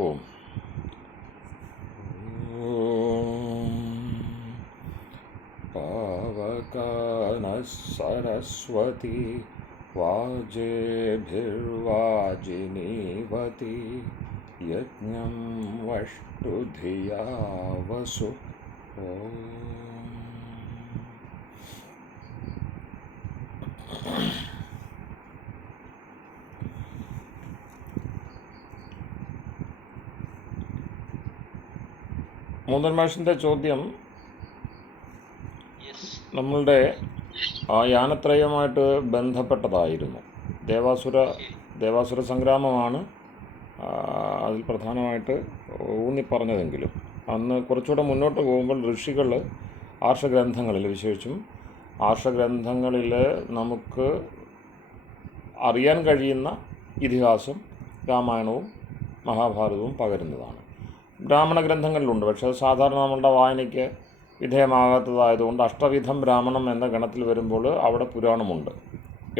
ഓം പാവകാനഃ സരസ്വതി വാജേഭിർവാജിനീവതി യജ്ഞം വഷ്ടുധിയാ വസു. ഓം മൂന്നൻ മാഷിൻ്റെ ചോദ്യം നമ്മളുടെ ആ യാനത്രയമായിട്ട് ബന്ധപ്പെട്ടതായിരുന്നു. ദേവാസുര സംഗ്രാമമാണ് അതിൽ പ്രധാനമായിട്ട് ഊന്നിപ്പറഞ്ഞതെങ്കിലും അന്ന് കുറച്ചുകൂടെ മുന്നോട്ട് പോകുമ്പോൾ ഋഷികൾ ആർഷഗ്രന്ഥങ്ങളിൽ, വിശേഷിച്ചും ആർഷഗ്രന്ഥങ്ങളിൽ നമുക്ക് അറിയാൻ കഴിയുന്ന ഇതിഹാസം രാമായണവും മഹാഭാരതവും പകരുന്നതാണ്. ബ്രാഹ്മണ ഗ്രന്ഥങ്ങളിലുണ്ട്, പക്ഷേ അത് സാധാരണ നമ്മളുടെ വായനയ്ക്ക് വിധേയമാകാത്തതായതുകൊണ്ട് അഷ്ടവിധം ബ്രാഹ്മണം എന്ന ഗണത്തിൽ വരുമ്പോൾ അവിടെ പുരാണമുണ്ട്.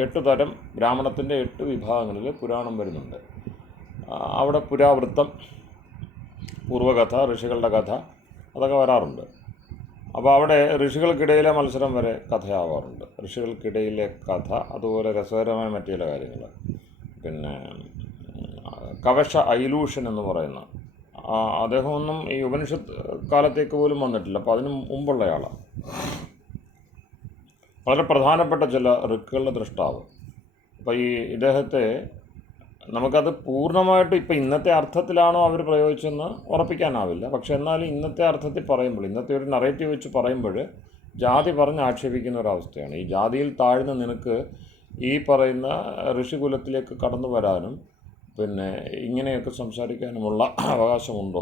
8 തരം ബ്രാഹ്മണത്തിൻ്റെ 8 വിഭാഗങ്ങളിൽ പുരാണം വരുന്നുണ്ട്. അവിടെ പുരാവൃത്തം, പൂർവ്വകഥ, ഋഷികളുടെ കഥ അതൊക്കെ വരാറുണ്ട്. അപ്പോൾ അവിടെ ഋഷികൾക്കിടയിലെ മത്സരം വരെ കഥയാവാറുണ്ട്. ഋഷികൾക്കിടയിലെ കഥ, അതുപോലെ രസകരമായ മറ്റു ചില കാര്യങ്ങൾ. പിന്നെ കവശ ഐലൂഷൻ എന്ന് പറയുന്ന അദ്ദേഹമൊന്നും ഈ ഉപനിഷത്ത് കാലത്തേക്ക് പോലും വന്നിട്ടില്ല, അപ്പോൾ അതിന് മുമ്പുള്ളയാളാണ്. വളരെ പ്രധാനപ്പെട്ട ചില ഋക്കുകളുടെ ദൃഷ്ടാവ്. അപ്പോൾ ഈ ഇദ്ദേഹത്തെ നമുക്കത് പൂർണ്ണമായിട്ട് ഇപ്പോൾ ഇന്നത്തെ അർത്ഥത്തിലാണോ അവർ പ്രയോഗിച്ചെന്ന് ഉറപ്പിക്കാനാവില്ല. പക്ഷെ എന്നാലും ഇന്നത്തെ അർത്ഥത്തിൽ പറയുമ്പോൾ, ഇന്നത്തെ ഒരു നറേറ്റീവ് വെച്ച് പറയുമ്പോൾ ജാതി പറഞ്ഞ് ആക്ഷേപിക്കുന്ന ഒരവസ്ഥയാണ്. ഈ ജാതിയിൽ താഴ്ന്ന നിനക്ക് ഈ പറയുന്ന ഋഷികുലത്തിലേക്ക് കടന്നു വരാനും പിന്നെ ഇങ്ങനെയൊക്കെ സംസാരിക്കാനുമുള്ള അവകാശമുണ്ടോ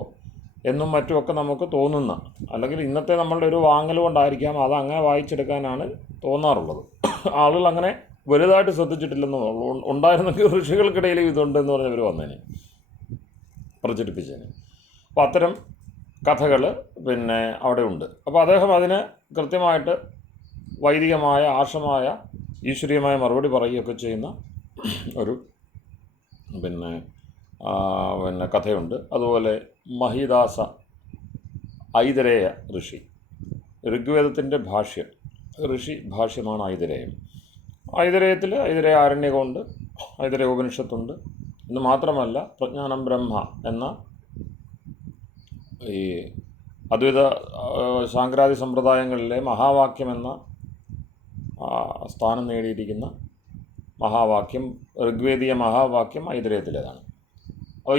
എന്നും മറ്റുമൊക്കെ നമുക്ക് തോന്നുന്ന, അല്ലെങ്കിൽ ഇന്നത്തെ നമ്മളുടെ ഒരു വാങ്ങൽ കൊണ്ടായിരിക്കാം അത് അങ്ങനെ വായിച്ചെടുക്കാനാണ് തോന്നാറുള്ളത്. ആളുകൾ അങ്ങനെ വലുതായിട്ട് ശ്രദ്ധിച്ചിട്ടില്ലെന്നുള്ളൂ. ഉണ്ടായിരുന്നെങ്കിൽ ഋഷികൾക്കിടയിൽ ഇതുണ്ടെന്ന് പറഞ്ഞവർ വന്നേനെ, പ്രചരിപ്പിച്ചേനെ. അപ്പോൾ അത്തരം കഥകൾ പിന്നെ അവിടെ ഉണ്ട്. അപ്പോൾ അദ്ദേഹം അതിന് കൃത്യമായിട്ട് വൈദികമായ, ആർഷമായ, ഈശ്വരീയമായ മറുപടി പറയുകയൊക്കെ ചെയ്യുന്ന ഒരു പിന്നെ കഥയുണ്ട്. അതുപോലെ മഹിദാസ ഐതരേയ ഋഷി, ഋഗ്വേദത്തിൻ്റെ ഭാഷ്യം, ഋഷി ഭാഷ്യമാണ് ഐതരേയം. ഐതരേയത്തിൽ ഐതരേയ ആരണ്യകമുണ്ട്, ഐതരേയ ഉപനിഷത്തുണ്ട്. എന്ന് മാത്രമല്ല പ്രജ്ഞാനം ബ്രഹ്മ എന്ന ഈ അദ്വൈത ശാങ്കരാദി സമ്പ്രദായങ്ങളിലെ മഹാവാക്യം എന്ന സ്ഥാനം നേടിയിരിക്കുന്ന മഹാവാക്യം, ഋഗ്വേദീയ മഹാവാക്യം ഐതരേയത്തിലേതാണ്. അപ്പോൾ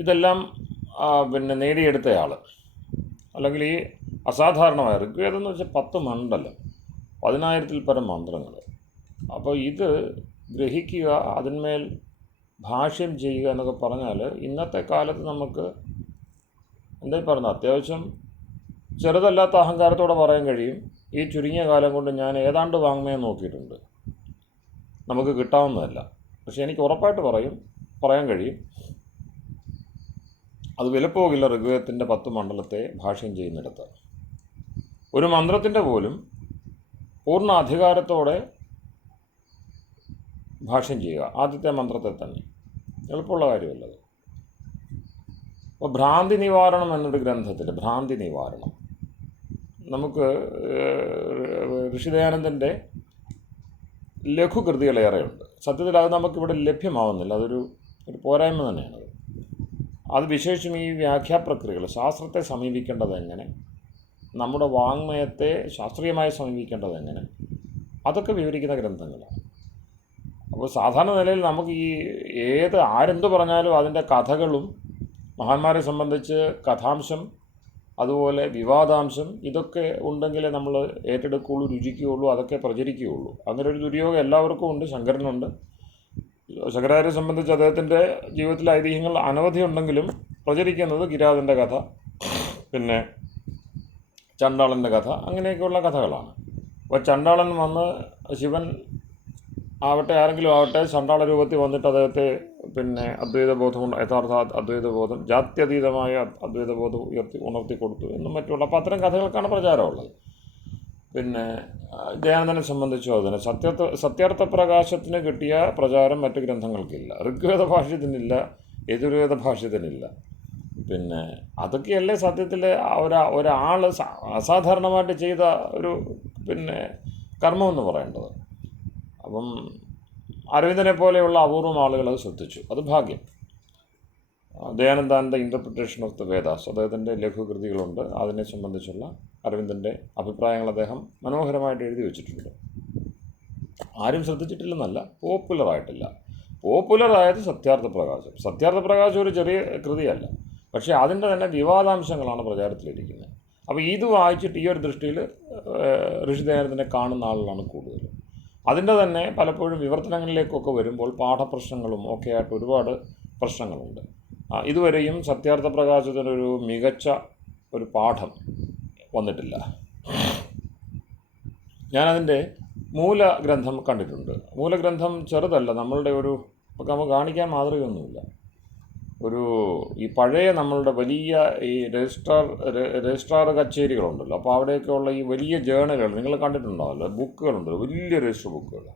ഇതെല്ലാം പിന്നെ നേടിയെടുത്തയാൾ, അല്ലെങ്കിൽ ഈ അസാധാരണമായ ഋഗ്വേദം എന്ന് വെച്ചാൽ 10 മണ്ഡലം, 10,000-ൽ പരം മന്ത്രങ്ങൾ. അപ്പോൾ ഇത് ഗ്രഹിക്കുക, അതിന്മേൽ ഭാഷ്യം ചെയ്യുക എന്നൊക്കെ പറഞ്ഞാൽ ഇന്നത്തെ കാലത്ത് നമുക്ക് എന്തായി പറഞ്ഞാൽ അത്യാവശ്യം ചെറുതല്ലാത്ത അഹങ്കാരത്തോടെ പറയാൻ കഴിയും. ഈ ചുരുങ്ങിയ കാലം കൊണ്ട് ഞാൻ ഏതാണ്ട് വാങ്മയം നോക്കിയിട്ടുണ്ട്, നമുക്ക് കിട്ടാവുന്നതല്ല. പക്ഷേ എനിക്ക് ഉറപ്പായിട്ട് പറയാൻ കഴിയും, അത് വിലപ്പോകില്ല ഋഗ്വേദത്തിൻ്റെ 10 മണ്ഡലത്തെ ഭാഷ്യം ചെയ്യുന്നിടത്ത്. ഒരു മന്ത്രത്തിൻ്റെ പോലും പൂർണ്ണ അധികാരത്തോടെ ഭാഷ്യം ചെയ്യുക, ആദ്യത്തെ മന്ത്രത്തെ തന്നെ, എളുപ്പമുള്ള കാര്യമല്ലത്. അപ്പോൾ ഭ്രാന്തി നിവാരണം എന്നൊരു ഗ്രന്ഥത്തിൽ, ഭ്രാന്തി നിവാരണം, നമുക്ക് ഋഷിദയാനന്ദൻ്റെ ലഘുകൃതികളേറെയുണ്ട്. സത്യത്തിൽ അത് നമുക്കിവിടെ ലഭ്യമാവുന്നില്ല, അതൊരു പോരായ്മ തന്നെയാണത്. അത് വിശേഷിച്ചും ഈ വ്യാഖ്യാപ്രക്രിയകൾ, ശാസ്ത്രത്തെ സമീപിക്കേണ്ടത് എങ്ങനെ, നമ്മുടെ വാങ്മയത്തെ ശാസ്ത്രീയമായി സമീപിക്കേണ്ടത് എങ്ങനെ, അതൊക്കെ വിവരിക്കുന്ന ഗ്രന്ഥങ്ങളാണ്. അപ്പോൾ സാധാരണ നിലയിൽ നമുക്ക് ആരെന്ത് പറഞ്ഞാലും അതിൻ്റെ കഥകളും, മഹാന്മാരെ സംബന്ധിച്ച് കഥാംശം, അതുപോലെ വിവാദാംശം, ഇതൊക്കെ ഉണ്ടെങ്കിലേ നമ്മൾ ഏറ്റെടുക്കുകയുള്ളൂ, രുചിക്കുകയുള്ളൂ, അതൊക്കെ പ്രചരിക്കുകയുള്ളൂ. അങ്ങനെ ഒരു ദുര്യോഗം എല്ലാവർക്കും ഉണ്ട്. ശങ്കരനുണ്ട്. ശങ്കരാചാര്യരെ സംബന്ധിച്ച് അദ്ദേഹത്തിൻ്റെ ജീവിതത്തിലെ ഐതിഹ്യങ്ങൾ അനവധി ഉണ്ടെങ്കിലും പ്രചരിക്കുന്നത് കിരാതൻ്റെ കഥ, പിന്നെ ചണ്ടാളൻ്റെ കഥ, അങ്ങനെയൊക്കെയുള്ള കഥകളാണ്. അപ്പോൾ ചണ്ടാളൻ വന്ന്, ശിവൻ ആവട്ടെ ആരെങ്കിലും ആവട്ടെ, ചണ്ടാള രൂപത്തിൽ വന്നിട്ട് അദ്ദേഹത്തെ പിന്നെ അദ്വൈതബോധം, യഥാർത്ഥ അദ്വൈതബോധം, ജാത്യതീതമായ അദ്വൈതബോധം ഉണർത്തി കൊടുത്തു എന്നും മറ്റുള്ള. അപ്പോൾ അത്തരം കഥകൾക്കാണ് പ്രചാരമുള്ളത്. പിന്നെ ദയാനന്ദനെ സംബന്ധിച്ചും അതിന് സത്യാർത്ഥ പ്രകാശത്തിന് കിട്ടിയ പ്രചാരം മറ്റ് ഗ്രന്ഥങ്ങൾക്കില്ല, ഋഗ്വേദ ഭാഷ്യത്തിനില്ല, യജുർവേദ ഭാഷ്യത്തിനില്ല. പിന്നെ അതൊക്കെയല്ലേ സത്യത്തിൽ ഒരാൾ അസാധാരണമായിട്ട് ചെയ്ത ഒരു പിന്നെ കർമ്മമെന്ന് പറയേണ്ടത്. അപ്പം അരവിന്ദനെ പോലെയുള്ള അപൂർവം ആളുകൾ അത് ശ്രദ്ധിച്ചു, അത് ഭാഗ്യം. ദയാനന്ദാനന്ദ ഇൻ്റർപ്രിട്ടേഷൻ ഓഫ് ദ വേദാസ്, അദ്ദേഹത്തിൻ്റെ ലഘുകൃതികളുണ്ട്. അതിനെ സംബന്ധിച്ചുള്ള അരവിന്ദൻ്റെ അഭിപ്രായങ്ങൾ അദ്ദേഹം മനോഹരമായിട്ട് എഴുതി വച്ചിട്ടുണ്ട്. ആരും ശ്രദ്ധിച്ചിട്ടില്ലെന്നല്ല, പോപ്പുലറായിട്ടില്ല. പോപ്പുലറായത് സത്യാർത്ഥപ്രകാശം. സത്യാർത്ഥപ്രകാശം ഒരു ചെറിയ കൃതിയല്ല, പക്ഷേ അതിൻ്റെ തന്നെ വിവാദാംശങ്ങളാണ് പ്രചാരത്തിലിരിക്കുന്നത്. അപ്പോൾ ഇത് വായിച്ചിട്ട് ഈ ഒരു ദൃഷ്ടിയിൽ ഋഷിദയാനന്ദനെ കാണുന്ന ആളുകളാണ് കൂടുതൽ. അതിൻ്റെ തന്നെ പലപ്പോഴും വിവർത്തനങ്ങളിലേക്കൊക്കെ വരുമ്പോൾ പാഠപ്രശ്നങ്ങളും ഒക്കെ ആയിട്ട് ഒരുപാട് പ്രശ്നങ്ങളുണ്ട്. ഇതുവരെയും സത്യാർത്ഥപ്രകാശത്തിനൊരു മികച്ച ഒരു പാഠം വന്നിട്ടില്ല. ഞാനതിൻ്റെ മൂലഗ്രന്ഥം കണ്ടിട്ടുണ്ട്. മൂലഗ്രന്ഥം ചെറുതല്ല, നമ്മളുടെ നമുക്ക് കാണിക്കാൻ മാതൃകയൊന്നുമില്ല. ഈ പഴയ നമ്മളുടെ വലിയ ഈ രജിസ്ട്രാർ കച്ചേരികളുണ്ടല്ലോ, അപ്പോൾ അവിടെയൊക്കെയുള്ള ഈ വലിയ ജേണലുകൾ നിങ്ങൾ കണ്ടിട്ടുണ്ടാവല്ലോ, ബുക്കുകളുണ്ട്, വലിയ രജിസ്റ്റർ ബുക്കുകൾ.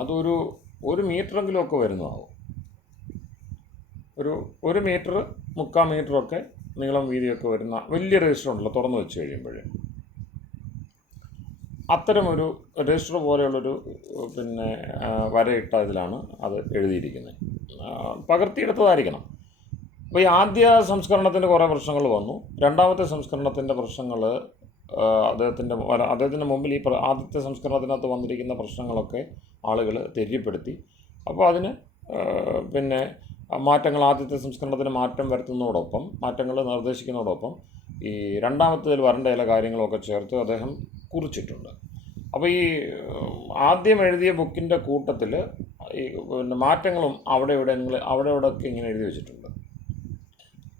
അതൊരു 1 മീറ്ററെങ്കിലും ഒക്കെ വരുന്നതാവും. ഒരു മീറ്റർ 3/4 മീറ്ററൊക്കെ നീളം വീതിയൊക്കെ വരുന്ന വലിയ രജിസ്റ്റർ ഉണ്ടല്ലോ, തുറന്നു വെച്ച് കഴിയുമ്പോൾ. അത്തരമൊരു രജിസ്റ്റർ പോലെയുള്ളൊരു പിന്നെ വരയിട്ട ഇതിലാണ് അത് എഴുതിയിരിക്കുന്നത്. പകർത്തിയെടുത്തതായിരിക്കണം. അപ്പോൾ ഈ ആദ്യ സംസ്കരണത്തിൻ്റെ കുറേ പ്രശ്നങ്ങൾ വന്നു. രണ്ടാമത്തെ സംസ്കരണത്തിൻ്റെ പ്രശ്നങ്ങൾ അദ്ദേഹത്തിൻ്റെ മുമ്പിൽ ഈ ആദ്യത്തെ സംസ്കരണത്തിനകത്ത് വന്നിരിക്കുന്ന പ്രശ്നങ്ങളൊക്കെ ആളുകൾ തെര്യപ്പെടുത്തി. അപ്പോൾ അതിന് പിന്നെ മാറ്റങ്ങൾ, ആദ്യത്തെ സംസ്കരണത്തിന് മാറ്റം വരുത്തുന്നതോടൊപ്പം, മാറ്റങ്ങൾ നിർദ്ദേശിക്കുന്നതോടൊപ്പം ഈ രണ്ടാമത്തേതിൽ വരേണ്ട ചില കാര്യങ്ങളൊക്കെ ചേർത്ത് അദ്ദേഹം കുറിച്ചിട്ടുണ്ട്. അപ്പോൾ ഈ ആദ്യം എഴുതിയ ബുക്കിൻ്റെ കൂട്ടത്തിൽ ഈ പിന്നെ മാറ്റങ്ങളും അവിടെ ഇവിടെയൊക്കെ ഇങ്ങനെ എഴുതി വെച്ചിട്ടുണ്ട്.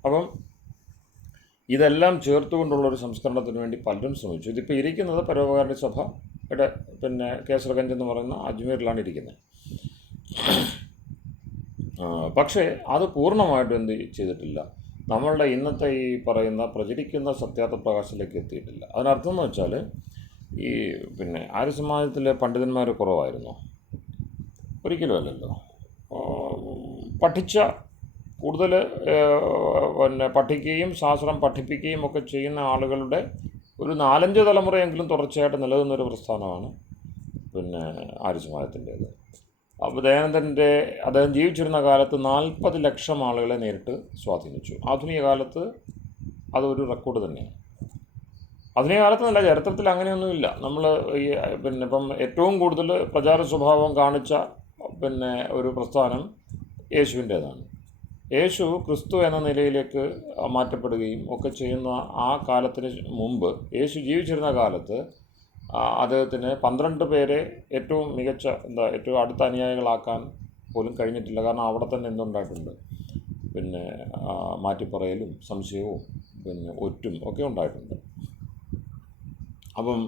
അപ്പം ഇതെല്ലാം ചേർത്തുകൊണ്ടുള്ളൊരു സംസ്കരണത്തിന് വേണ്ടി പലരും ശ്രമിച്ചു. ഇതിപ്പോൾ ഇരിക്കുന്നത് പരോപകാരണി സഭയുടെ പിന്നെ കേസർഗഞ്ച് എന്ന് പറയുന്ന അജ്മീറിലാണ് ഇരിക്കുന്നത്. പക്ഷേ അത് പൂർണ്ണമായിട്ടും എന്ത് ചെയ്തിട്ടില്ല, നമ്മളുടെ ഇന്നത്തെ ഈ പറയുന്ന പ്രചരിക്കുന്ന സത്യാർത്ഥപ്രകാശത്തിലേക്ക് എത്തിയിട്ടില്ല. അതിനർത്ഥം എന്ന് വെച്ചാൽ ഈ പിന്നെ ആര്യ സമാജത്തിലെ പണ്ഡിതന്മാർ കുറവായിരുന്നു? ഒരിക്കലും അല്ലല്ലോ. കൂടുതൽ പിന്നെ പഠിക്കുകയും ശാസ്ത്രം പഠിപ്പിക്കുകയും ഒക്കെ ചെയ്യുന്ന ആളുകളുടെ ഒരു 4-5 തലമുറയെങ്കിലും തുടർച്ചയായിട്ട് നിലനിന്നൊരു പ്രസ്ഥാനമാണ് പിന്നെ ആര്യ സമാജത്തിൻ്റേത്. അപ്പോൾ അദ്ദേഹം ജീവിച്ചിരുന്ന കാലത്ത് 40 ലക്ഷം ആളുകളെ നേരിട്ട് സ്വാധീനിച്ചു. ആധുനിക കാലത്ത് അതൊരു റെക്കോർഡ് തന്നെയാണ്. ആധുനിക കാലത്തെന്നല്ല, ചരിത്രത്തിൽ അങ്ങനെയൊന്നുമില്ല. നമ്മൾ ഈ പിന്നെ ഇപ്പം ഏറ്റവും കൂടുതൽ പ്രചാര സ്വഭാവം കാണിച്ച പിന്നെ ഒരു പ്രസ്ഥാനം യേശുവിൻ്റേതാണ്. യേശു ക്രിസ്തു എന്ന നിലയിലേക്ക് മാറ്റപ്പെടുകയും ഒക്കെ ചെയ്യുന്ന ആ കാലത്തിന് മുമ്പ്, യേശു ജീവിച്ചിരുന്ന കാലത്ത് അദ്ദേഹത്തിന് 12 പേരെ ഏറ്റവും മികച്ച ഏറ്റവും അടുത്ത അനുയായികളാക്കാൻ പോലും കഴിഞ്ഞിട്ടില്ല. കാരണം അവിടെ തന്നെ എന്തുണ്ടായിട്ടുണ്ട്, പിന്നെ മാറ്റിപ്പറയലും സംശയവും പിന്നെ ഒറ്റും ഒക്കെ ഉണ്ടായിട്ടുണ്ട്. അപ്പം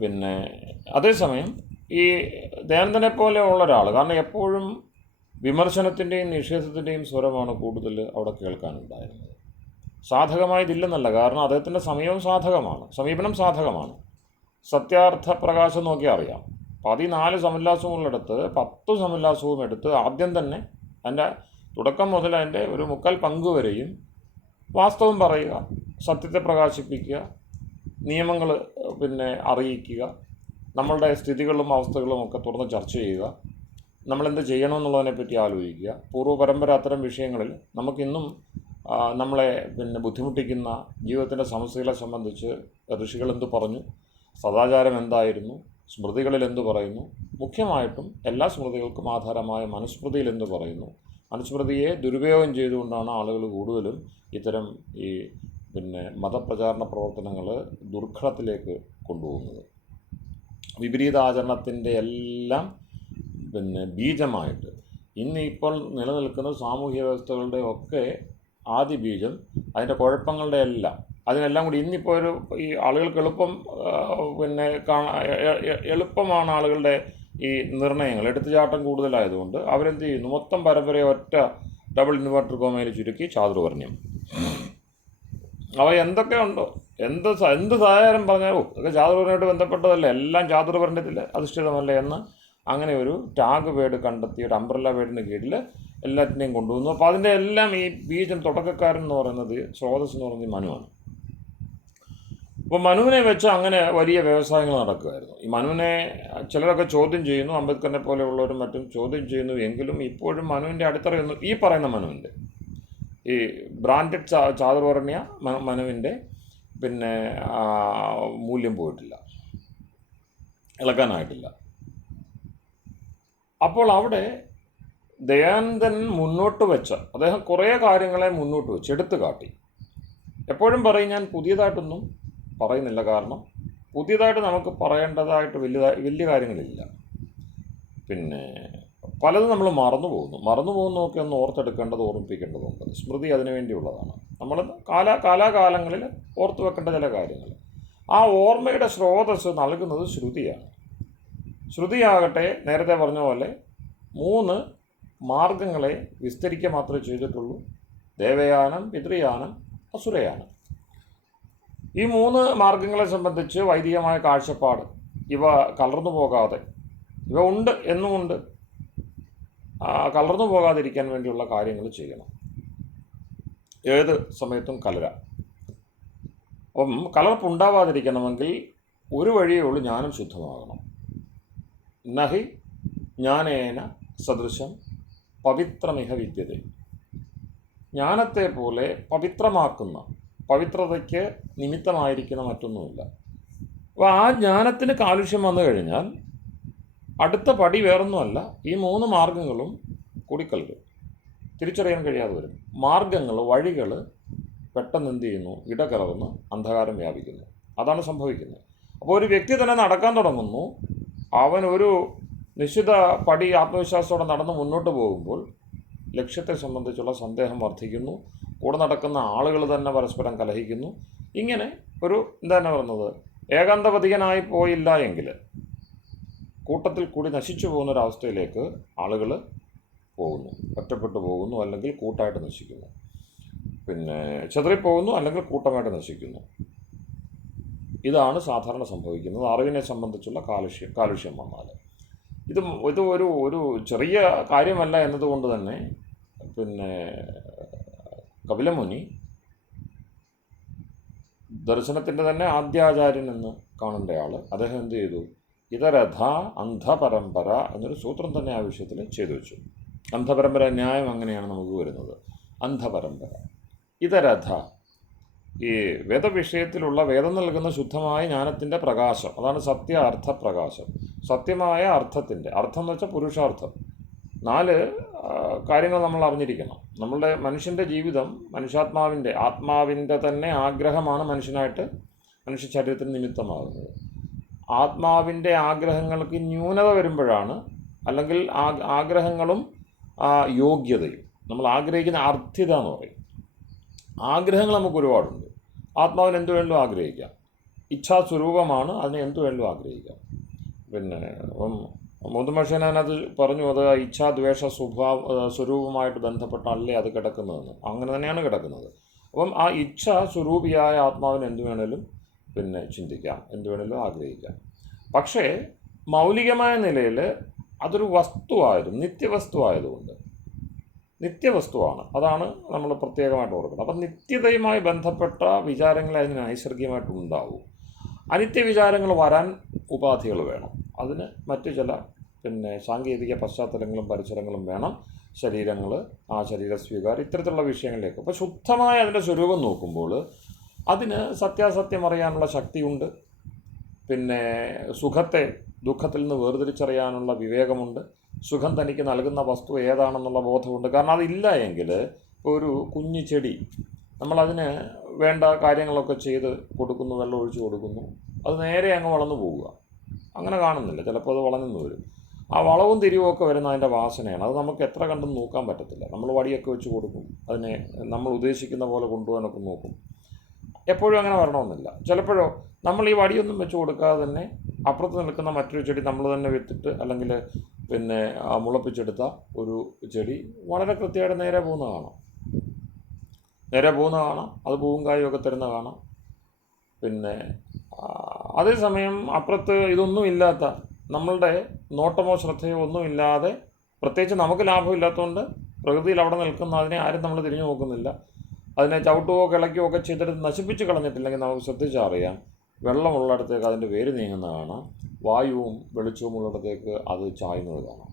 പിന്നെ അതേസമയം ഈ ദയാനന്ദനെ പോലെ ഉള്ള ഒരാൾ, കാരണം എപ്പോഴും വിമർശനത്തിൻ്റെയും നിഷേധത്തിൻ്റെയും സ്വരമാണ് കൂടുതൽ അവിടെ കേൾക്കാനുണ്ടായിരുന്നത്. സാധകമായതില്ലെന്നല്ല, കാരണം അദ്ദേഹത്തിൻ്റെ സമീപനം സാധകമാണ്. സത്യാർത്ഥ പ്രകാശം നോക്കിയാൽ അറിയാം. 14 സമുല്ലാസങ്ങളുടെടുത്ത് 10 സമുല്ലാസവും എടുത്ത് ആദ്യം തന്നെ അതിൻ്റെ തുടക്കം മുതൽ അതിൻ്റെ ഒരു 3/4 പങ്ക് വരെയും വാസ്തവം പറയുക, സത്യത്തെ പ്രകാശിപ്പിക്കുക, നിയമങ്ങൾ പിന്നെ അറിയിക്കുക, നമ്മളുടെ സ്ഥിതികളും അവസ്ഥകളും ഒക്കെ തുറന്ന് ചർച്ച ചെയ്യുക, നമ്മളെന്ത് ചെയ്യണമെന്നുള്ളതിനെപ്പറ്റി ആലോചിക്കുക. പൂർവ്വപരമ്പര അത്തരം വിഷയങ്ങളിൽ നമുക്കിന്നും നമ്മളെ പിന്നെ ബുദ്ധിമുട്ടിക്കുന്ന ജീവിതത്തിൻ്റെ സമസ്യകളെ സംബന്ധിച്ച് ഋഷികൾ എന്തു പറഞ്ഞു, സദാചാരം എന്തായിരുന്നു, സ്മൃതികളിൽ എന്തു പറയുന്നു, മുഖ്യമായിട്ടും എല്ലാ സ്മൃതികൾക്കും ആധാരമായ മനുസ്മൃതിയിൽ എന്തു പറയുന്നു, മനുസ്മൃതിയെ ദുരുപയോഗം ചെയ്തുകൊണ്ടാണ് ആളുകൾ കൂടുതലും ഇത്തരം ഈ പിന്നെ മതപ്രചാരണ പ്രവർത്തനങ്ങൾ ദുർഘടത്തിലേക്ക് കൊണ്ടുപോകുന്നത്. വിപരീതാചരണത്തിൻ്റെ എല്ലാം പിന്നെ ബീജമായിട്ട് ഇപ്പോൾ നിലനിൽക്കുന്ന സാമൂഹ്യ വ്യവസ്ഥകളുടെ ഒക്കെ ആദ്യ ബീജം, അതിൻ്റെ കുഴപ്പങ്ങളുടെ എല്ലാം, അതിനെല്ലാം കൂടി ഇന്നിപ്പോൾ ഈ ആളുകൾക്ക് പിന്നെ എളുപ്പമാണ് ആളുകളുടെ ഈ നിർണയങ്ങൾ, എടുത്തുചാട്ടം കൂടുതലായതുകൊണ്ട് അവരെന്ത് ചെയ്യുന്നു, മൊത്തം പരമ്പരയെ ഒറ്റ ഡബിൾ ഇൻവെർട്ടർ കോമയിൽ ചുരുക്കി ചാതുർവർണ്ണ്യം. അവ എന്തൊക്കെ ഉണ്ടോ, എന്ത് സഹായം പറഞ്ഞാലും അതൊക്കെ ചാതുർവർണ്ണമായിട്ട് ബന്ധപ്പെട്ടതല്ല, എല്ലാം ചാതുർവർണ്ണത്തിൽ അധിഷ്ഠിതമല്ല എന്ന് അങ്ങനെ ഒരു ടാഗ് വേർഡ് കണ്ടെത്തി, ഒരു അംബ്രല്ല വേർഡിന് കീഴിൽ എല്ലാറ്റിനെയും കൊണ്ടുവന്നു. അപ്പോൾ അതിൻ്റെ എല്ലാം ഈ ബീജം തുടക്കക്കാരൻ എന്ന് പറയുന്നത്, സ്രോതസ് എന്ന് പറയുന്നത് മനുവാണ്. അപ്പോൾ മനുവിനെ വെച്ച് അങ്ങനെ വലിയ വ്യവസായങ്ങൾ നടക്കുമായിരുന്നു. ഈ മനുവിനെ ചിലരൊക്കെ ചോദ്യം ചെയ്യുന്നു, അംബേദ്കറിനെ പോലെയുള്ളവരും മറ്റും ചോദ്യം ചെയ്യുന്നു. എങ്കിലും ഇപ്പോഴും മനുവിൻ്റെ അടിത്തറയൊന്നും ഈ പറയുന്ന മനുവിൻ്റെ, ഈ ബ്രാൻഡഡ് ചാതുർവർണ്ണയ മനുവിൻ്റെ പിന്നെ മൂല്യം പോയിട്ടില്ല, ഇളക്കാനായിട്ടില്ല. അപ്പോൾ അവിടെ ദയാനന്ദൻ മുന്നോട്ട് വെച്ച, അദ്ദേഹം കുറേ കാര്യങ്ങളെ മുന്നോട്ട് വെച്ച് എടുത്തു കാട്ടി. എപ്പോഴും പറയും, ഞാൻ പുതിയതായിട്ടൊന്നും പറയുന്നില്ല, കാരണം പുതിയതായിട്ട് നമുക്ക് പറയേണ്ടതായിട്ട് വലിയ കാര്യങ്ങളില്ല. പിന്നെ പലതും നമ്മൾ മറന്നു പോകുന്നതൊക്കെ ഒന്ന് ഓർത്തെടുക്കേണ്ടത്, ഓർമ്മിപ്പിക്കേണ്ടതുണ്ട്. സ്മൃതി അതിനു വേണ്ടിയുള്ളതാണ്. നമ്മൾ കാലാകാലങ്ങളിൽ ഓർത്തു വെക്കേണ്ട ചില കാര്യങ്ങൾ. ആ ഓർമ്മയുടെ സ്രോതസ് നൽകുന്നത് ശ്രുതിയാണ്. ശ്രുതിയാകട്ടെ നേരത്തെ പറഞ്ഞ പോലെ 3 മാർഗങ്ങളെ വിസ്തരിക്കുക മാത്രമേ ചെയ്തിട്ടുള്ളൂ: ദേവയാനം, പിതൃയാനം, അസുരയാനം. ഈ 3 മാർഗങ്ങളെ സംബന്ധിച്ച് വൈദികമായ കാഴ്ചപ്പാട്, ഇവ കലർന്നു പോകാതെ, ഇവ ഉണ്ട് എന്നുമുണ്ട്, കലർന്നു പോകാതിരിക്കാൻ വേണ്ടിയുള്ള കാര്യങ്ങൾ ചെയ്യണം. ഏത് സമയത്തും കലരാം. അപ്പം കലർപ്പുണ്ടാവാതിരിക്കണമെങ്കിൽ ഒരു വഴിയേ ഉള്ളൂ: ജ്ഞാനം ശുദ്ധമാകണം. നഹി ജ്ഞാനേന സദൃശം പവിത്രമിഹ വിദ്യതേ. ജ്ഞാനത്തെ പോലെ പവിത്രമാക്കുന്ന, പവിത്രതയ്ക്ക് നിമിത്തമായിരിക്കുന്ന മറ്റൊന്നുമില്ല. അപ്പോൾ ആ ജ്ഞാനത്തിന് കാലുഷ്യം വന്നു കഴിഞ്ഞാൽ അടുത്ത പടി വേറൊന്നുമല്ല, ഈ 3 മാർഗങ്ങളും കൂടിക്കലരും, തിരിച്ചറിയാൻ കഴിയാതെ വരും. മാർഗങ്ങൾ, വഴികൾ പെട്ടെന്ന് എന്ത് ചെയ്യുന്നു? ഇടകലർന്ന് അന്ധകാരം വ്യാപിക്കുന്നു. അതാണ് സംഭവിക്കുന്നത്. അപ്പോൾ ഒരു വ്യക്തി തന്നെ നടക്കാൻ തുടങ്ങുന്നു. അവൻ ഒരു നിശ്ചിത പടി ആത്മവിശ്വാസത്തോടെ നടന്ന് മുന്നോട്ട് പോകുമ്പോൾ ലക്ഷ്യത്തെ സംബന്ധിച്ചുള്ള സന്ദേഹം വർദ്ധിക്കുന്നു. കൂടെ നടക്കുന്ന ആളുകൾ തന്നെ പരസ്പരം കലഹിക്കുന്നു. ഇങ്ങനെ ഒരു എന്താണ് പറയുന്നത്, ഏകാന്തപതികനായി പോയില്ല എങ്കിൽ കൂട്ടത്തിൽ കൂടി നശിച്ചു പോകുന്നൊരവസ്ഥയിലേക്ക് ആളുകൾ പോകുന്നു, ഒറ്റപ്പെട്ടു പോകുന്നു, അല്ലെങ്കിൽ കൂട്ടായിട്ട് നശിക്കുന്നു. പിന്നെ ചെതറിപ്പോകുന്നു, അല്ലെങ്കിൽ കൂട്ടമായിട്ട് നശിക്കുന്നു. ഇതാണ് സാധാരണ സംഭവിക്കുന്നത് അറിവിനെ സംബന്ധിച്ചുള്ള കാലുഷ്യം വന്നാൽ. ഇത് ഒരു ചെറിയ കാര്യമല്ല എന്നതുകൊണ്ട് തന്നെ പിന്നെ കപിലമുനി ദർശനത്തിൻ്റെ തന്നെ ആദ്യാചാര്യൻ എന്ന് കാണേണ്ടയാൾ, അദ്ദേഹം എന്ത് ചെയ്തു? ഇതരഥ അന്ധപരമ്പര എന്നൊരു സൂത്രം തന്നെ ആ വിഷയത്തിൽ ചെയ്തു വെച്ചു. അന്ധപരമ്പര ന്യായം അങ്ങനെയാണ് നമുക്ക് വരുന്നത്. അന്ധപരമ്പര, ഇതരഥ, ഈ വേദവിഷയത്തിലുള്ള വേദം നൽകുന്ന ശുദ്ധമായ ജ്ഞാനത്തിൻ്റെ പ്രകാശം, അതാണ് സത്യ അർത്ഥ പ്രകാശം. സത്യമായ അർത്ഥത്തിൻ്റെ, അർത്ഥം എന്ന് വെച്ചാൽ പുരുഷാർത്ഥം. 4 കാര്യങ്ങൾ നമ്മൾ അറിഞ്ഞിരിക്കണം. നമ്മളുടെ മനുഷ്യൻ്റെ ജീവിതം, ആത്മാവിൻ്റെ തന്നെ ആഗ്രഹമാണ് മനുഷ്യ ശരീരത്തിന് നിമിത്തമാകുന്നത്. ആത്മാവിൻ്റെ ആഗ്രഹങ്ങൾക്ക് ന്യൂനത വരുമ്പോഴാണ്, അല്ലെങ്കിൽ ആഗ്രഹങ്ങളും യോഗ്യതയും, നമ്മൾ ആഗ്രഹിക്കുന്ന അർത്ഥ്യത എന്ന് പറയും. ആഗ്രഹങ്ങൾ നമുക്ക് ഒരുപാടുണ്ട്. ആത്മാവിന് എന്തു വേണമെങ്കിലും ആഗ്രഹിക്കാം. ഇച്ഛാസ്വരൂപമാണ്, അതിനെ എന്തു വേണമെങ്കിലും ആഗ്രഹിക്കാം. പിന്നെ മുതുമനുഷ്യൻ അതിനകത്ത് പറഞ്ഞു, അത് ഇച്ഛാദ്വേഷ സ്വരൂപമായിട്ട് ബന്ധപ്പെട്ടല്ലേ അത് കിടക്കുന്നതെന്ന്. അങ്ങനെ തന്നെയാണ് കിടക്കുന്നത്. അപ്പം ആ ഇച്ഛാ സ്വരൂപിയായ ആത്മാവിന് എന്തു വേണേലും പിന്നെ ചിന്തിക്കാം, എന്തു വേണേലും ആഗ്രഹിക്കാം. പക്ഷേ മൗലികമായ നിലയിൽ അതൊരു നിത്യവസ്തുവായതുകൊണ്ട്, നിത്യവസ്തുവാണ്. അതാണ് നമ്മൾ പ്രത്യേകമായിട്ട് ഓർക്കുന്നത്. അപ്പം നിത്യതയുമായി ബന്ധപ്പെട്ട വിചാരങ്ങൾ അതിന് നൈസർഗികമായിട്ടുണ്ടാവും. അനിത്യ വിചാരങ്ങൾ വരാൻ ഉപാധികൾ വേണം. അതിന് മറ്റു ചില പിന്നെ സാങ്കേതിക പശ്ചാത്തലങ്ങളും പരിസരങ്ങളും വേണം. ശരീരങ്ങൾ, ആ ശരീര സ്വീകാരം, ഇത്തരത്തിലുള്ള വിഷയങ്ങളിലേക്ക്. അപ്പോൾ ശുദ്ധമായ അതിൻ്റെ സ്വരൂപം നോക്കുമ്പോൾ അതിന് സത്യാസത്യം അറിയാനുള്ള ശക്തിയുണ്ട്. പിന്നെ സുഖത്തെ ദുഃഖത്തിൽ നിന്ന് വേർതിരിച്ചറിയാനുള്ള വിവേകമുണ്ട്. സുഖം തനിക്ക് നൽകുന്ന വസ്തു ഏതാണെന്നുള്ള ബോധമുണ്ട്. കാരണം അതില്ല എങ്കിൽ, ഒരു കുഞ്ഞു ചെടി നമ്മളതിന് വേണ്ട കാര്യങ്ങളൊക്കെ ചെയ്ത് കൊടുക്കുന്നു, വെള്ളം ഒഴിച്ച് കൊടുക്കുന്നു, അത് നേരെ അങ്ങ് വളർന്നു പോവുക. അങ്ങനെ കാണുന്നില്ല, ചിലപ്പോൾ അത് വളർന്നു വരും. ആ വളവും തിരിവും ഒക്കെ വരുന്ന അതിൻ്റെ വാസനയാണ്. അത് നമുക്ക് എത്ര കണ്ടും നോക്കാൻ പറ്റത്തില്ല. നമ്മൾ വടിയൊക്കെ വെച്ച് കൊടുക്കും, അതിനെ നമ്മൾ ഉദ്ദേശിക്കുന്ന പോലെ കൊണ്ടുപോകാനൊക്കെ നോക്കും. എപ്പോഴും അങ്ങനെ വരണമെന്നില്ല. ചിലപ്പോഴോ നമ്മൾ ഈ വടിയൊന്നും വെച്ച് കൊടുക്കാതെ തന്നെ അപ്പുറത്ത് നിൽക്കുന്ന മറ്റൊരു ചെടി നമ്മൾ തന്നെ വിത്തിട്ട്, അല്ലെങ്കിൽ പിന്നെ മുളപ്പിച്ചെടുത്ത ഒരു ചെടി വളരെ കൃത്യമായിട്ട് നേരെ പോകുന്ന കാണാം. അത് പൂവും കായും ഒക്കെ തരുന്ന കാണാം. പിന്നെ അതേസമയം അപ്പുറത്ത് ഇതൊന്നും ഇല്ലാത്ത, നമ്മളുടെ നോട്ടമോ ശ്രദ്ധയോ ഒന്നുമില്ലാതെ, പ്രത്യേകിച്ച് നമുക്ക് ലാഭമില്ലാത്തതുകൊണ്ട് പ്രകൃതിയിൽ അവിടെ നിൽക്കുന്ന അതിനെ ആരും നമ്മൾ തിരിഞ്ഞു നോക്കുന്നില്ല. അതിനെ ചവിട്ടുകയോ കിളയ്ക്കുകയോ ഒക്കെ ചെയ്തിട്ട് നശിപ്പിച്ച് കളഞ്ഞിട്ടില്ലെങ്കിൽ നമുക്ക് ശ്രദ്ധിച്ചറിയാം, വെള്ളമുള്ളിടത്തേക്ക് അതിൻ്റെ വേര് നീങ്ങുന്നത് കാണാം, വായുവും വെളിച്ചവും ഉള്ളിടത്തേക്ക് അത് ചായുന്നത് കാണാം.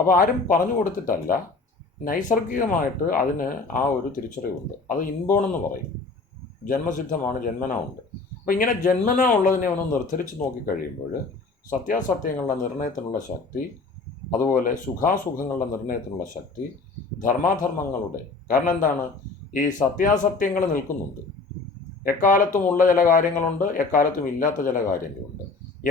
അപ്പോൾ ആരും പറഞ്ഞു കൊടുത്തിട്ടല്ല, നൈസർഗികമായിട്ട് അതിന് ആ ഒരു തിരിച്ചറിവുണ്ട്. അത് ഇൻബോണെന്ന് പറയും, ജന്മസിദ്ധമാണ്, ജന്മനാ ഉണ്ട്. അപ്പോൾ ഇങ്ങനെ ജന്മനാ ഉള്ളതിനെ ഒന്ന് നിർദ്ധരിച്ച് നോക്കിക്കഴിയുമ്പോൾ സത്യാസത്യങ്ങളുടെ നിർണയത്തിനുള്ള ശക്തി, അതുപോലെ സുഖാസുഖങ്ങളുടെ നിർണയത്തിനുള്ള ശക്തി, ധർമാധർമ്മങ്ങളുടെ, കാരണം എന്താണ്, ഈ സത്യാസത്യങ്ങൾ നിൽക്കുന്നുണ്ട്. എക്കാലത്തും ഉള്ള ചില കാര്യങ്ങളുണ്ട്, എക്കാലത്തും ഇല്ലാത്ത ചില കാര്യങ്ങളുണ്ട്.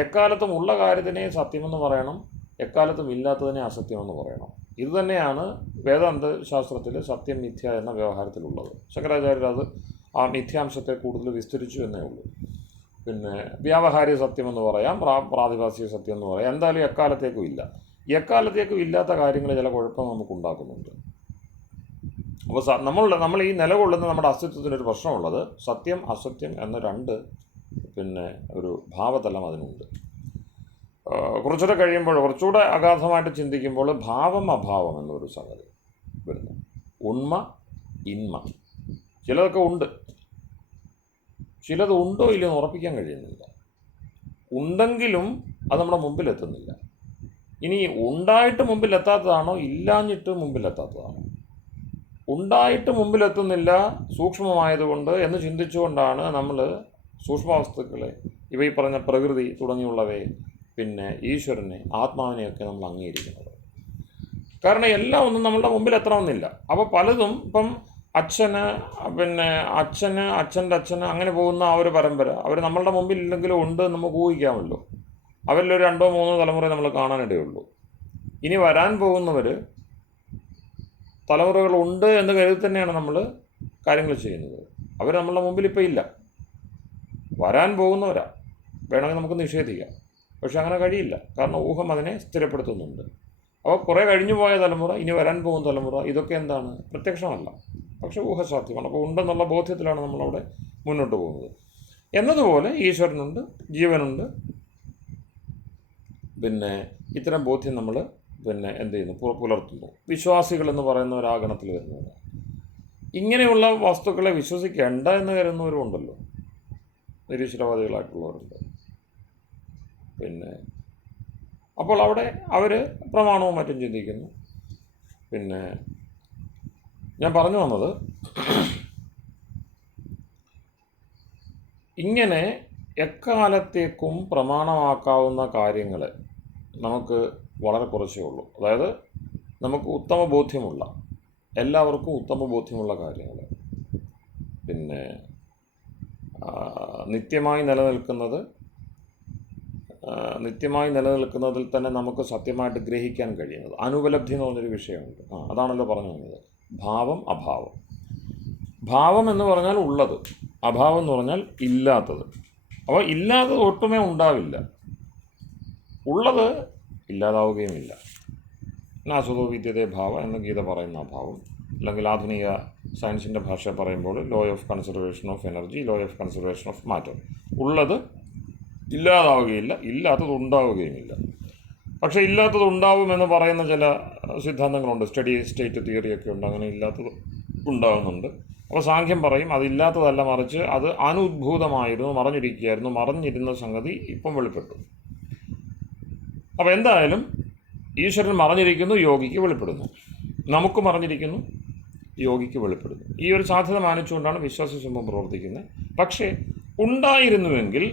എക്കാലത്തും ഉള്ള കാര്യത്തിനെ സത്യമെന്ന് പറയണം, എക്കാലത്തും ഇല്ലാത്തതിനെ അസത്യമെന്ന് പറയണം. ഇത് തന്നെയാണ് വേദാന്ത ശാസ്ത്രത്തിൽ സത്യം മിഥ്യ എന്ന വ്യവഹാരത്തിലുള്ളത്. ശങ്കരാചാര്യർ അത് ആ മിഥ്യാംശത്തെ കൂടുതൽ വിസ്തരിച്ചു എന്നേ ഉള്ളൂ. പിന്നെ വ്യാവഹാരിക സത്യമെന്ന് പറയാം, പ്രാതിഭാസിക സത്യം എന്ന് പറയാം. എന്തായാലും എക്കാലത്തേക്കും ഇല്ല. എക്കാലത്തേക്കും ഇല്ലാത്ത കാര്യങ്ങൾ ചില കുഴപ്പം നമുക്കുണ്ടാക്കുന്നുണ്ട്. അപ്പോൾ നമ്മൾ ഈ നിലകൊള്ളുന്ന നമ്മുടെ അസ്തിത്വത്തിനൊരു പ്രശ്നമുള്ളത് സത്യം അസത്യം എന്ന രണ്ട് ഒരു ഭാവതലം അതിനുണ്ട്. കുറച്ചുകൂടെ കഴിയുമ്പോൾ, കുറച്ചുകൂടെ അഗാധമായിട്ട് ചിന്തിക്കുമ്പോൾ ഭാവം അഭാവം എന്നൊരു സംഗതി വരുന്നു. ഉണ്മ ഇന്മ. ചിലതൊക്കെ ഉണ്ട്, ചിലത് ഉണ്ടോ ഇല്ലയോ എന്ന് ഉറപ്പിക്കാൻ കഴിയുന്നില്ല. ഉണ്ടെങ്കിലും അത് നമ്മുടെ മുമ്പിലെത്തുന്നില്ല. ഇനി ഉണ്ടായിട്ട് മുമ്പിലെത്താത്തതാണോ, ഇല്ലാഞ്ഞിട്ട് മുമ്പിലെത്താത്തതാണോ? ഉണ്ടായിട്ട് മുമ്പിലെത്തുന്നില്ല സൂക്ഷ്മമായതുകൊണ്ട് എന്ന് ചിന്തിച്ചുകൊണ്ടാണ് നമ്മൾ സൂക്ഷ്മവസ്തുക്കളെ, ഇവ ഈ പറഞ്ഞ പ്രകൃതി തുടങ്ങിയുള്ളവയെ, ഈശ്വരനെ, ആത്മാവിനെയൊക്കെ നമ്മൾ അംഗീകരിക്കുന്നത്. കാരണം എല്ലാം ഒന്നും നമ്മളുടെ മുമ്പിൽ എത്തണമെന്നില്ല. അപ്പോൾ പലതും ഇപ്പം അച്ഛന് അച്ഛൻ്റെ അച്ഛന് അങ്ങനെ പോകുന്ന ആ ഒരു പരമ്പര അവർ നമ്മളുടെ മുമ്പിൽ ഇല്ലെങ്കിലും ഉണ്ട് നമുക്ക് ഊഹിക്കാമല്ലോ. അവരിലൊരു 2-3 തലമുറ നമ്മൾ കാണാനിടയുള്ളൂ. ഇനി വരാൻ പോകുന്നവർ തലമുറകളുണ്ട് എന്ന് കരുതി തന്നെയാണ് നമ്മൾ കാര്യങ്ങൾ ചെയ്യുന്നത്. അവർ നമ്മളുടെ മുമ്പിൽ ഇപ്പോൾ ഇല്ല, വരാൻ പോകുന്നവരാ. വേണമെങ്കിൽ നമുക്ക് നിഷേധിക്കാം, പക്ഷെ അങ്ങനെ കഴിയില്ല. കാരണം ഊഹം അതിനെ സ്ഥിരപ്പെടുത്തുന്നുണ്ട്. അപ്പോൾ കുറേ കഴിഞ്ഞു പോയ തലമുറ, ഇനി വരാൻ പോകുന്ന തലമുറ, ഇതൊക്കെ എന്താണ്, പ്രത്യക്ഷമല്ല, പക്ഷെ ഊഹസാധ്യമാണ്. അപ്പോൾ ഉണ്ടെന്നുള്ള ബോധ്യത്തിലാണ് നമ്മളവിടെ മുന്നോട്ട് പോകുന്നത്. എന്നതുപോലെ ഈശ്വരനുണ്ട്, ജീവനുണ്ട്. ഇത്തരം ബോധ്യം നമ്മൾ എന്ത് ചെയ്യുന്നു, പുലർത്തുന്നു. വിശ്വാസികളെന്ന് പറയുന്ന ഒരു ആഗണത്തിൽ വരുന്നവരാണ്. ഇങ്ങനെയുള്ള വസ്തുക്കളെ വിശ്വസിക്കേണ്ട എന്ന് കരുതുന്നവരും ഉണ്ടല്ലോ, നിരീശ്വരവാദികളായിട്ടുള്ളവരുണ്ട്. അപ്പോൾ അവിടെ അവർ പ്രമാണവും മറ്റും ചിന്തിക്കുന്നു. ഞാൻ പറഞ്ഞു വന്നത്, ഇങ്ങനെ എക്കാലത്തേക്കും പ്രമാണമാക്കാവുന്ന കാര്യങ്ങൾ നമുക്ക് വളരെ കുറച്ചേ ഉള്ളൂ. അതായത് നമുക്ക് ഉത്തമ ബോധ്യമുള്ള, എല്ലാവർക്കും ഉത്തമ ബോധ്യമുള്ള കാര്യങ്ങൾ, നിത്യമായി നിലനിൽക്കുന്നതിൽ തന്നെ നമുക്ക് സത്യമായിട്ട് ഗ്രഹിക്കാൻ കഴിയുന്നത്, അനുപലബ്ധി എന്ന് പറഞ്ഞൊരു വിഷയമുണ്ട്. അതാണല്ലോ പറഞ്ഞു വന്നത്. ഭാവം അഭാവം. ഭാവം എന്ന് പറഞ്ഞാൽ ഉള്ളത്, അഭാവം എന്ന് പറഞ്ഞാൽ ഇല്ലാത്തത്. അപ്പോൾ ഇല്ലാത്തത് ഒട്ടുമേ ഉണ്ടാവില്ല, ഉള്ളത് ഇല്ലാതാവുകയുമില്ല. നാസുതോ വിദ്യതേ ഭാവ എന്ന് ഗീത പറയുന്ന അഭാവം, അല്ലെങ്കിൽ ആധുനിക സയൻസിൻ്റെ ഭാഷ പറയുമ്പോൾ law of conservation of energy, law of conservation of matter. ഉള്ളത് ഇല്ലാതാവുകയില്ല, ഇല്ലാത്തത് ഉണ്ടാവുകയുമില്ല. പക്ഷേ ഇല്ലാത്തത് ഉണ്ടാവുമെന്ന് പറയുന്ന ചില സിദ്ധാന്തങ്ങളുണ്ട്, സ്റ്റഡി സ്റ്റേറ്റ് തിയറിയൊക്കെ ഉണ്ട്, അങ്ങനെ ഇല്ലാത്തത് ഉണ്ടാകുന്നുണ്ട്. അപ്പോൾ സാഖ്യം പറയും അതില്ലാത്തതല്ല, മറിച്ച് അത് അനുദ്ഭൂതമായിരുന്നു, മറഞ്ഞിരിക്കുകയായിരുന്നു, മറഞ്ഞിരുന്ന സംഗതി ഇപ്പം വെളിപ്പെട്ടു. അപ്പോൾ എന്തായാലും ഈശ്വരൻ മറഞ്ഞിരിക്കുന്നു, യോഗിക്ക് വെളിപ്പെടുന്നു. നമുക്ക് മറഞ്ഞിരിക്കുന്നു, യോഗിക്ക് വെളിപ്പെടുന്നു. ഈ ഒരു സാധ്യത മാനിച്ചുകൊണ്ടാണ് വിശ്വാസ സമൂഹം പ്രവർത്തിക്കുന്നത്. പക്ഷേ ഉണ്ടായിരുന്നുവെങ്കിൽ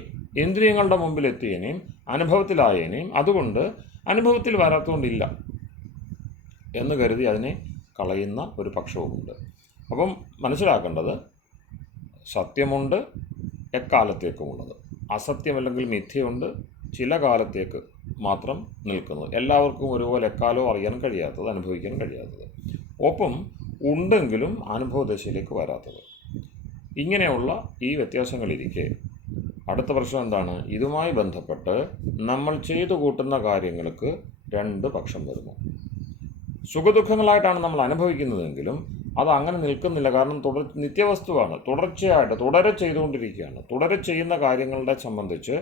ഇന്ദ്രിയങ്ങളുടെ മുമ്പിൽ എത്തിയേനെയും അനുഭവത്തിലായേനെയും, അതുകൊണ്ട് അനുഭവത്തിൽ വരാത്തതുകൊണ്ടില്ല എന്ന് കരുതി അതിനെ കളയുന്ന ഒരു പക്ഷവുമുണ്ട്. അപ്പം മനസ്സിലാക്കേണ്ടത്, സത്യമുണ്ട്, എക്കാലത്തേക്കുമുള്ളത്. അസത്യമല്ലെങ്കിൽ മിഥ്യയുണ്ട്, ചില കാലത്തേക്ക് മാത്രം നിൽക്കുന്നത്, എല്ലാവർക്കും ഒരുപോലെ എക്കാലവും അറിയാൻ കഴിയാത്തത്, അനുഭവിക്കാൻ കഴിയാത്തത്. ഒപ്പം ഉണ്ടെങ്കിലും അനുഭവദശയിലേക്ക് വരാത്തത്. ഇങ്ങനെയുള്ള ഈ വ്യത്യാസങ്ങളിരിക്കെ അടുത്ത പ്രശ്നം എന്താണ്? ഇതുമായി ബന്ധപ്പെട്ട് നമ്മൾ ചെയ്തു കൂട്ടുന്ന കാര്യങ്ങൾക്ക് 2 പക്ഷം വരുന്നു. സുഖദുഃഖങ്ങളായിട്ടാണ് നമ്മൾ അനുഭവിക്കുന്നതെങ്കിലും അത് അങ്ങനെ നിൽക്കുന്നില്ല. കാരണം നിത്യവസ്തുവാണ്, തുടരെ ചെയ്തുകൊണ്ടിരിക്കുകയാണ്. തുടരെ ചെയ്യുന്ന കാര്യങ്ങളെ സംബന്ധിച്ച്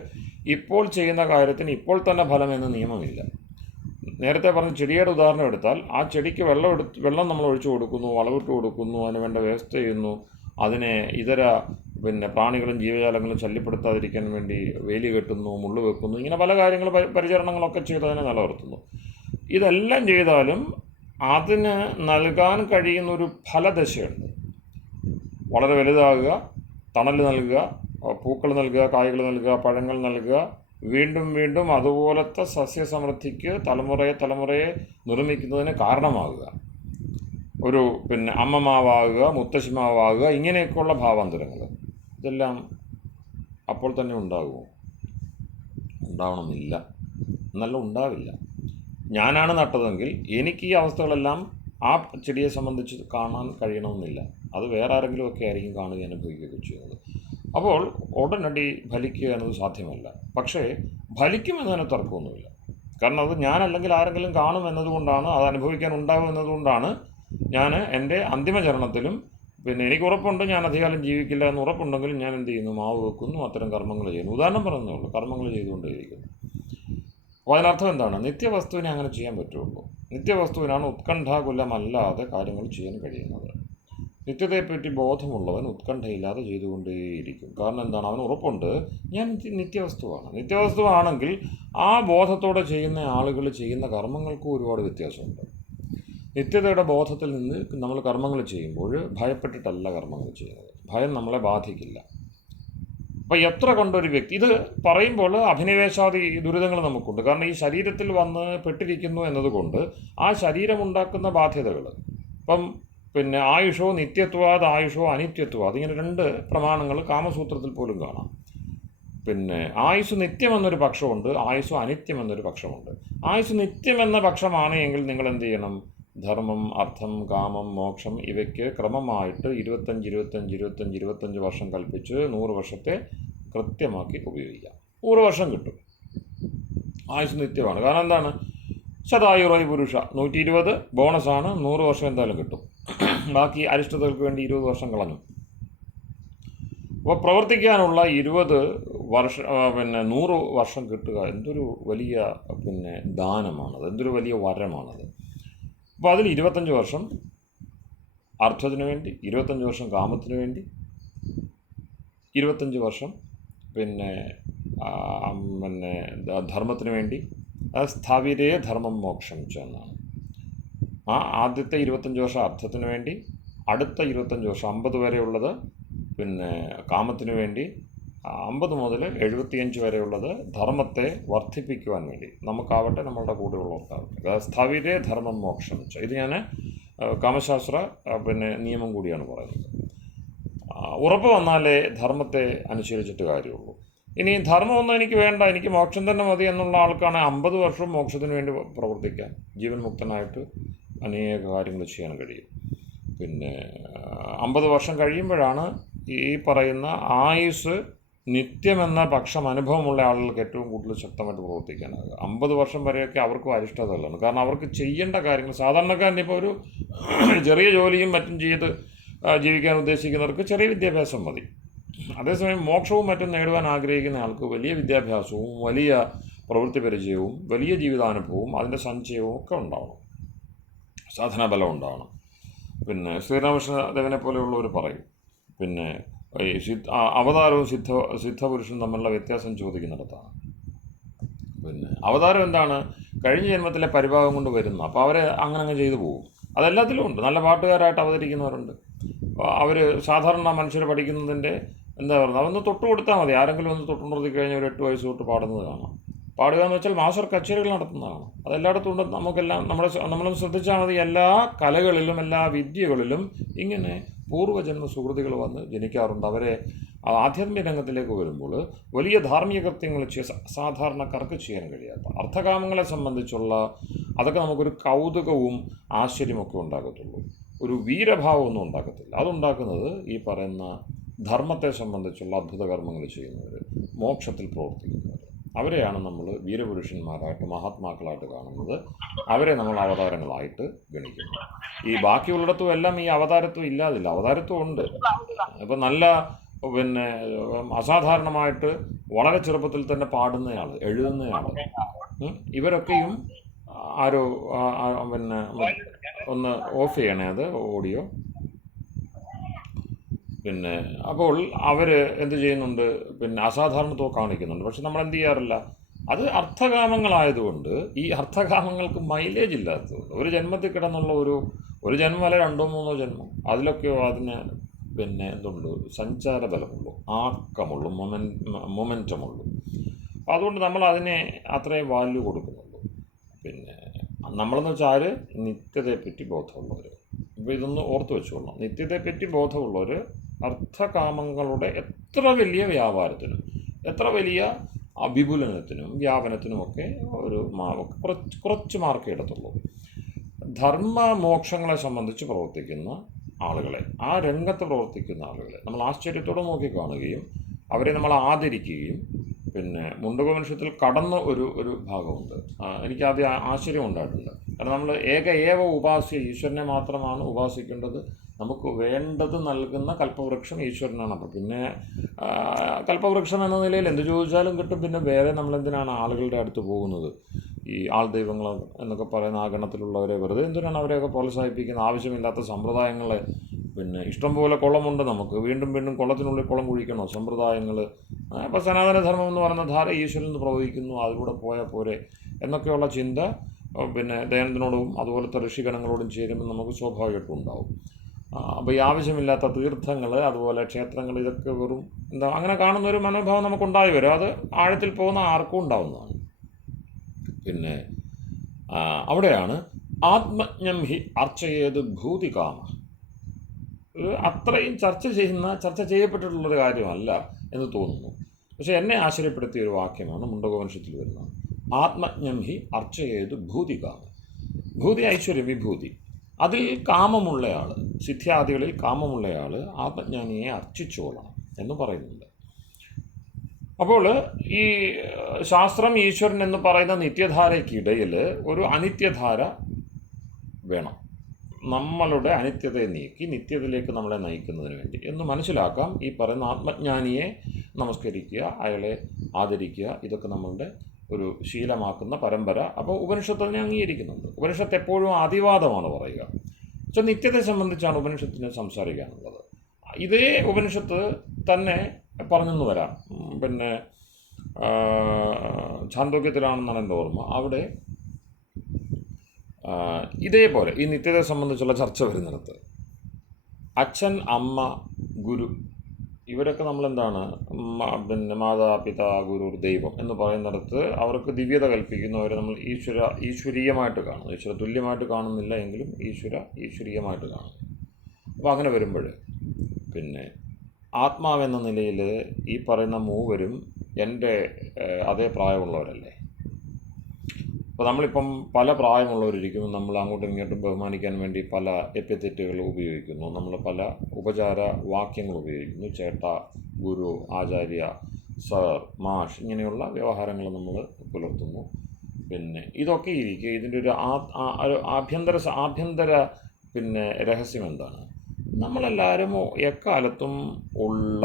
ഇപ്പോൾ ചെയ്യുന്ന കാര്യത്തിന് ഇപ്പോൾ തന്നെ ഫലമെന്ന് നിയമമില്ല. നേരത്തെ പറഞ്ഞ ചെടിയുടെ ഉദാഹരണം എടുത്താൽ ആ ചെടിക്ക് വെള്ളം നമ്മൾ ഒഴിച്ചു കൊടുക്കുന്നു, വളമിട്ട് കൊടുക്കുന്നു, അതിന് വേണ്ട വ്യവസ്ഥ ചെയ്യുന്നു, അതിനെ ഇതര പ്രാണികളും ജീവജാലങ്ങളും ശല്യപ്പെടുത്താതിരിക്കാൻ വേണ്ടി വേലി കെട്ടുന്നു, മുള്ളു വെക്കുന്നു, ഇങ്ങനെ പല കാര്യങ്ങൾ പരിചരണങ്ങളൊക്കെ ചെയ്ത് അതിനെ നിലനിർത്തുന്നു. ഇതെല്ലാം ചെയ്താലും അതിന് നൽകാൻ കഴിയുന്നൊരു ഫലദശയുണ്ട്. വളരെ വലുതാകുക, തണൽ നൽകുക, പൂക്കൾ നൽകുക, കായ്കൾ നൽകുക, പഴങ്ങൾ നൽകുക, വീണ്ടും വീണ്ടും അതുപോലത്തെ സസ്യസമൃദ്ധിക്ക് തലമുറയെ നിർമ്മിക്കുന്നതിന് കാരണമാകുക, ഒരു അമ്മമാവാകുക, മുത്തശ്ശിമാവാകുക, ഇങ്ങനെയൊക്കെയുള്ള ഭാവാന്തരങ്ങൾ ഇതെല്ലാം അപ്പോൾ തന്നെ ഉണ്ടാകുമോ? ഉണ്ടാവണമെന്നില്ല, എന്നല്ല ഉണ്ടാവില്ല. ഞാനാണ് നട്ടതെങ്കിൽ എനിക്ക് ഈ അവസ്ഥകളെല്ലാം ആ ചെടിയെ സംബന്ധിച്ച് കാണാൻ കഴിയണമെന്നില്ല. അത് വേറെ ആരെങ്കിലുമൊക്കെ ആയിരിക്കും കാണുകയും അനുഭവിക്കുകയൊക്കെ ചെയ്യുന്നത്. അപ്പോൾ ഉടനടി ഫലിക്കുക എന്നത് സാധ്യമല്ല. പക്ഷേ ഫലിക്കുമെന്നതിന് തർക്കമൊന്നുമില്ല. കാരണം അത് ഞാനല്ലെങ്കിൽ ആരെങ്കിലും കാണും എന്നതുകൊണ്ടാണ്, അത് അനുഭവിക്കാൻ ഉണ്ടാകും എന്നതുകൊണ്ടാണ് ഞാൻ എൻ്റെ അന്തിമചരണത്തിലും എനിക്ക് ഉറപ്പുണ്ട് ഞാൻ അധികാലം ജീവിക്കില്ല എന്ന് ഉറപ്പുണ്ടെങ്കിലും ഞാൻ എന്ത് ചെയ്യുന്നു? മാവ് വെക്കുന്നു, അത്തരം കർമ്മങ്ങൾ ചെയ്യുന്നു. ഉദാഹരണം പറയുന്നേ ഉള്ളൂ, കർമ്മങ്ങൾ ചെയ്തുകൊണ്ടേയിരിക്കുന്നു. അപ്പോൾ അതിനർത്ഥം എന്താണ്? നിത്യവസ്തുവിനെ അങ്ങനെ ചെയ്യാൻ പറ്റുള്ളൂ. നിത്യവസ്തുവിനാണ് ഉത്കണ്ഠാകുലമല്ലാതെ കാര്യങ്ങൾ ചെയ്യാൻ കഴിയുന്നത്. നിത്യതയെപ്പറ്റി ബോധമുള്ളവൻ ഉത്കണ്ഠയില്ലാതെ ചെയ്തുകൊണ്ടേയിരിക്കും. കാരണം എന്താണ്? അവന് ഉറപ്പുണ്ട് ഞാൻ നിത്യവസ്തുവാണ്. നിത്യവസ്തുവാണെങ്കിൽ ആ ബോധത്തോടെ ചെയ്യുന്ന ആളുകൾ ചെയ്യുന്ന കർമ്മങ്ങൾക്കും ഒരുപാട് വ്യത്യാസമുണ്ട്. നിത്യതയുടെ ബോധത്തിൽ നിന്ന് നമ്മൾ കർമ്മങ്ങൾ ചെയ്യുമ്പോൾ ഭയപ്പെട്ടിട്ടല്ല കർമ്മങ്ങൾ ചെയ്യുന്നത്. ഭയം നമ്മളെ ബാധിക്കില്ല. അപ്പോൾ എത്ര കണ്ടൊരു വ്യക്തി, ഇത് പറയുമ്പോൾ അഭിനിവേശാദി ദുരിതങ്ങൾ നമുക്കുണ്ട്. കാരണം ഈ ശരീരത്തിൽ വന്ന് പെട്ടിരിക്കുന്നു എന്നതുകൊണ്ട് ആ ശരീരമുണ്ടാക്കുന്ന ബാധ്യതകൾ, ഇപ്പം ആയുഷോ നിത്യത്വാത് ആയുഷോ അനിത്യത്വാത്, ഇങ്ങനെ രണ്ട് പ്രമാണങ്ങൾ കാമസൂത്രത്തിൽ പോലും കാണാം. ആയുസ് നിത്യം എന്നൊരു പക്ഷമുണ്ട്, ആയുസ് അനിത്യം എന്നൊരു പക്ഷമുണ്ട്. ആയുസ് നിത്യം എന്ന പക്ഷമാണ് എങ്കിൽ നിങ്ങൾ എന്ത് ചെയ്യണം? ധർമ്മം, അർത്ഥം, കാമം, മോക്ഷം ഇവയ്ക്ക് ക്രമമായിട്ട് 25 വർഷം കൽപ്പിച്ച് 100 വർഷത്തെ കൃത്യമാക്കി ഉപയോഗിക്കാം. 100 വർഷം കിട്ടും. ആയുസ് നിത്യമാണ്. കാരണം എന്താണ്? ശതായുറായി പുരുഷ 120 ബോണസാണ്. 100 വർഷം എന്തായാലും കിട്ടും. ബാക്കി അരിഷ്ടതകൾക്ക് വേണ്ടി 20 വർഷം കളഞ്ഞു. അപ്പോൾ പ്രവർത്തിക്കാനുള്ള 20 വർഷം 100 വർഷം കിട്ടുക എന്തൊരു വലിയ ദാനമാണത്, എന്തൊരു വലിയ വരമാണത്. അപ്പോൾ അതിൽ 25 വർഷം അർത്ഥത്തിന് വേണ്ടി, 25 വർഷം കാമത്തിന് വേണ്ടി, 25 വർഷം ധർമ്മത്തിന് വേണ്ടി. സ്ഥവിരേ ധർമ്മം മോക്ഷം എന്നാണ്. ആ ആദ്യത്തെ 25 വർഷം അർത്ഥത്തിന് വേണ്ടി, അടുത്ത 25 വർഷം 50 വരെയുള്ളത് കാമത്തിന് വേണ്ടി, 50 മുതൽ 75 വരെയുള്ളത് ധർമ്മത്തെ വർദ്ധിപ്പിക്കുവാൻ വേണ്ടി, നമുക്കാവട്ടെ നമ്മളുടെ കൂടെയുള്ളവർക്കാവട്ടെ. സ്ഥവിരേ ധർമ്മം മോക്ഷം. ഇത് ഞാൻ കാമശാസ്ത്ര നിയമം കൂടിയാണ് പറയുന്നത്. ഉറപ്പ് വന്നാലേ ധർമ്മത്തെ അനുശീലിച്ചിട്ട് കാര്യമുള്ളൂ. ഇനി ധർമ്മമൊന്നും എനിക്ക് വേണ്ട, എനിക്ക് മോക്ഷം തന്നെ മതി എന്നുള്ള ആൾക്കാണ് 50 വർഷവും മോക്ഷത്തിന് വേണ്ടി പ്രവർത്തിക്കാൻ, ജീവൻ മുക്തനായിട്ട് അനേക കാര്യങ്ങൾ ചെയ്യാൻ കഴിയും. 50 വർഷം കഴിയുമ്പോഴാണ് ഈ പറയുന്ന ആയുസ് നിത്യമെന്ന പക്ഷം അനുഭവമുള്ള ആളുകൾക്ക് ഏറ്റവും കൂടുതൽ ശക്തമായിട്ട് പ്രവർത്തിക്കാനാകുക. 50 വർഷം വരെയൊക്കെ അവർക്കും അരിഷ്ടതകളാണ്. കാരണം അവർക്ക് ചെയ്യേണ്ട കാര്യങ്ങൾ, സാധാരണക്കാരൻ്റെ ഇപ്പോൾ ഒരു ചെറിയ ജോലിയും മറ്റും ചെയ്ത് ജീവിക്കാൻ ഉദ്ദേശിക്കുന്നവർക്ക് ചെറിയ വിദ്യാഭ്യാസം മതി. അതേസമയം മോക്ഷവും മറ്റും നേടുവാൻ ആഗ്രഹിക്കുന്ന ആൾക്ക് വലിയ വിദ്യാഭ്യാസവും വലിയ പ്രവൃത്തി പരിചയവും വലിയ ജീവിതാനുഭവവും അതിൻ്റെ സഞ്ചയവും ഒക്കെ ഉണ്ടാവണം. സാധനാബലം ഉണ്ടാവണം. ശ്രീരാമകൃഷ്ണദേവനെ പോലെയുള്ളവർ പറയും ഈ അവതാരവും സിദ്ധപുരുഷനും തമ്മിലുള്ള വ്യത്യാസം ചോദിക്കുന്നിടത്താണ്. അവതാരം എന്താണ്? കഴിഞ്ഞ ജന്മത്തിലെ പരിഭാവം കൊണ്ട് വരുന്നു. അപ്പോൾ അവരെ അങ്ങനെ ചെയ്തു പോകും. അതെല്ലാത്തിലും ഉണ്ട്. നല്ല പാട്ടുകാരായിട്ട് അവതരിക്കുന്നവരുണ്ട്. അവർ സാധാരണ മനുഷ്യർ പഠിക്കുന്നതിൻ്റെ എന്താ പറയുന്നത്, അതൊന്ന് തൊട്ട് കൊടുത്താൽ മതി. ആരെങ്കിലും ഒന്ന് തൊട്ടുണർത്തി കഴിഞ്ഞാൽ ഒരു 8 വയസ്സ് തൊട്ട് പാടുന്നത് കാണാം. പാടുക എന്ന് വെച്ചാൽ മാസ്റ്റർ കച്ചേരികൾ നടത്തുന്നതാണ്. അതെല്ലായിടത്തും ഉണ്ട്. നമുക്കെല്ലാം നമ്മളൊന്ന് ശ്രദ്ധിച്ചാൽ മതി. എല്ലാ കലകളിലും എല്ലാ വിദ്യകളിലും ഇങ്ങനെ പൂർവ്വജന്മ സുഹൃത്തുക്കൾ വന്ന് ജനിക്കാറുണ്ട്. അവരെ ആധ്യാത്മിക രംഗത്തിലേക്ക് വരുമ്പോൾ വലിയ ധാർമ്മിക കൃത്യങ്ങൾ സാധാരണക്കാർക്ക് ചെയ്യാൻ കഴിയാത്ത അർത്ഥകാമങ്ങളെ സംബന്ധിച്ചുള്ള അതൊക്കെ നമുക്കൊരു കൗതുകവും ആശ്ചര്യമൊക്കെ ഉണ്ടാകത്തുള്ളൂ. ഒരു വീരഭാവമൊന്നും ഉണ്ടാക്കത്തില്ല. അതുണ്ടാക്കുന്നത് ഈ പറയുന്ന ധർമ്മത്തെ സംബന്ധിച്ചുള്ള അദ്ഭുത കർമ്മങ്ങൾ ചെയ്യുന്നവർ, മോക്ഷത്തിൽ പ്രവർത്തിക്കുന്നവർ, അവരെയാണ് നമ്മൾ വീരപുരുഷന്മാരായിട്ട് മഹാത്മാക്കളായിട്ട് കാണുന്നത്. അവരെ നമ്മൾ അവതാരങ്ങളായിട്ട് ഗണിക്കുന്നു. ഈ ബാക്കിയുള്ളിടത്തും എല്ലാം ഈ അവതാരത്വം ഇല്ലാതില്ല. അവതാരത്വം ഉണ്ട്. ഇപ്പം നല്ല അസാധാരണമായിട്ട് വളരെ ചെറുപ്പത്തിൽ തന്നെ പാടുന്നയാൾ, എഴുതുന്നയാൾ, ഇവരൊക്കെയും ആരോ പിന്നെ ഒന്ന് ഓഫ് ചെയ്യണേ അത് ഓഡിയോ. പിന്നെ അപ്പോൾ അവർ എന്ത് ചെയ്യുന്നുണ്ട്, പിന്നെ അസാധാരണത്വം കാണിക്കുന്നുണ്ട്. പക്ഷെ നമ്മൾ എന്ത് ചെയ്യാറില്ല, അത് അർത്ഥകാമങ്ങളായതുകൊണ്ട്, ഈ അർത്ഥകാമങ്ങൾക്ക് മൈലേജ് ഇല്ലാത്തതുകൊണ്ട്, ഒരു ജന്മത്തിൽ കിടന്നുള്ള ഒരു ജന്മം അല്ല 2-3 ജന്മം, അതിലൊക്കെയോ അതിന് പിന്നെ എന്തുണ്ട്, സഞ്ചാര ബലമുള്ളൂ, ആക്കമുള്ളൂ, മൊമെൻറ്റമുള്ളൂ. അപ്പോൾ അതുകൊണ്ട് നമ്മൾ അതിനെ അത്രയും വാല്യൂ കൊടുക്കുന്നുള്ളൂ. പിന്നെ നമ്മളെന്ന് വെച്ചാൽ നിത്യതയെപ്പറ്റി ബോധമുള്ളവർ. ഇപ്പോൾ ഇതൊന്ന് ഓർത്ത് വെച്ചുകൊള്ളണം. നിത്യതയെപ്പറ്റി ബോധമുള്ളവർ അർത്ഥകാമങ്ങളുടെ എത്ര വലിയ വ്യാപാരത്തിനും എത്ര വലിയ വിപുലനത്തിനും വ്യാപനത്തിനുമൊക്കെ കുറച്ച് മാർക്കേ എടുത്തുള്ളൂ. ധർമ്മ മോക്ഷങ്ങളെ സംബന്ധിച്ച് പ്രവർത്തിക്കുന്ന ആളുകളെ, ആ രംഗത്ത് പ്രവർത്തിക്കുന്ന ആളുകളെ നമ്മൾ ആശ്ചര്യത്തോടെ നോക്കിക്കാണുകയും അവരെ നമ്മൾ ആദരിക്കുകയും, പിന്നെ മുണ്ടകോപനിഷത്തിൽ കടന്ന ഒരു ഭാഗമുണ്ട്. എനിക്കാദ്യം ആശ്ചര്യം ഉണ്ടായിട്ടുണ്ട്. കാരണം നമ്മൾ ഏവ ഉപാസ്യ, ഈശ്വരനെ മാത്രമാണ് ഉപാസിക്കേണ്ടത്. നമുക്ക് വേണ്ടത് നൽകുന്ന കൽപ്പവൃക്ഷം ഈശ്വരനാണ്. അപ്പോൾ പിന്നെ കൽപ്പവൃക്ഷം എന്ന നിലയിൽ എന്ത് ചോദിച്ചാലും കിട്ടും. പിന്നെ വേറെ നമ്മളെന്തിനാണ് ആളുകളുടെ അടുത്ത് പോകുന്നത്? ഈ ആൾ ദൈവങ്ങൾ എന്നൊക്കെ പറയുന്ന ആ ഗണത്തിലുള്ളവരെ വെറുതെ എന്തിനാണ് അവരെയൊക്കെ പ്രോത്സാഹിപ്പിക്കുന്ന? ആവശ്യമില്ലാത്ത സമ്പ്രദായങ്ങളെ, പിന്നെ ഇഷ്ടംപോലെ കുളമുണ്ട് നമുക്ക്, വീണ്ടും വീണ്ടും കുളത്തിനുള്ളിൽ കുളം കുഴിക്കണോ? സമ്പ്രദായങ്ങൾ. ഇപ്പോൾ സനാതനധർമ്മം എന്ന് പറയുന്ന ധാര ഈശ്വരൻ എന്ന് പ്രവചിക്കുന്നു, അതിലൂടെ പോയാൽ പോരെ എന്നൊക്കെയുള്ള ചിന്ത പിന്നെ ദയാനന്ദനോടും അതുപോലത്തെ ഋഷിഗണങ്ങളോടും ചേരുമ്പോൾ നമുക്ക് സ്വാഭാവികമായിട്ടും ഉണ്ടാവും. അപ്പോൾ ഈ ആവശ്യമില്ലാത്ത തീർത്ഥങ്ങൾ, അതുപോലെ ക്ഷേത്രങ്ങൾ, ഇതൊക്കെ വെറും എന്താ അങ്ങനെ കാണുന്ന ഒരു മനോഭാവം നമുക്കുണ്ടായി വരും. അത് ആഴത്തിൽ പോകുന്ന ആർക്കും ഉണ്ടാവുന്നതാണ്. പിന്നെ അവിടെയാണ് ആത്മജ്ഞം ഹി അർച്ചയേത് ഭൂതികാമ. അത്രയും ചർച്ച ചെയ്യപ്പെട്ടിട്ടുള്ളൊരു കാര്യമല്ല എന്ന് തോന്നുന്നു. പക്ഷെ എന്നെ ആശ്ചര്യപ്പെടുത്തിയ ഒരു വാക്യമാണ് മുണ്ടകോപനിഷത്തിൽ വരുന്നത്. ആത്മജ്ഞം ഹി അർച്ചയേത് ഭൂതികാമ. ഭൂതി ഐശ്വര്യം, വിഭൂതി. അതിൽ കാമമുള്ളയാൾ, സിദ്ധ്യാദികളിൽ കാമമുള്ളയാൾ ആത്മജ്ഞാനിയെ അർച്ചിച്ചോളണം എന്ന് പറയുന്നുണ്ട്. അപ്പോൾ ഈ ശാസ്ത്രം, ഈശ്വരൻ എന്ന് പറയുന്ന നിത്യധാരയ്ക്കിടയിൽ ഒരു അനിത്യധാര വേണം. നമ്മളുടെ അനിത്യതയെ നീക്കി നിത്യതയിലേക്ക് നമ്മളെ നയിക്കുന്നതിന് വേണ്ടി എന്ന് മനസ്സിലാക്കാം. ഈ പറയുന്ന ആത്മജ്ഞാനിയെ നമസ്കരിക്കുക, അയാളെ ആദരിക്കുക, ഇതൊക്കെ നമ്മളുടെ ഒരു ശീലമാക്കുന്ന പരമ്പര. അപ്പോൾ ഉപനിഷത്ത് അതിനെ അംഗീകരിക്കുന്നുണ്ട്. ഉപനിഷത്ത് എപ്പോഴും ആദിവാദമാണ് പറയുക. പക്ഷേ നിത്യത്തെ സംബന്ധിച്ചാണ് ഉപനിഷത്തിന് സംസാരിക്കാനുള്ളത്. ഇതേ ഉപനിഷത്ത് തന്നെ പറഞ്ഞെന്ന് വരാം. പിന്നെ ഛാന്തോക്യത്തിലാണെന്നാണ് എൻ്റെ ഓർമ്മ. അവിടെ ഇതേപോലെ ഈ നിത്യതയെ സംബന്ധിച്ചുള്ള ചർച്ച വരുന്നിടത്ത് അച്ഛൻ, അമ്മ, ഗുരു, ഇവരൊക്കെ നമ്മളെന്താണ്, പിന്നെ മാതാപിതാ, ഗുരു, ദൈവം എന്ന് പറയുന്നിടത്ത് അവർക്ക് ദിവ്യത കൽപ്പിക്കുന്നവരെ നമ്മൾ ഈശ്വരീയമായിട്ട് കാണുന്നു. ഈശ്വര തുല്യമായിട്ട് കാണുന്നില്ല എങ്കിലും ഈശ്വരീയമായിട്ട് കാണുന്നു. അപ്പോൾ അങ്ങനെ വരുമ്പോൾ പിന്നെ ആത്മാവെന്ന നിലയിൽ ഈ പറയുന്ന മൂവരും എൻ്റെ അതേ പ്രായമുള്ളവരല്ലേ. അപ്പോൾ നമ്മളിപ്പം പല പ്രായമുള്ളവരിരിക്കുമ്പോൾ നമ്മൾ അങ്ങോട്ടും ഇങ്ങോട്ടും ബഹുമാനിക്കാൻ വേണ്ടി പല എപ്പിതെറ്റുകൾ ഉപയോഗിക്കുന്നു. നമ്മൾ പല ഉപചാര വാക്യങ്ങൾ ഉപയോഗിക്കുന്നു. ചേട്ട, ഗുരു, ആചാര്യ, സർ, മാഷ്, ഇങ്ങനെയുള്ള വ്യവഹാരങ്ങൾ നമ്മൾ പുലർത്തുന്നു. പിന്നെ ഇതൊക്കെ ഇരിക്കുക. ഇതിൻ്റെ ഒരു ആഭ്യന്തര പിന്നെ രഹസ്യം എന്താണ്? നമ്മളെല്ലാവരും എക്കാലത്തും ഉള്ള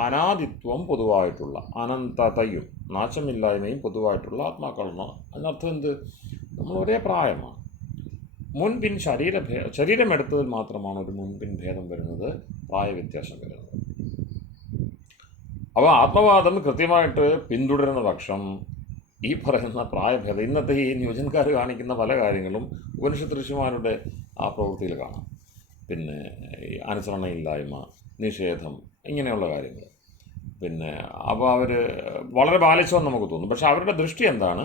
അനാദിത്വം പൊതുവായിട്ടുള്ള, അനന്തതയും നാശമില്ലായ്മയും പൊതുവായിട്ടുള്ള ആത്മാക്കളെന്ന്. അതിനർത്ഥം എന്ത്? നമ്മൾ ഒരേ പ്രായമാണ്. മുൻപിൻ ശരീരമെടുത്തതിൽ മാത്രമാണ് ഒരു മുൻപിൻ ഭേദം വരുന്നത്, പ്രായവ്യത്യാസം വരുന്നത്. അപ്പോൾ ആത്മവാദം കൃത്യമായിട്ട് പിന്തുടരുന്ന പക്ഷം ഈ പറയുന്ന പ്രായഭേദം, ഇന്നത്തെ ഈ ന്യൂജൻകാർ കാണിക്കുന്ന പല കാര്യങ്ങളും ഉപനിഷത്ത് ഋഷിമാരുടെ ആ പ്രവൃത്തിയിൽ കാണാം. പിന്നെ ഈ അനുസരണയില്ലായ്മ, നിഷേധം, ഇങ്ങനെയുള്ള കാര്യങ്ങൾ. പിന്നെ അപ്പോൾ അവർ വളരെ ബാലിശമെന്ന് നമുക്ക് തോന്നും. പക്ഷെ അവരുടെ ദൃഷ്ടി എന്താണ്?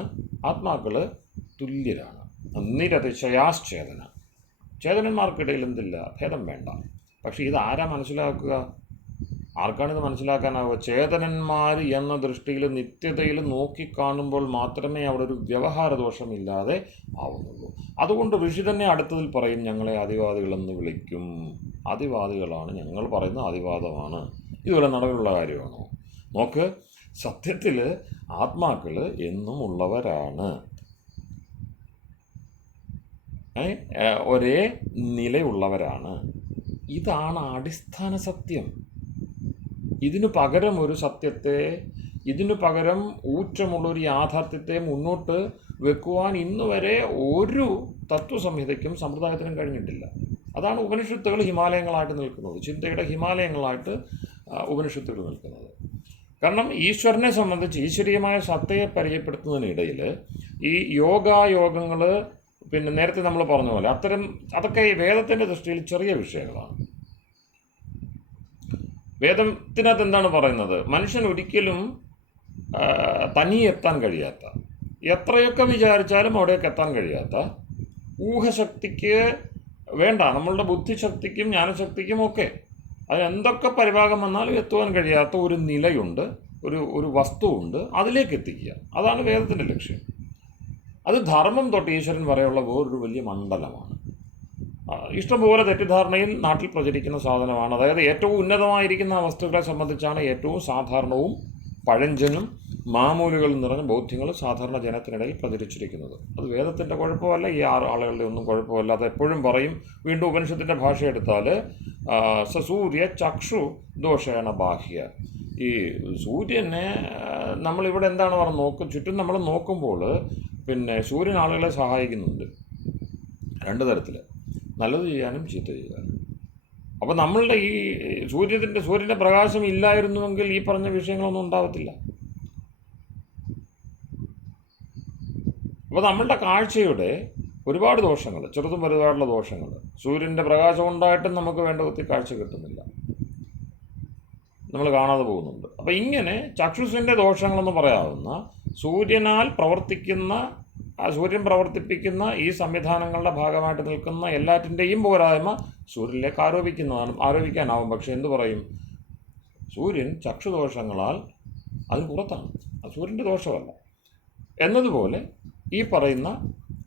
ആത്മാക്കൾ തുല്യരാണ്. നിരതിശയാശ്ചേതന. ചേതനന്മാർക്കിടയിൽ എന്തില്ല, ഭേദം വേണ്ട. പക്ഷേ ഇത് ആരാ മനസ്സിലാക്കുക? ആർക്കാണിത് മനസ്സിലാക്കാനാവുക? ചേതനന്മാർ എന്ന ദൃഷ്ടിയിൽ നിത്യതയിൽ നോക്കിക്കാണുമ്പോൾ മാത്രമേ അവിടെ ഒരു വ്യവഹാര ദോഷമില്ലാതെ ആവുന്നുള്ളൂ. അതുകൊണ്ട് ഋഷി തന്നെ അടുത്തതിൽ പറയും, ഞങ്ങളെ ആദിവാദികളെന്ന് വിളിക്കും. ആദിവാദികളാണ്, ഞങ്ങൾ പറയുന്ന ആദിവാദമാണ്. ഇതുപോലെ നടവിലുള്ള കാര്യമാണോ? നോക്ക്, സത്യത്തിൽ ആത്മാക്കൾ എന്നും ഉള്ളവരാണ്. ഒരേ നിലയുള്ളവരാണ്. ഇതാണ് അടിസ്ഥാന സത്യം. ഇതിനു പകരം ഒരു സത്യത്തെ, ഇതിനു പകരം ഊറ്റമുള്ളൊരു യാഥാർത്ഥ്യത്തെ മുന്നോട്ട് വെക്കുവാൻ ഇന്ന് വരെ ഒരു തത്വസംഹിതയ്ക്കും സമ്പ്രദായത്തിനും കഴിഞ്ഞിട്ടില്ല. അതാണ് ഉപനിഷത്തുകൾ ഹിമാലയങ്ങളായിട്ട് നിൽക്കുന്നത്, ചിന്തയുടെ ഹിമാലയങ്ങളായിട്ട് ഉപനിഷത്തുകൾ നിൽക്കുന്നത്. കാരണം ഈശ്വരനെ സംബന്ധിച്ച് ഈശ്വരീയമായ സത്തയെ പരിചയപ്പെടുത്തുന്നതിനിടയിൽ ഈ യോഗങ്ങൾ, പിന്നെ നേരത്തെ നമ്മൾ പറഞ്ഞ പോലെ അതൊക്കെ വേദത്തിൻ്റെ ദൃഷ്ടിയിൽ ചെറിയ വിഷയങ്ങളാണ്. വേദത്തിനകത്ത് എന്താണ് പറയുന്നത്? മനുഷ്യൻ ഒരിക്കലും തനിയെ എത്താൻ കഴിയാത്ത, എത്രയൊക്കെ വിചാരിച്ചാലും അവിടേക്ക് എത്താൻ കഴിയാത്ത, ഊഹശക്തിക്ക് വേണ്ട നമ്മളുടെ ബുദ്ധിശക്തിക്കും ജ്ഞാനശക്തിക്കും ഒക്കെ അതിനെന്തൊക്കെ പരിഭാഗം വന്നാലും എത്തുവാൻ കഴിയാത്ത ഒരു നിലയുണ്ട്, ഒരു വസ്തുവുണ്ട്, അതിലേക്ക് എത്തിക്കുക. അതാണ് വേദത്തിൻ്റെ ലക്ഷ്യം. അത് ധർമ്മം തൊട്ട് ഈശ്വരൻ വരെയുള്ള വേറൊരു വലിയ മണ്ഡലമാണ്. ഇഷ്ടംപോലെ തെറ്റിദ്ധാരണയിൽ നാട്ടിൽ പ്രചരിക്കുന്ന സാധനമാണ്. അതായത് ഏറ്റവും ഉന്നതമായിരിക്കുന്ന വസ്തുക്കളെ സംബന്ധിച്ചാണ് ഏറ്റവും സാധാരണവും പഴഞ്ചനും മാമൂലുകൾ നിറഞ്ഞ ബോധ്യങ്ങൾ സാധാരണ ജനത്തിനിടയിൽ പ്രചരിച്ചിരിക്കുന്നത്. അത് വേദത്തിൻ്റെ കുഴപ്പമല്ല, ഈ ആളുകളുടെ ഒന്നും കുഴപ്പമല്ല. അത് എപ്പോഴും പറയും. വീണ്ടും ഉപനിഷത്തിൻ്റെ ഭാഷ എടുത്താൽ സൂര്യ ചക്ഷു ദോഷേണ ബാഹ്യ. ഈ സൂര്യനെ നമ്മളിവിടെ എന്താണ് പറഞ്ഞ് ചുറ്റും നമ്മൾ നോക്കുമ്പോൾ പിന്നെ സൂര്യൻ ആളുകളെ സഹായിക്കുന്നുണ്ട് രണ്ട് തരത്തിൽ, നല്ലത് ചെയ്യാനും ചീത്ത ചെയ്യാനും. അപ്പോൾ നമ്മളുടെ ഈ സൂര്യൻ്റെ പ്രകാശം ഇല്ലായിരുന്നുവെങ്കിൽ ഈ പറഞ്ഞ വിഷയങ്ങളൊന്നും ഉണ്ടാവത്തില്ല. അപ്പോൾ നമ്മളുടെ കാഴ്ചയുടെ ഒരുപാട് ദോഷങ്ങൾ, ചെറുതും വലുതായിട്ടുള്ള ദോഷങ്ങൾ, സൂര്യൻ്റെ പ്രകാശം ഉണ്ടായിട്ടും നമുക്ക് വേണ്ട വൃത്തി കാഴ്ച കിട്ടുന്നില്ല, നമ്മൾ കാണാതെ പോകുന്നുണ്ട്. അപ്പോൾ ഇങ്ങനെ ചക്ഷുസിൻ്റെ ദോഷങ്ങളെന്ന് പറയാവുന്ന സൂര്യനാൽ സൂര്യൻ പ്രവർത്തിപ്പിക്കുന്ന ഈ സംവിധാനങ്ങളുടെ ഭാഗമായിട്ട് നിൽക്കുന്ന എല്ലാറ്റിൻ്റെയും പോരായ്മ സൂര്യനിലേക്ക് ആരോപിക്കാനാവും. പക്ഷെ എന്തു പറയും? സൂര്യൻ ചക്ഷുദോഷങ്ങളാൽ അതിന് പുറത്താണ്, അത് സൂര്യൻ്റെ ദോഷമല്ല എന്നതുപോലെ ഈ പറയുന്ന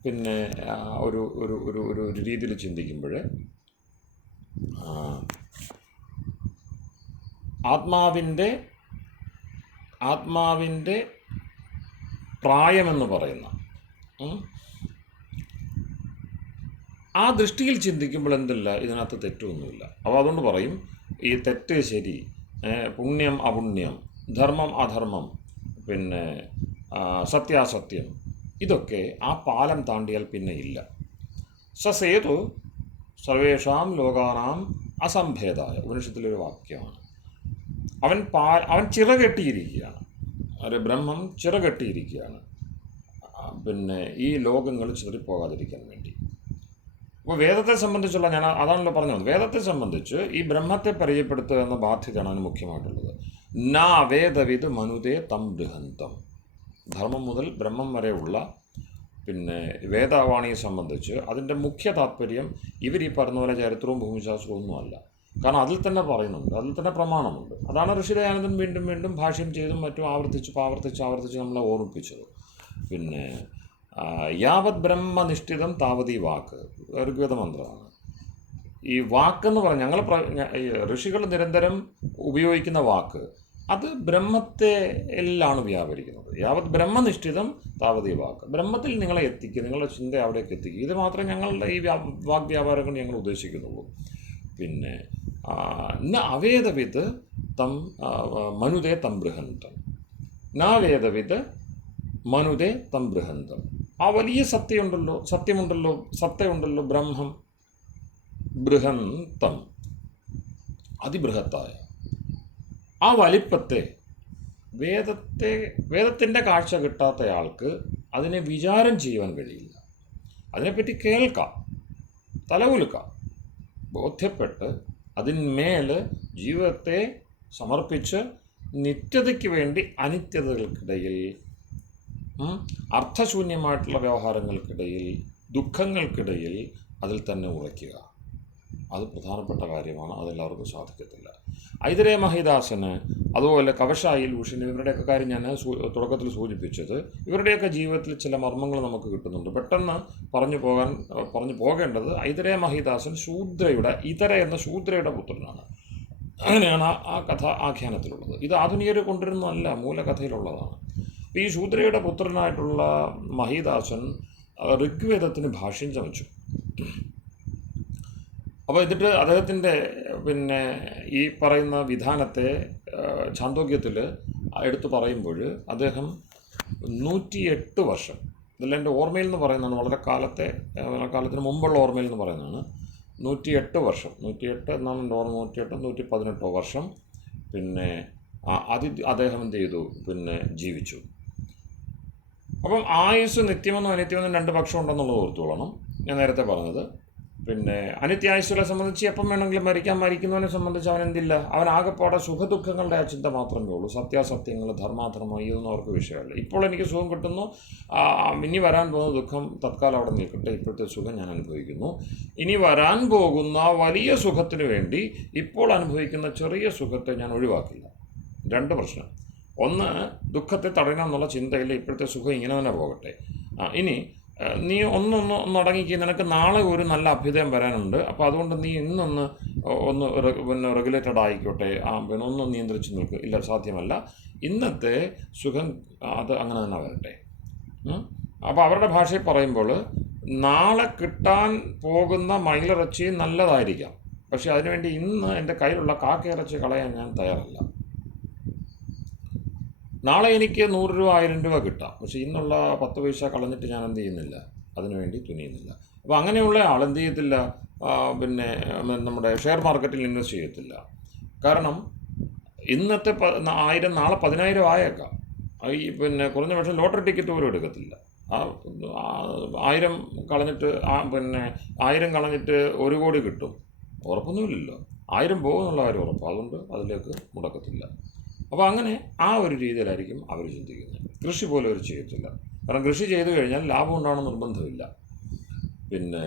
പിന്നെ ഒരു ഒരു ഒരു ഒരു രീതിയിൽ ചിന്തിക്കുമ്പോൾ ആത്മാവിൻ്റെ പ്രായമെന്ന് പറയുന്ന ആ ദൃഷ്ടിയിൽ ചിന്തിക്കുമ്പോൾ എന്തില്ല, ഇതിനകത്ത് തെറ്റൊന്നുമില്ല. അപ്പോൾ അതുകൊണ്ട് പറയും ഈ തെറ്റ് ശരി, പുണ്യം അപുണ്യം, ധർമ്മം അധർമ്മം, പിന്നെ സത്യാസത്യം, ഇതൊക്കെ ആ പാലം താണ്ടിയാൽ പിന്നെ ഇല്ല. സസേതു സർവേഷാം ലോകാനാം അസംഭേദായ ഉപനിഷത്തിലൊരു വാക്യമാണ്. അവൻ ചിറകെട്ടിയിരിക്കുകയാണ്, ഒരു ബ്രഹ്മം ചിറകെട്ടിയിരിക്കുകയാണ്, പിന്നെ ഈ ലോകങ്ങൾ ചിതറിപ്പോകാതിരിക്കാൻ വേണ്ടി. അപ്പോൾ വേദത്തെ സംബന്ധിച്ചുള്ള ഞാൻ അതാണല്ലോ പറഞ്ഞത്, വേദത്തെ സംബന്ധിച്ച് ഈ ബ്രഹ്മത്തെ പരിചയപ്പെടുത്തുക എന്ന ബാധ്യതയാണ് അതിന് മുഖ്യമായിട്ടുള്ളത്. നാ വേദവിത് മനുതേ തം ബൃഹന്തം. ധർമ്മം മുതൽ ബ്രഹ്മം വരെയുള്ള പിന്നെ വേദവാണിയെ സംബന്ധിച്ച് അതിൻ്റെ മുഖ്യ താത്പര്യം ഇവർ ഈ പറഞ്ഞ പോലെ ചരിത്രവും ഭൂമിശാസ്ത്രവും ഒന്നുമല്ല. കാരണം അതിൽ തന്നെ പറയുന്നുണ്ട്, അതിൽ തന്നെ പ്രമാണമുണ്ട്. അതാണ് ഋഷിദയാനന്ദൻ വീണ്ടും വീണ്ടും ഭാഷ്യം ചെയ്തും മറ്റും ആവർത്തിച്ച് നമ്മളെ ഓർമ്മിപ്പിച്ചത്. പിന്നെ യാവത് ബ്രഹ്മനിഷ്ഠിതം താവതീ വാക്ക്, ഋഗ്വേദ മന്ത്രമാണ്. ഈ വാക്കെന്ന് പറഞ്ഞാൽ ഋഷികൾ നിരന്തരം ഉപയോഗിക്കുന്ന വാക്ക് അത് ബ്രഹ്മത്തെ എല്ലാം വ്യാപരിക്കുന്നത്. യാവത് ബ്രഹ്മനിഷ്ഠിതം താവതീ വാക്ക്, ബ്രഹ്മത്തിൽ നിങ്ങളെ എത്തിക്കുക, നിങ്ങളുടെ ചിന്ത അവിടേക്ക് എത്തിക്കുക. ഇത് മാത്രമേ ഞങ്ങളുടെ ഈ വാഗ്വ്യാപാരം കൊണ്ട് ഞങ്ങൾ ഉദ്ദേശിക്കുന്നുള്ളൂ. പിന്നെ അവേദവിത് തം മനുതേ തം ബൃഹന്തം, നാവേദവിത് മനുതേ തം ബൃഹന്തം. ആ വലിയ സത്യമുണ്ടല്ലോ ബ്രഹ്മം, ബൃഹന്തം, അതിബൃഹത്തായ ആ വലിപ്പത്തെ വേദത്തിൻ്റെ കാഴ്ച കിട്ടാത്തയാൾക്ക് അതിനെ വിചാരം ചെയ്യുവാൻ കഴിയില്ല. അതിനെപ്പറ്റി കേൾക്കാം, തലകുലുക്കാം, ബോധ്യപ്പെട്ട് അതിന്മേൽ ജീവിതത്തെ സമർപ്പിച്ച് നിത്യതയ്ക്ക് വേണ്ടി അനിത്യതകൾക്കിടയിൽ, അർത്ഥശൂന്യമായിട്ടുള്ള വ്യവഹാരങ്ങൾക്കിടയിൽ, ദുഃഖങ്ങൾക്കിടയിൽ അതിൽ തന്നെ ഉറയ്ക്കുക. അത് പ്രധാനപ്പെട്ട കാര്യമാണ്. അതെല്ലാവർക്കും സാധിക്കത്തില്ല. ഐതരേയ മഹിദാസന്, അതുപോലെ കവശായി ലൂഷ്യന്, ഇവരുടെയൊക്കെ കാര്യം ഞാൻ തുടക്കത്തിൽ സൂചിപ്പിച്ചത്, ഇവരുടെയൊക്കെ ജീവിതത്തിൽ ചില മർമ്മങ്ങൾ നമുക്ക് കിട്ടുന്നുണ്ട്. പെട്ടെന്ന് പറഞ്ഞു പോകേണ്ടത് ഐതരേയ മഹിദാസൻ ഇതര എന്ന ശൂദ്രയുടെ പുത്രനാണ്. അങ്ങനെയാണ് ആ കഥ ആഖ്യാനത്തിലുള്ളത്. ഇത് ആധുനികർ കൊണ്ടുവരുന്നതല്ല, മൂലകഥയിലുള്ളതാണ്. ഈ ശൂദ്രയുടെ പുത്രനായിട്ടുള്ള മഹിദാസൻ ഋഗ്വേദത്തിന് ഭാഷ്യം ചമച്ചു. അപ്പോൾ എന്നിട്ട് അദ്ദേഹത്തിൻ്റെ പിന്നെ ഈ പറയുന്ന വിധാനത്തെ ഛാന്തോഗ്യത്തിൽ എടുത്തു പറയുമ്പോൾ അദ്ദേഹം 108 വർഷം ഇതെല്ലാം എൻ്റെ ഓർമ്മയിൽ നിന്ന് പറയുന്നതാണ്, വളരെ കാലത്തിന് മുമ്പുള്ള ഓർമ്മയിൽ നിന്ന് പറയുന്നതാണ്. 108 വർഷം, 108 എന്നാണ് എൻ്റെ ഓർമ്മ, 108 118 വർഷം പിന്നെ അദ്ദേഹം എന്ത് ചെയ്തു, പിന്നെ ജീവിച്ചു. അപ്പം ആയുസ് നിത്യമെന്നും അനിത്യമെന്നും രണ്ട് പക്ഷം ഉണ്ടെന്നുള്ളത് ഓർത്തുകൊള്ളണം. ഞാൻ നേരത്തെ പറഞ്ഞത് പിന്നെ അനിത്യായുസ്സുകളെ സംബന്ധിച്ച് എപ്പം വേണമെങ്കിലും മരിക്കുന്നവനെ സംബന്ധിച്ച് അവൻ എന്തില്ല, അവൻ ആകെപ്പാടെ സുഖദുഃഖങ്ങളുടെ ആ ചിന്ത മാത്രമേ ഉള്ളൂ. സത്യാസത്യങ്ങൾ, ധർമാധർമ്മം, ഇതൊന്നും അവർക്ക് വിഷയമല്ല. ഇപ്പോൾ എനിക്ക് സുഖം കിട്ടുന്നു, ഇനി വരാൻ പോകുന്ന ദുഃഖം തത്കാലം അവിടെ നിൽക്കട്ടെ, ഇപ്പോഴത്തെ സുഖം ഞാൻ അനുഭവിക്കുന്നു. ഇനി വരാൻ പോകുന്ന വലിയ സുഖത്തിന് വേണ്ടി ഇപ്പോൾ അനുഭവിക്കുന്ന ചെറിയ സുഖത്തെ ഞാൻ ഒഴിവാക്കില്ല. രണ്ട് പ്രശ്നം. ഒന്ന്, ദുഃഖത്തെ തടയണം എന്നുള്ള ചിന്തയിൽ ഇപ്പോഴത്തെ സുഖം ഇങ്ങനെ തന്നെ പോകട്ടെ. ഇനി നീ ഒന്ന് അടങ്ങിക്കുക, നിനക്ക് നാളെ ഒരു നല്ല അഭ്യുദയം വരാനുണ്ട്, അപ്പോൾ അതുകൊണ്ട് നീ ഇന്നൊന്ന് പിന്നെ റെഗുലേറ്റഡ് ആയിക്കോട്ടെ, പിന്നെ ഒന്ന് നിയന്ത്രിച്ച് നിൽക്കുക. ഇല്ല, സാധ്യമല്ല. ഇന്നത്തെ സുഖം അത് അങ്ങനെ തന്നെ വരട്ടെ. അപ്പോൾ അവരുടെ ഭാഷയിൽ പറയുമ്പോൾ നാളെ കിട്ടാൻ പോകുന്ന മയിലിറച്ചി നല്ലതായിരിക്കാം, പക്ഷെ അതിനുവേണ്ടി ഇന്ന് എൻ്റെ കയ്യിലുള്ള കാക്കയിറച്ചി കളയാൻ ഞാൻ തയ്യാറല്ല. നാളെ എനിക്ക് 100 രൂപ 1000 രൂപ കിട്ടാം, പക്ഷേ ഇന്നുള്ള 10 പൈസ കളഞ്ഞിട്ട് ഞാൻ എന്ത് ചെയ്യുന്നില്ല, അതിനുവേണ്ടി തുനിയുന്നില്ല. അപ്പോൾ അങ്ങനെയുള്ള ആൾ എന്ത് ചെയ്യത്തില്ല, പിന്നെ നമ്മുടെ ഷെയർ മാർക്കറ്റിൽ ഇൻവെസ്റ്റ് ചെയ്യത്തില്ല. കാരണം ഇന്നത്തെ 1000 നാളെ 10,000 ആയേക്കാം. പിന്നെ കുറഞ്ഞ പക്ഷേ ലോട്ടറി ടിക്കറ്റ് പോലും എടുക്കത്തില്ല. 1000 കളഞ്ഞിട്ട് പിന്നെ 1000 കളഞ്ഞിട്ട് 1 കോടി കിട്ടും, ഉറപ്പൊന്നുമില്ലല്ലോ. 1000 പോകുമെന്നുള്ള കാര്യം ഉറപ്പ്, അതുകൊണ്ട് അതിലേക്ക് മുടക്കത്തില്ല. അപ്പോൾ അങ്ങനെ ആ ഒരു രീതിയിലായിരിക്കും അവർ ചിന്തിക്കുന്നത്. കൃഷി പോലും അവർ ചെയ്യത്തില്ല. കാരണം കൃഷി ചെയ്തു കഴിഞ്ഞാൽ ലാഭം ഉണ്ടാവണമെന്ന് നിർബന്ധമില്ല. പിന്നെ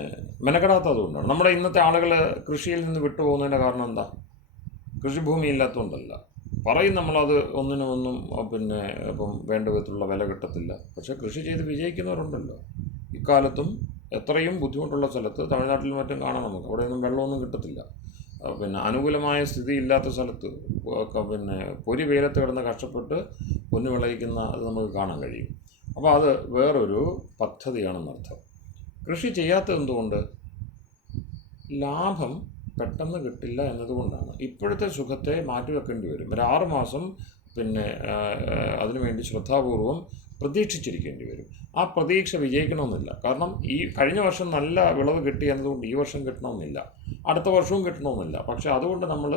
മെനക്കെടാത്തത് അതുകൊണ്ടാണ്. നമ്മുടെ ഇന്നത്തെ ആളുകൾ കൃഷിയിൽ നിന്ന് വിട്ടുപോകുന്നതിൻ്റെ കാരണം എന്താ? കൃഷിഭൂമി ഇല്ലാത്തതുകൊണ്ടല്ല. പറയും നമ്മളത് ഒന്നിനും പിന്നെ ഇപ്പം വേണ്ട വിധത്തിലുള്ള വില കിട്ടത്തില്ല. പക്ഷേ കൃഷി ചെയ്ത് വിജയിക്കുന്നവരുണ്ടല്ലോ. ഇക്കാലത്തും എത്രയും ബുദ്ധിമുട്ടുള്ള സ്ഥലത്ത്, തമിഴ്നാട്ടിലും മറ്റും കാണാം നമുക്ക്, അവിടെയൊന്നും വെള്ളമൊന്നും കിട്ടത്തില്ല. പിന്നെ അനുകൂലമായ സ്ഥിതി ഇല്ലാത്ത സ്ഥലത്ത് പിന്നെ പൊരി വെയിലത്ത് കിടന്ന് കഷ്ടപ്പെട്ട് പൊന്നു വിളയിക്കുന്ന അത് നമുക്ക് കാണാൻ കഴിയും. അപ്പോൾ അത് വേറൊരു പദ്ധതിയാണെന്നർത്ഥം. കൃഷി ചെയ്യാത്തത് എന്തുകൊണ്ട്? ലാഭം പെട്ടെന്ന് കിട്ടില്ല എന്നതുകൊണ്ടാണ്. ഇപ്പോഴത്തെ സുഖത്തെ മാറ്റിവെക്കേണ്ടി വരും. ഒരു 6 മാസം പിന്നെ അതിനുവേണ്ടി ശ്രദ്ധാപൂർവം പ്രതീക്ഷിച്ചിരിക്കേണ്ടി വരും. ആ പ്രതീക്ഷ വിജയിക്കണമെന്നില്ല. കാരണം ഈ കഴിഞ്ഞ വർഷം നല്ല വിളവ് കിട്ടി എന്നതുകൊണ്ട് ഈ വർഷം കിട്ടണമെന്നില്ല, അടുത്ത വർഷവും കിട്ടണമെന്നില്ല. പക്ഷേ അതുകൊണ്ട് നമ്മൾ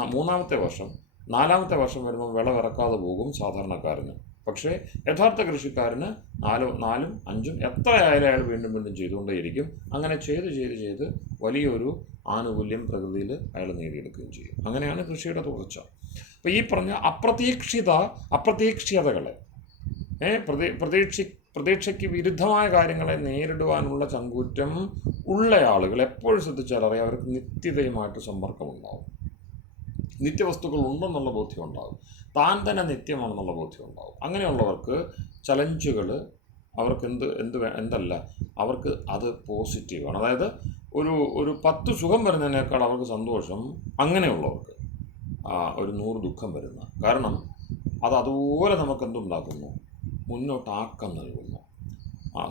3-ാമത്തെ വർഷം 4-ാമത്തെ വർഷം വരുമ്പോൾ വിളവിറക്കാതെ പോകും സാധാരണക്കാരന്. പക്ഷേ യഥാർത്ഥ കൃഷിക്കാരന് 4-ഉം 5-ഉം എത്രയായാലും അയാൾ വീണ്ടും ചെയ്തുകൊണ്ടേയിരിക്കും. അങ്ങനെ ചെയ്ത് വലിയൊരു ആനുകൂല്യം പ്രകൃതിയിൽ അയാൾ നേടിയെടുക്കുകയും ചെയ്യും. അങ്ങനെയാണ് കൃഷിയുടെ തുടർച്ച. അപ്പോൾ ഈ പറഞ്ഞ അപ്രതീക്ഷിതകളെ പ്രതീക്ഷയ്ക്ക് വിരുദ്ധമായ കാര്യങ്ങളെ നേരിടുവാനുള്ള ചങ്കൂറ്റം ഉള്ള ആളുകൾ എപ്പോഴും ശ്രദ്ധിച്ചാൽ അറിയാം, അവർക്ക് നിത്യതയുമായിട്ട് സമ്പർക്കമുണ്ടാവും. നിത്യവസ്തുക്കൾ ഉണ്ടെന്നുള്ള ബോധ്യം ഉണ്ടാകും. താൻ തന്നെ നിത്യമാണെന്നുള്ള ബോധ്യം ഉണ്ടാകും. അങ്ങനെയുള്ളവർക്ക് ചലഞ്ചുകൾ അവർക്ക് എന്തല്ല, അവർക്ക് അത് പോസിറ്റീവാണ്. അതായത് ഒരു 10 സുഖം വരുന്നതിനേക്കാൾ അവർക്ക് സന്തോഷം അങ്ങനെയുള്ളവർക്ക് ഒരു 100 ദുഃഖം വരുന്ന. കാരണം അത് അതുപോലെ നമുക്ക് എന്തുണ്ടാക്കുന്നു, മുന്നോട്ടാക്കം നൽകുന്നു.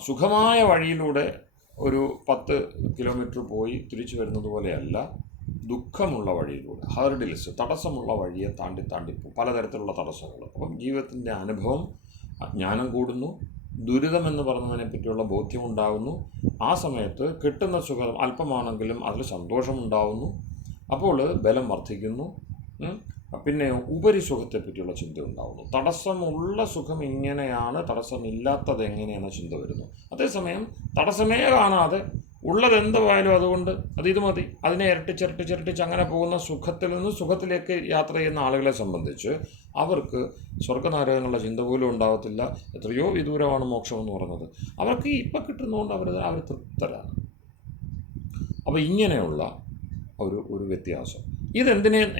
സുഖമായ വഴിയിലൂടെ ഒരു 10 കിലോമീറ്റർ പോയി തിരിച്ചു വരുന്നത് പോലെയല്ല, ദുഃഖമുള്ള വഴിയിലൂടെ, ഹർഡിൽസ്, തടസ്സമുള്ള വഴിയെ താണ്ടി പലതരത്തിലുള്ള തടസ്സങ്ങൾ. അപ്പം ജീവിതത്തിൻ്റെ അനുഭവം, ജ്ഞാനം കൂടുന്നു, ദുരിതമെന്ന് പറഞ്ഞതിനെ പറ്റിയുള്ള ബോധ്യമുണ്ടാകുന്നു. ആ സമയത്ത് കിട്ടുന്ന സുഖം അല്പമാണെങ്കിലും അതിൽ സന്തോഷമുണ്ടാകുന്നു. അപ്പോൾ ബലം വർദ്ധിക്കുന്നു. പിന്നെ ഉപരി സുഖത്തെ പറ്റിയുള്ള ചിന്ത ഉണ്ടാകുന്നു. തടസ്സമുള്ള സുഖം ഇങ്ങനെയാണ്, തടസ്സമില്ലാത്തത് എങ്ങനെയെന്ന ചിന്ത വരുന്നു. അതേസമയം തടസ്സമേ കാണാതെ ഉള്ളതെന്തായാലും അതുകൊണ്ട് ഇത് മതി, അതിനെ ഇരട്ടിച്ചിരട്ടിച്ച് അങ്ങനെ പോകുന്ന സുഖത്തിൽ നിന്ന് സുഖത്തിലേക്ക് യാത്ര ചെയ്യുന്ന ആളുകളെ സംബന്ധിച്ച് അവർക്ക് സ്വർഗ്ഗനരകങ്ങളുടെ ചിന്ത പോലും ഉണ്ടാകത്തില്ല. എത്രയോ വിദൂരമാണ് മോക്ഷമെന്ന് പറയുന്നത്. അവർക്ക് ഇപ്പം കിട്ടുന്നതുകൊണ്ട് അവർ തൃപ്തരാണ്. അപ്പോൾ ഇങ്ങനെയുള്ള ഒരു വ്യത്യാസം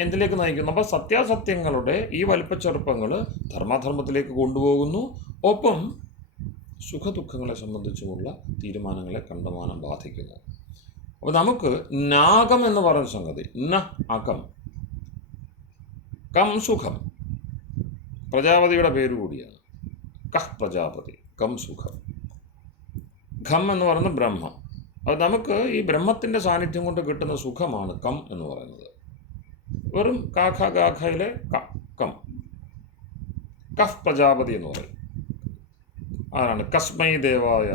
എന്തിലേക്ക് നയിക്കുന്നു? അപ്പോൾ സത്യാസത്യങ്ങളുടെ ഈ വലിപ്പച്ചെറുപ്പങ്ങൾ ധർമാധർമ്മത്തിലേക്ക് കൊണ്ടുപോകുന്നു. ഒപ്പം സുഖദുഃഖങ്ങളെ സംബന്ധിച്ചുമുള്ള തീരുമാനങ്ങളെ കണ്ടമാനം ബാധിക്കുന്നു. അപ്പോൾ നമുക്ക് നാഗം എന്ന് പറയുന്ന സംഗതി, അകം, കം സുഖം, പ്രജാപതിയുടെ പേര് കൂടിയാണ്. കഹ് പ്രജാപതി, കം സുഖം. ഖം എന്ന് പറയുന്നത് ബ്രഹ്മം. അത് നമുക്ക് ഈ ബ്രഹ്മത്തിൻ്റെ സാന്നിധ്യം കൊണ്ട് കിട്ടുന്ന സുഖമാണ് കം എന്ന് പറയുന്നത്. വെറും ഗാഖയിലെ കം, കഹ് പ്രജാപതി എന്ന് പറയും. ആരാണ്? കസ്മൈ ദേവായ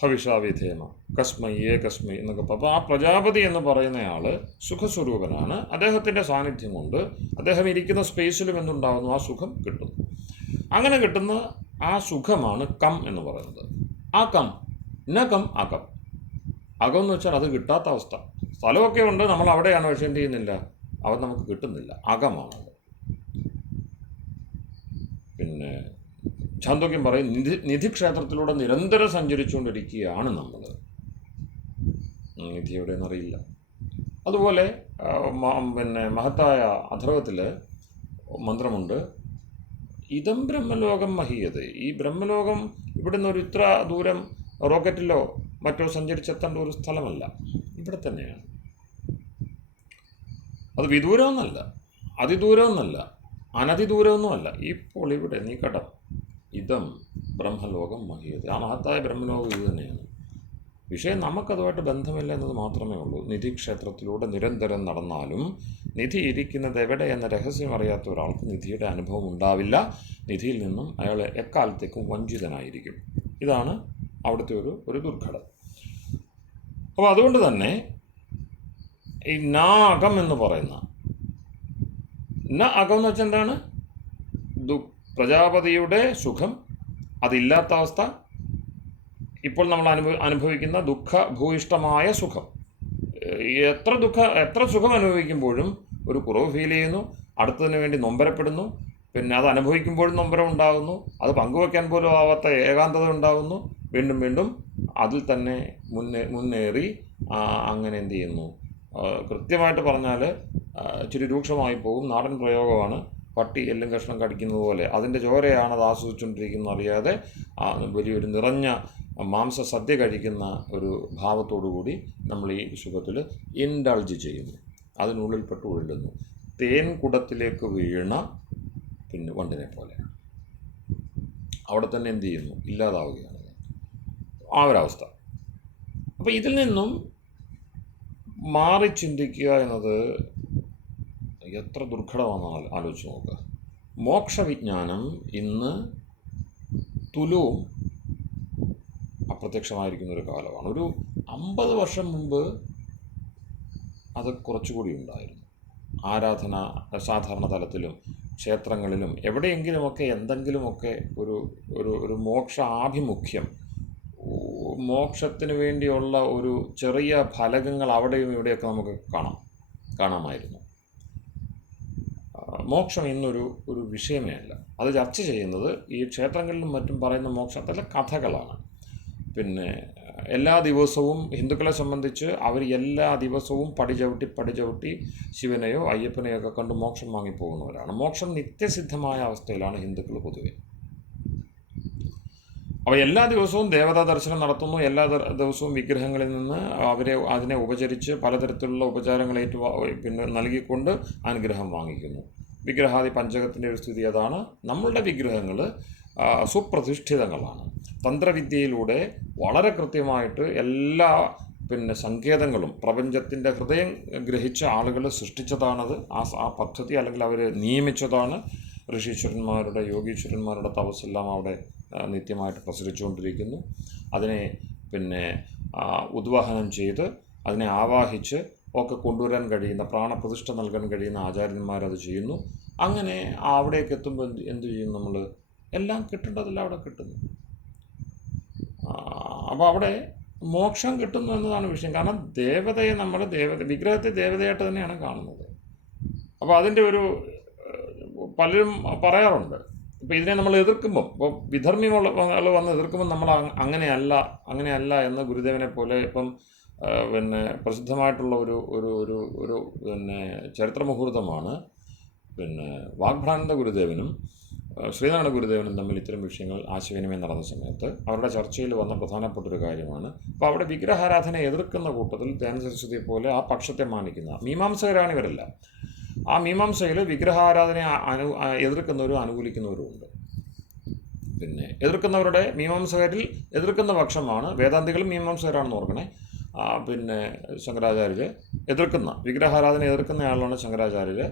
ഹവിഷാവിധേമ, കസ്മയ്യേ കസ്മൈ എന്നൊക്കെ. അപ്പോൾ ആ പ്രജാപതി എന്ന് പറയുന്നയാൾ സുഖസ്വരൂപനാണ്. അദ്ദേഹത്തിൻ്റെ സാന്നിധ്യം കൊണ്ട് അദ്ദേഹം ഇരിക്കുന്ന സ്പേസിലും എന്തുണ്ടാകുന്നു? ആ സുഖം കിട്ടുന്നു. അങ്ങനെ കിട്ടുന്ന ആ സുഖമാണ് കം എന്ന് പറയുന്നത്. ആ കം ന കം അകം. അകം എന്ന് വെച്ചാൽ അത് കിട്ടാത്ത അവസ്ഥ. സ്ഥലമൊക്കെ ഉണ്ട്, നമ്മൾ അവിടെയാണ്, പക്ഷേ എന്ത് ചെയ്യുന്നില്ല, അവ നമുക്ക് കിട്ടുന്നില്ല. അകമാണത്. പിന്നെ ഛാന്തോക്യം പറയും, നിധിക്ഷേത്രത്തിലൂടെ നിരന്തരം സഞ്ചരിച്ചുകൊണ്ടിരിക്കുകയാണ് നമ്മൾ. നിധി എവിടെയെന്നറിയില്ല. അതുപോലെ പിന്നെ മഹത്തായ അഥർവത്തിൽ മന്ത്രമുണ്ട്, ഇതം ബ്രഹ്മലോകം മഹീയത. ഈ ബ്രഹ്മലോകം ഇവിടുന്ന് ഒരു ഇത്ര ദൂരം റോക്കറ്റിലോ മറ്റോ സഞ്ചരിച്ചെത്തേണ്ട ഒരു സ്ഥലമല്ല, ഇവിടെ തന്നെയാണ്. അത് വിദൂരമൊന്നല്ല, അതിദൂരമൊന്നല്ല, അനതിദൂരമൊന്നുമല്ല. ഇപ്പോൾ ഇവിടെ നീ കേട്ടോ, ഇതം ബ്രഹ്മലോകം മഹീയത. ആ മഹത്തായ ബ്രഹ്മലോകം ഇത് തന്നെയാണ്. വിഷയം നമുക്കതുമായിട്ട് ബന്ധമില്ല എന്നത് മാത്രമേ ഉള്ളൂ. നിധിക്ഷേത്രത്തിലൂടെ നിരന്തരം നടന്നാലും നിധി ഇരിക്കുന്നത് എവിടെ എന്ന രഹസ്യം അറിയാത്ത ഒരാൾക്ക് നിധിയുടെ അനുഭവം ഉണ്ടാവില്ല. നിധിയിൽ നിന്നും അയാൾ എക്കാലത്തേക്കും വഞ്ചിതനായിരിക്കും. ഇതാണ് അവിടുത്തെ ഒരു ദുർഘടം. അപ്പോൾ അതുകൊണ്ട് തന്നെ ഈ നാകം എന്ന് പറയുന്ന അകം എന്ന് വെച്ചാൽ എന്താണ്? പ്രജാപതിയുടെ സുഖം, അതില്ലാത്ത അവസ്ഥ, ഇപ്പോൾ നമ്മൾ അനുഭവിക്കുന്ന ദുഃഖഭൂയിഷ്ടമായ സുഖം. എത്ര സുഖം അനുഭവിക്കുമ്പോഴും ഒരു കുറവ് ഫീൽ ചെയ്യുന്നു, അടുത്തതിന് വേണ്ടി നൊമ്പരപ്പെടുന്നു, പിന്നെ അത് അനുഭവിക്കുമ്പോഴും നൊമ്പരം ഉണ്ടാകുന്നു, അത് പങ്കുവെക്കാൻ പോലും ആവാത്ത ഏകാന്തത ഉണ്ടാകുന്നു. വീണ്ടും വീണ്ടും അതിൽ തന്നെ മുന്നേറി അങ്ങനെ എന്ത് ചെയ്യുന്നു? കൃത്യമായിട്ട് പറഞ്ഞാൽ ഇച്ചിരി രൂക്ഷമായി പോകും. നാടൻ പ്രയോഗമാണ്, പട്ടി എല്ലും കഷ്ണം കടിക്കുന്നത് പോലെ. അതിൻ്റെ ചോരയാണ് അത് ആസ്വദിച്ചുകൊണ്ടിരിക്കുന്നത് അറിയാതെ വലിയൊരു നിറഞ്ഞ മാംസ സദ്യ കഴിക്കുന്ന ഒരു ഭാവത്തോടു കൂടി നമ്മൾ ഈ സുഖത്തിൽ ഇൻഡൾജ് ചെയ്യുന്നു, അതിനുള്ളിൽപ്പെട്ട് ഉഴലുന്നു. തേൻ കുടത്തിലേക്ക് വീണ പിന്നെ വണ്ടിനെ പോലെ അവിടെ തന്നെ എന്ത് ചെയ്യുന്നു? ഇല്ലാതാവുകയാണ് ആ ഒരവസ്ഥ. അപ്പോൾ ഇതിൽ നിന്നും മാറി ചിന്തിക്കുക എന്നത് എത്ര ദുർഘടമാണെന്ന് ആലോചിച്ച് നോക്കുക. മോക്ഷവിജ്ഞാനം ഇന്ന് തുലവും അപ്രത്യക്ഷമായിരിക്കുന്ന ഒരു കാലമാണ്. ഒരു 50 വർഷം മുമ്പ് അത് കുറച്ചുകൂടി ഉണ്ടായിരുന്നു. ആരാധന സാധാരണ തലത്തിലും ക്ഷേത്രങ്ങളിലും എവിടെയെങ്കിലുമൊക്കെ എന്തെങ്കിലുമൊക്കെ ഒരു മോക്ഷ ആഭിമുഖ്യം, മോക്ഷത്തിന് വേണ്ടിയുള്ള ഒരു ചെറിയ ഫലകങ്ങൾ അവിടെയും ഇവിടെയൊക്കെ നമുക്ക് കാണാമായിരുന്നു. മോക്ഷം ഇന്നൊരു വിഷയമേ അല്ല. അത് ചർച്ച ചെയ്യുന്നത് ഈ ക്ഷേത്രങ്ങളിലും മറ്റും പറയുന്ന മോക്ഷത്തിലെ കഥകളാണ്. പിന്നെ എല്ലാ ദിവസവും ഹിന്ദുക്കളെ സംബന്ധിച്ച് അവർ എല്ലാ ദിവസവും പടിചവിട്ടി ശിവനെയോ അയ്യപ്പനെയോ ഒക്കെ കണ്ട് മോക്ഷം വാങ്ങിപ്പോകുന്നവരാണ്. മോക്ഷം നിത്യസിദ്ധമായ അവസ്ഥയിലാണ് ഹിന്ദുക്കൾ പൊതുവെ. അപ്പോൾ എല്ലാ ദിവസവും ദേവതാ ദർശനം നടത്തുന്നു, എല്ലാ ദിവസവും വിഗ്രഹങ്ങളിൽ നിന്ന് അതിനെ ഉപചരിച്ച് പലതരത്തിലുള്ള ഉപചാരങ്ങൾ പിന്നെ നൽകിക്കൊണ്ട് അനുഗ്രഹം വാങ്ങിക്കുന്നു. വിഗ്രഹാദി പഞ്ചകത്തിൻ്റെ ഒരു സ്ഥിതി അതാണ്. നമ്മളുടെ വിഗ്രഹങ്ങൾ സുപ്രതിഷ്ഠിതങ്ങളാണ്. തന്ത്രവിദ്യയിലൂടെ വളരെ കൃത്യമായിട്ട് എല്ലാ പിന്നെ സങ്കേതങ്ങളും പ്രപഞ്ചത്തിൻ്റെ ഹൃദയം ഗ്രഹിച്ച ആളുകൾ സൃഷ്ടിച്ചതാണത്. ആ പദ്ധതി അല്ലെങ്കിൽ അവർ നിയമിച്ചതാണ്. ഋഷീശ്വരന്മാരുടെ യോഗീശ്വരന്മാരുടെ തപസ്സെല്ലാം അവിടെ നിത്യമായിട്ട് പ്രസരിച്ചുകൊണ്ടിരിക്കുന്നു. അതിനെ പിന്നെ ഉദ്വാഹനം ചെയ്ത് അതിനെ ആവാഹിച്ച് ഒക്കെ കൊണ്ടുവരാൻ കഴിയുന്ന, പ്രാണപ്രതിഷ്ഠ നൽകാൻ കഴിയുന്ന ആചാര്യന്മാരത് ചെയ്യുന്നു. അങ്ങനെ അവിടേക്ക് എത്തുമ്പോൾ എന്തു ചെയ്യും? നമ്മൾ എല്ലാം കിട്ടേണ്ടതെല്ലാം അവിടെ കിട്ടുന്നു. അപ്പോൾ അവിടെ മോക്ഷം കിട്ടുന്നു എന്നതാണ് വിഷയം. കാരണം ദേവതയെ നമ്മൾ വിഗ്രഹത്തെ ദേവതയായിട്ട് തന്നെയാണ് കാണുന്നത്. അപ്പോൾ അതിൻ്റെ പലരും പറയാറുണ്ട്, ഇപ്പോൾ ഇതിനെ നമ്മൾ എതിർക്കുമ്പം, ഇപ്പോൾ വിധർമ്മികൾ വന്ന് എതിർക്കുമ്പോൾ നമ്മൾ അങ്ങനെയല്ല എന്ന് ഗുരുദേവനെ പോലെ ഇപ്പം പിന്നെ പ്രസിദ്ധമായിട്ടുള്ള ഒരു പിന്നെ ചരിത്ര മുഹൂർത്തമാണ്. പിന്നെ വാഗ്ഭ്രാനന്ദ ഗുരുദേവനും ശ്രീനാരായണ ഗുരുദേവനും തമ്മിൽ ഇത്തരം വിഷയങ്ങൾ ആശയവിനിമയം നടന്ന സമയത്ത് അവരുടെ ചർച്ചയിൽ വന്ന പ്രധാനപ്പെട്ടൊരു കാര്യമാണ്. അപ്പോൾ അവിടെ വിഗ്രഹാരാധന എതിർക്കുന്ന കൂട്ടത്തിൽ ധ്യാന സരസ്വതിയെ പോലെ ആ പക്ഷത്തെ മാനിക്കുന്ന മീമാംസകരാണ് ഇവരല്ല. ആ മീമാംസയിൽ വിഗ്രഹാരാധനയെ എതിർക്കുന്നവരും അനുകൂലിക്കുന്നവരും ഉണ്ട്. പിന്നെ എതിർക്കുന്നവരുടെ മീമാംസകരിൽ എതിർക്കുന്ന പക്ഷമാണ് വേദാന്തികളും മീമാംസകരാണെന്ന് ഓർക്കണേ. പിന്നെ ശങ്കരാചാര്യർ എതിർക്കുന്ന വിഗ്രഹാരാധന എതിർക്കുന്ന ആളാണ് ശങ്കരാചാര്യർ.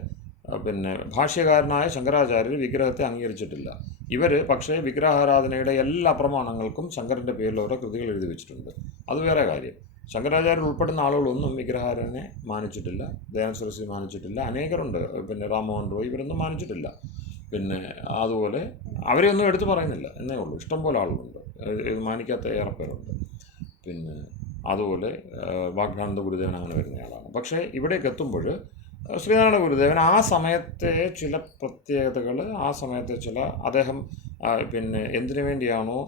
പിന്നെ ഭാഷ്യകാരനായ ശങ്കരാചാര്യർ വിഗ്രഹത്തെ അംഗീകരിച്ചിട്ടില്ല. ഇവർ പക്ഷേ വിഗ്രഹാരാധനയുടെ എല്ലാ പ്രമാണങ്ങൾക്കും ശങ്കരൻ്റെ പേരിൽ ഓരോ കൃതികൾ എഴുതി വെച്ചിട്ടുണ്ട്. അത് വേറെ കാര്യം. ശങ്കരാചാര്യർ ഉൾപ്പെടുന്ന ആളുകളൊന്നും വിഗ്രഹാരാധനയെ മാനിച്ചിട്ടില്ല, ദയാനന്ദ സരസ്വതി മാനിച്ചിട്ടില്ല, അനേകരുണ്ട്, പിന്നെ രാമമോഹൻ റോയ്, ഇവരൊന്നും മാനിച്ചിട്ടില്ല. പിന്നെ അതുപോലെ അവരെയൊന്നും എടുത്തു പറയുന്നില്ല എന്നേ ഉള്ളൂ. ഇഷ്ടംപോലെ ആളുകളുണ്ട്, ഇത് മാനിക്കാത്ത ഏറെ പേരുണ്ട്. പിന്നെ അതുപോലെ വാഗ്ഭ്രാന്ത ഗുരുദേവൻ അങ്ങനെ വരുന്നയാളാണ്. പക്ഷേ ഇവിടേക്ക് എത്തുമ്പോൾ ശ്രീനാരായണ ഗുരുദേവൻ ആ സമയത്തെ ചില പ്രത്യേകതകൾ, ആ സമയത്തെ ചില അദ്ദേഹം പിന്നെ എന്തിനു വേണ്ടിയാണോ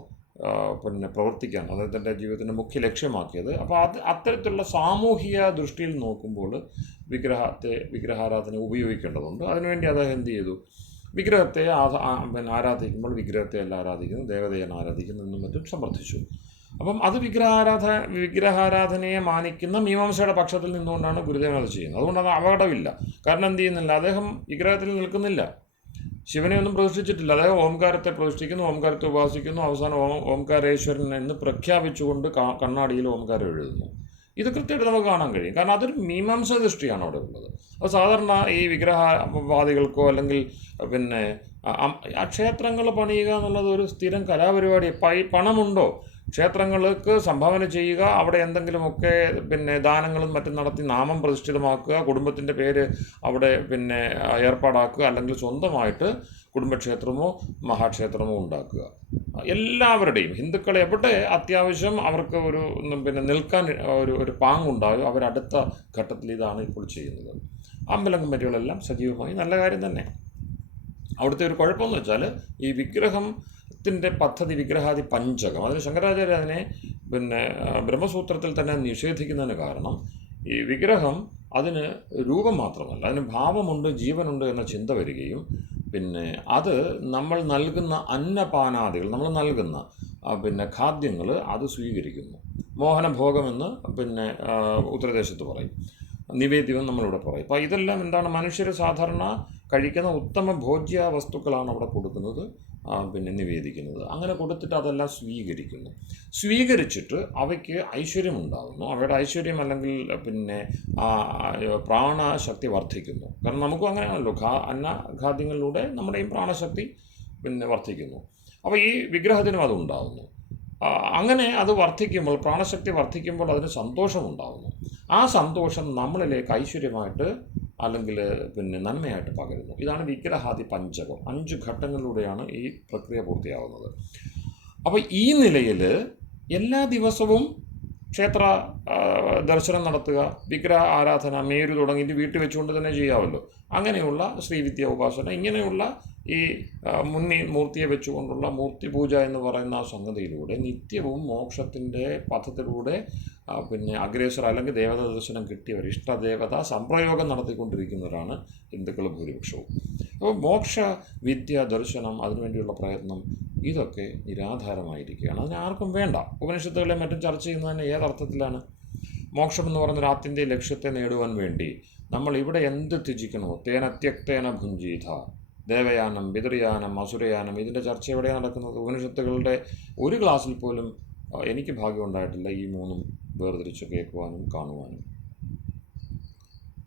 പിന്നെ പ്രവർത്തിക്കാൻ അദ്ദേഹത്തിൻ്റെ ജീവിതത്തിൻ്റെ മുഖ്യ ലക്ഷ്യമാക്കിയത്, അപ്പോൾ അത്തരത്തിലുള്ള സാമൂഹിക ദൃഷ്ടിയിൽ നോക്കുമ്പോൾ വിഗ്രഹാരാധന ഉപയോഗിക്കേണ്ടതുണ്ട്. അതിനുവേണ്ടി അദ്ദേഹം എന്ത് ചെയ്തു? വിഗ്രഹത്തെ പിന്നെ ആരാധിക്കുമ്പോൾ വിഗ്രഹത്തെ അല്ല ആരാധിക്കുന്നു, ദേവതയാണ് ആരാധിക്കുന്നു എന്നും മറ്റും സമർത്ഥിച്ചു. അപ്പം അത് വിഗ്രഹാരാധനയെ മാനിക്കുന്ന മീമാംസയുടെ പക്ഷത്തിൽ നിന്നുകൊണ്ടാണ് ഗുരുദേവൻ അത് ചെയ്യുന്നത്. അതുകൊണ്ട് അത് അപകടമില്ല. കാരണം എന്ത് ചെയ്യുന്നില്ല, അദ്ദേഹം വിഗ്രഹത്തിൽ നിൽക്കുന്നില്ല, ശിവനെ ഒന്നും പ്രതിഷ്ഠിച്ചിട്ടില്ല. അദ്ദേഹം ഓംകാരത്തെ പ്രതിഷ്ഠിക്കുന്നു, ഓംകാരത്തെ ഉപാസിക്കുന്നു, അവസാനം ഓംകാരേശ്വരൻ എന്ന് പ്രഖ്യാപിച്ചുകൊണ്ട് കണ്ണാടിയിൽ ഓംകാരം എഴുതുന്നു. ഇത് കൃത്യമായിട്ട് നമുക്ക് കാണാൻ കഴിയും. കാരണം അതൊരു മീമാംസ ദൃഷ്ടിയാണ് അവിടെ ഉള്ളത്. അപ്പോൾ സാധാരണ ഈ വിഗ്രഹവാദികൾക്കോ അല്ലെങ്കിൽ പിന്നെ ആ ക്ഷേത്രങ്ങൾ പണിയുക എന്നുള്ളത് ഒരു സ്ഥിരം കലാപരിപാടി. പണമുണ്ടോ, ക്ഷേത്രങ്ങൾക്ക് സംഭാവന ചെയ്യുക, അവിടെ എന്തെങ്കിലുമൊക്കെ പിന്നെ ദാനങ്ങളും മറ്റും നടത്തി നാമം പ്രതിഷ്ഠിതമാക്കുക, കുടുംബത്തിൻ്റെ പേര് അവിടെ പിന്നെ ഏർപ്പാടാക്കുക, അല്ലെങ്കിൽ സ്വന്തമായിട്ട് കുടുംബക്ഷേത്രമോ മഹാക്ഷേത്രമോ ഉണ്ടാക്കുക. എല്ലാവരുടെയും ഹിന്ദുക്കളെ എവിടെ അത്യാവശ്യം അവർക്ക് ഒരു പിന്നെ നിൽക്കാൻ ഒരു പാങ്ങുണ്ടാകും, അവരടുത്ത ഘട്ടത്തിൽ ഇതാണ് ഇപ്പോൾ ചെയ്യുന്നത്. അമ്പലം കമ്മിറ്റികളെല്ലാം സജീവമായി, നല്ല കാര്യം തന്നെ. അവിടുത്തെ ഒരു കുഴപ്പമെന്ന് വെച്ചാൽ ഈ വിഗ്രഹത്തിൻ്റെ പദ്ധതി വിഗ്രഹാദി പഞ്ചകം, അതിന് ശങ്കരാചാര്യ അതിനെ പിന്നെ ബ്രഹ്മസൂത്രത്തിൽ തന്നെ നിഷേധിക്കുന്നതിന് കാരണം ഈ വിഗ്രഹം അതിന് രൂപം മാത്രമല്ല, അതിന് ഭാവമുണ്ട്, ജീവനുണ്ട് എന്ന ചിന്ത വരികയും പിന്നെ അത് നമ്മൾ നൽകുന്ന അന്നപാനാദികൾ, നമ്മൾ നൽകുന്ന പിന്നെ ഖാദ്യങ്ങൾ അത് സ്വീകരിക്കുന്നു. മോഹനഭോഗമെന്ന് പിന്നെ ഉത്തരദേശത്ത് പറയും, നിവേദ്യം നമ്മളിവിടെ പറയും. അപ്പോൾ ഇതെല്ലാം എന്താണ്, മനുഷ്യർ സാധാരണ കഴിക്കുന്ന ഉത്തമ ഭോജ്യ വസ്തുക്കളാണ് അവിടെ കൊടുക്കുന്നത്, പിന്നെ നിവേദിക്കുന്നത്. അങ്ങനെ കൊടുത്തിട്ട് അതെല്ലാം സ്വീകരിച്ചിട്ട് അവയ്ക്ക് ഐശ്വര്യമുണ്ടാകുന്നു. അവയുടെ ഐശ്വര്യം അല്ലെങ്കിൽ പിന്നെ പ്രാണശക്തി വർദ്ധിക്കുന്നു. കാരണം നമുക്കും അങ്ങനെയാണല്ലോ, അന്നഖാദ്യങ്ങളിലൂടെ നമ്മുടെയും പ്രാണശക്തി പിന്നെ വർദ്ധിക്കുന്നു. അപ്പോൾ ഈ വിഗ്രഹത്തിനും അതുണ്ടാകുന്നു. അങ്ങനെ അത് വർദ്ധിക്കുമ്പോൾ, പ്രാണശക്തി വർദ്ധിക്കുമ്പോൾ അതിന് സന്തോഷമുണ്ടാകുന്നു. ആ സന്തോഷം നമ്മളിലേക്ക് ഐശ്വര്യമായിട്ട് അല്ലെങ്കിൽ പിന്നെ നന്മയായിട്ട് പകരുന്നു. ഇതാണ് വിഗ്രഹാദി പഞ്ചകം. 5 ഘട്ടങ്ങളിലൂടെയാണ് ഈ പ്രക്രിയ പൂർത്തിയാവുന്നത്. അപ്പോൾ ഈ നിലയിൽ എല്ലാ ദിവസവും ക്ഷേത്ര ദർശനം നടത്തുക, വിഗ്രഹ ആരാധന, മേരു തുടങ്ങിയിട്ട് വീട്ടിൽ വെച്ചുകൊണ്ട് തന്നെ ചെയ്യാമല്ലോ. അങ്ങനെയുള്ള ശ്രീവിദ്യ ഉപാസന, ഇങ്ങനെയുള്ള ഈ മൂർത്തിയെ വെച്ചുകൊണ്ടുള്ള മൂർത്തി പൂജ എന്ന് പറയുന്ന ആ സംഗതിയിലൂടെ നിത്യവും മോക്ഷത്തിൻ്റെ പഥത്തിലൂടെ പിന്നെ അഗ്രേസർ അല്ലെങ്കിൽ ദേവതാ ദർശനം കിട്ടിയവർ, ഇഷ്ടദേവത സംപ്രയോഗം നടത്തിക്കൊണ്ടിരിക്കുന്നവരാണ് ഹിന്ദുക്കൾ ഭൂരിപക്ഷവും. അപ്പോൾ മോക്ഷ വിദ്യ ദർശനം, അതിനുവേണ്ടിയുള്ള പ്രയത്നം, ഇതൊക്കെ നിരാധാരമായിരിക്കുകയാണ്. അതിന് ആർക്കും വേണ്ട. ഉപനിഷത്തുകളെ മറ്റും ചർച്ച ചെയ്യുന്നതിന് ഏതർത്ഥത്തിലാണ്? മോക്ഷം എന്ന് പറയുന്നൊരു ആത്യന്തിക ലക്ഷ്യത്തെ നേടുവാൻ വേണ്ടി നമ്മൾ ഇവിടെ എന്ത് ത്യജിക്കണോ, തേന ത്യക്തേന ഭുഞ്ജീത, ദേവയാനം, പിതൃയാനം, അസുരയാനം, ഇതിൻ്റെ ചർച്ച എവിടെയാണ് നടക്കുന്നത്? ഉപനിഷത്തുകളുടെ ഒരു ക്ലാസ്സിൽ പോലും എനിക്ക് ഭാഗ്യമുണ്ടായിട്ടില്ല ഈ 3 വേർതിരിച്ച് കേൾക്കുവാനും കാണുവാനും.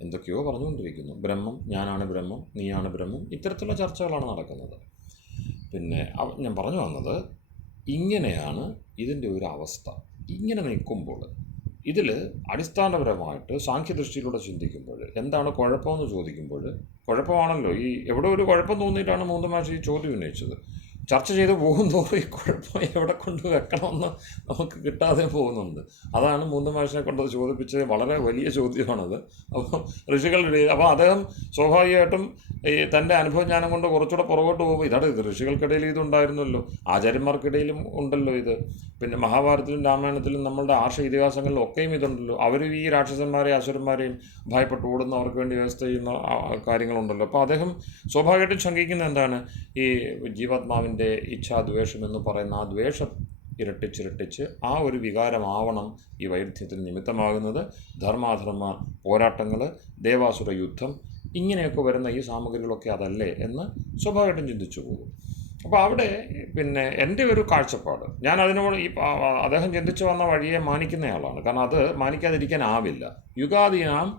എന്തൊക്കെയോ പറഞ്ഞുകൊണ്ടിരിക്കുന്നു. ബ്രഹ്മം, ഞാനാണ് ബ്രഹ്മം, നീയാണ് ബ്രഹ്മം, ഇത്തരത്തിലുള്ള ചർച്ചകളാണ് നടക്കുന്നത്. പിന്നെ ഞാൻ പറഞ്ഞു വന്നത്, ഇങ്ങനെയാണ് ഇതിൻ്റെ ഒരു അവസ്ഥ. ഇങ്ങനെ നിൽക്കുമ്പോൾ ഇതിൽ അടിസ്ഥാനപരമായിട്ട് സാഖ്യദൃഷ്ടിയിലൂടെ ചിന്തിക്കുമ്പോൾ എന്താണ് കുഴപ്പമെന്ന് ചോദിക്കുമ്പോൾ, കുഴപ്പമാണല്ലോ, ഈ എവിടെ ഒരു കുഴപ്പം തോന്നിയിട്ടാണ് മൂന്ന് മാഷ് ഈ ചോദ്യം ഉന്നയിച്ചത്. ചർച്ച ചെയ്ത് പോകുന്നതോറും ഈ കുഴപ്പം എവിടെ കൊണ്ട് വെക്കണമെന്ന് നമുക്ക് കിട്ടാതെ പോകുന്നുണ്ട്. അതാണ് മൂന്ന് മാഷിനെ കൊണ്ടത് ചോദിപ്പിച്ചത്. വളരെ വലിയ ചോദ്യമാണത്. അപ്പോൾ ഋഷികളുടെ അപ്പോൾ അദ്ദേഹം സ്വാഭാവികമായിട്ടും ഈ തൻ്റെ അനുഭവജ്ഞാനം കൊണ്ട് കുറച്ചുകൂടെ പുറകോട്ട് പോകുമ്പോൾ ഇത് ഋഷികൾക്കിടയിൽ ഇതുണ്ടായിരുന്നല്ലോ, ആചാര്യന്മാർക്കിടയിലും ഉണ്ടല്ലോ ഇത്, പിന്നെ മഹാഭാരതത്തിലും രാമായണത്തിലും നമ്മളുടെ ആർഷ ഇതിഹാസങ്ങളിലും ഒക്കെയും ഇതുണ്ടല്ലോ. അവരും ഈ രാക്ഷസന്മാരെയും അസുരന്മാരെയും ഭയപ്പെട്ട് ഓടുന്ന, അവർക്ക് വേണ്ടി വ്യവസ്ഥ ചെയ്യുന്ന കാര്യങ്ങളുണ്ടല്ലോ. അപ്പോൾ അദ്ദേഹം സ്വാഭാവികമായിട്ടും ശങ്കിക്കുന്ന എന്താണ്, ഈ ജീവാത്മാവിൻ്റെ ഇച്ഛാദ്വേഷം എന്ന് പറയുന്ന ആ ദ്വേഷം ഇരട്ടിച്ചിരട്ടിച്ച് ആ ഒരു വികാരമാവണം ഈ വൈരുദ്ധ്യത്തിന് നിമിത്തമാകുന്നത്. ധർമാധർമ്മ പോരാട്ടങ്ങൾ, ദേവാസുര യുദ്ധം, ഇങ്ങനെയൊക്കെ വരുന്ന ഈ സാമഗ്രികളൊക്കെ അതല്ലേ എന്ന് സ്വാഭാവികമായിട്ടും ചിന്തിച്ചു പോകും. അപ്പോൾ അവിടെ പിന്നെ എൻ്റെ ഒരു കാഴ്ചപ്പാട്, ഞാൻ അതിനോട് ഈ അദ്ദേഹം ചിന്തിച്ചു വന്ന വഴിയെ മാനിക്കുന്നയാളാണ്. കാരണം അത് മാനിക്കാതിരിക്കാനാവില്ല. യുഗാദീനാം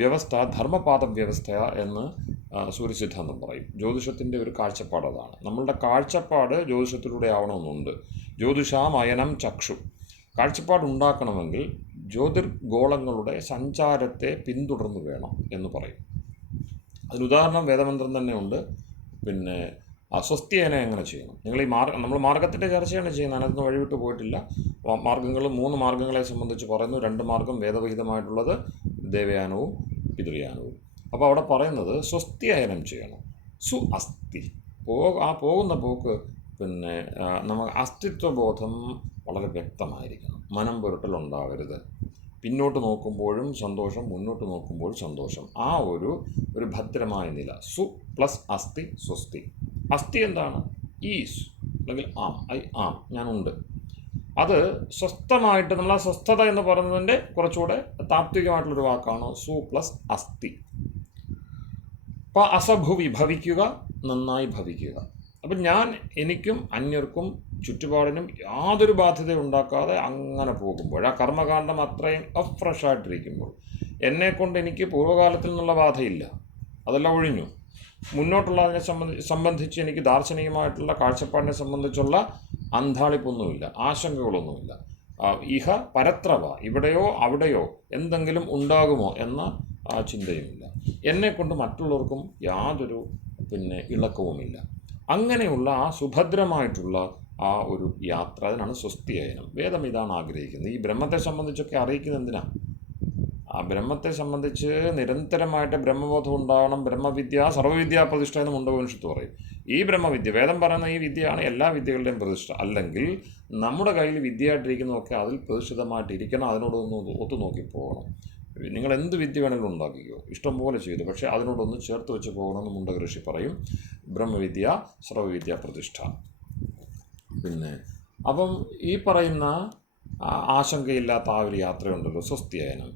വ്യവസ്ഥ ധർമ്മപാദ വ്യവസ്ഥ എന്ന് സൂര്യസിദ്ധാന്തം പറയും. ജ്യോതിഷത്തിൻ്റെ ഒരു കാഴ്ചപ്പാട് അതാണ്. നമ്മളുടെ കാഴ്ചപ്പാട് ജ്യോതിഷത്തിലൂടെ ആവണമെന്നുണ്ട്. ജ്യോതിഷാമയനം ചക്ഷു. കാഴ്ചപ്പാടുണ്ടാക്കണമെങ്കിൽ ജ്യോതിർഗോളങ്ങളുടെ സഞ്ചാരത്തെ പിന്തുടർന്ന് വേണം എന്ന് പറയും. അതിനുദാഹരണം വേദമന്ത്രം തന്നെ ഉണ്ട്. പിന്നെ സ്വസ്തിയേന എങ്ങനെ ചെയ്യണം, നിങ്ങൾ ഈ നമ്മൾ മാർഗത്തിൻ്റെ ചർച്ചയാണ് ചെയ്യുന്നത്, അതിനകത്ത് വഴിവിട്ട് പോയിട്ടില്ല. മാർഗ്ഗങ്ങൾ 3 മാർഗ്ഗങ്ങളെ സംബന്ധിച്ച് പറയുന്നു. 2 മാർഗ്ഗം വേദവിഹിതമായിട്ടുള്ളത് ദേവയാനവും പിതൃയാനവും. അപ്പോൾ അവിടെ പറയുന്നത് സ്വസ്തിയനം ചെയ്യണം. അസ്ഥി പോകുന്ന പോക്ക് പിന്നെ നമുക്ക് അസ്തിത്വബോധം വളരെ വ്യക്തമായിരിക്കണം. മനം പുരട്ടലുണ്ടാവരുത്. പിന്നോട്ട് നോക്കുമ്പോഴും സന്തോഷം, മുന്നോട്ട് നോക്കുമ്പോഴും സന്തോഷം. ആ ഒരു ഭദ്രമായ നില. പ്ലസ് അസ്ഥി, സ്വസ്തി. അസ്ഥി എന്താണ്? ഈസ് അല്ലെങ്കിൽ ആം, ഞാനുണ്ട്. അത് സ്വസ്ഥമായിട്ട്, നമ്മൾ ആ സ്വസ്ഥത എന്ന് പറയുന്നതിൻ്റെ കുറച്ചുകൂടെ താത്വികമായിട്ടുള്ളൊരു വാക്കാണ് പ്ലസ് അസ്ഥി. അപ്പോൾ അസഭുവി, ഭവിക്കുക, നന്നായി ഭവിക്കുക. അപ്പം എനിക്കും അന്യർക്കും ചുറ്റുപാടിനും യാതൊരു ബാധ്യത ഉണ്ടാക്കാതെ അങ്ങനെ പോകുമ്പോൾ, ആ കർമ്മകാണ്ഡം അത്രയും ഫ്രഷായിട്ടിരിക്കുമ്പോൾ, എന്നെക്കൊണ്ട് എനിക്ക് പൂർവ്വകാലത്തിൽ നിന്നുള്ള ബാധയില്ല, അതെല്ലാം ഒഴിഞ്ഞു. മുന്നോട്ടുള്ളതിനെ സംബന്ധിച്ച് എനിക്ക് ദാർശനികമായിട്ടുള്ള കാഴ്ചപ്പാടിനെ സംബന്ധിച്ചുള്ള അന്ധാളിപ്പൊന്നുമില്ല, ആശങ്കകളൊന്നുമില്ല. ഇഹ പരത്രവ, ഇവിടെയോ അവിടെയോ എന്തെങ്കിലും ഉണ്ടാകുമോ എന്ന ചിന്തയുമില്ല. എന്നെക്കൊണ്ട് മറ്റുള്ളവർക്കും യാതൊരു ഇളക്കവുമില്ല. അങ്ങനെയുള്ള ആ സുഭദ്രമായിട്ടുള്ള ആ ഒരു യാത്ര, അതിനാണ് സ്വസ്തിയനം. വേദം ഇതാണ് ആഗ്രഹിക്കുന്നത്. ഈ ബ്രഹ്മത്തെ സംബന്ധിച്ചൊക്കെ അറിയിക്കുന്നത് എന്തിനാ? ആ ബ്രഹ്മത്തെ സംബന്ധിച്ച് നിരന്തരമായിട്ട് ബ്രഹ്മബോധം ഉണ്ടാകണം. ബ്രഹ്മവിദ്യ സർവ്വവിദ്യാ പ്രതിഷ്ഠ എന്ന് മുണ്ടകോപനിഷത്ത് പറയും. ഈ ബ്രഹ്മവിദ്യ, വേദം പറയുന്ന ഈ വിദ്യയാണ് എല്ലാ വിദ്യകളുടെയും പ്രതിഷ്ഠ. അല്ലെങ്കിൽ നമ്മുടെ കയ്യിൽ വിദ്യയായിട്ടിരിക്കുന്നതൊക്കെ അതിൽ പ്രതിഷ്ഠിതമായിട്ടിരിക്കണം. അതിനോടൊന്ന് ഒത്തു നോക്കി പോകണം. നിങ്ങൾ എന്ത് വിദ്യ വേണമെങ്കിലും ഉണ്ടാക്കിക്കോ, ഇഷ്ടം പോലെ ചെയ്തു, പക്ഷേ അതിനോടൊന്ന് ചേർത്ത് വെച്ച് പോകണമെന്ന് മുണ്ടക ഋഷി പറയും. ബ്രഹ്മവിദ്യ സർവ്വവിദ്യാ പ്രതിഷ്ഠ. അപ്പം ഈ പറയുന്ന ആശങ്കയില്ലാത്ത ആ ഒരു യാത്രയുണ്ടല്ലോ, സ്വസ്തിയനം.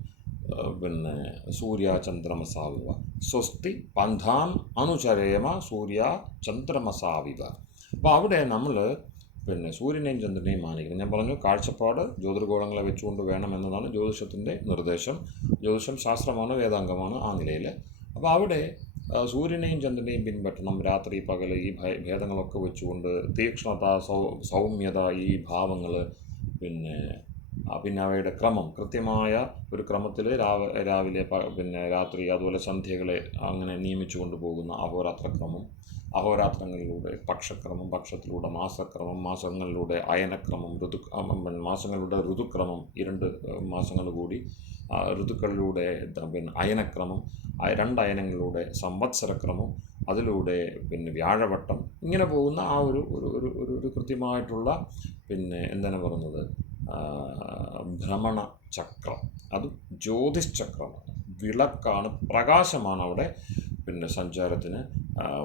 സൂര്യ ചന്ദ്രമസാവിവ സ്വസ്തി പന്ഥാം അനുചരേമ സൂര്യ ചന്ദ്രമസാവിവ. അപ്പോൾ അവിടെ നമ്മൾ സൂര്യനെയും ചന്ദ്രനെയും മാനിക്കണം. ഞാൻ പറഞ്ഞു, കാഴ്ചപ്പാട് ജ്യോതിർഗോളങ്ങളെ വെച്ചുകൊണ്ട് വേണം എന്നതാണ് ജ്യോതിഷത്തിൻ്റെ നിർദ്ദേശം. ജ്യോതിഷം ശാസ്ത്രമാണ്, വേദാംഗമാണ് ആ നിലയിൽ. അപ്പോൾ അവിടെ സൂര്യനെയും ചന്ദ്രനെയും പിൻപറ്റണം. രാത്രി പകൽ ഈ ഭേദങ്ങളൊക്കെ വെച്ചുകൊണ്ട് തീക്ഷ്ണത, സൗമ്യത, ഈ ഭാവങ്ങൾ, പിന്നെ അവയുടെ ക്രമം, കൃത്യമായ ഒരു ക്രമത്തിൽ രാവിലെ രാത്രി, അതുപോലെ സന്ധ്യകളെ അങ്ങനെ നിയമിച്ചു കൊണ്ടുപോകുന്ന അഹോരാത്രക്രമം, അഹോരാത്രങ്ങളിലൂടെ പക്ഷക്രമം, പക്ഷത്തിലൂടെ മാസക്രമം, മാസങ്ങളിലൂടെ അയനക്രമം, മാസങ്ങളുടെ ഋതുക്രമം, 2 മാസങ്ങൾ കൂടി ഋതുക്കളിലൂടെ അയനക്രമം, 2 അയനങ്ങളിലൂടെ സംവത്സരക്രമം, അതിലൂടെ വ്യാഴവട്ടം, ഇങ്ങനെ പോകുന്ന ആ ഒരു കൃത്യമായിട്ടുള്ള എന്താണ് പറയുന്നത്, ഭ്രമണ ചക്രം. അത് ജ്യോതിശ്ചക്രമാണ്, വിളക്കാണ്, പ്രകാശമാണ് അവിടെ സഞ്ചാരത്തിന്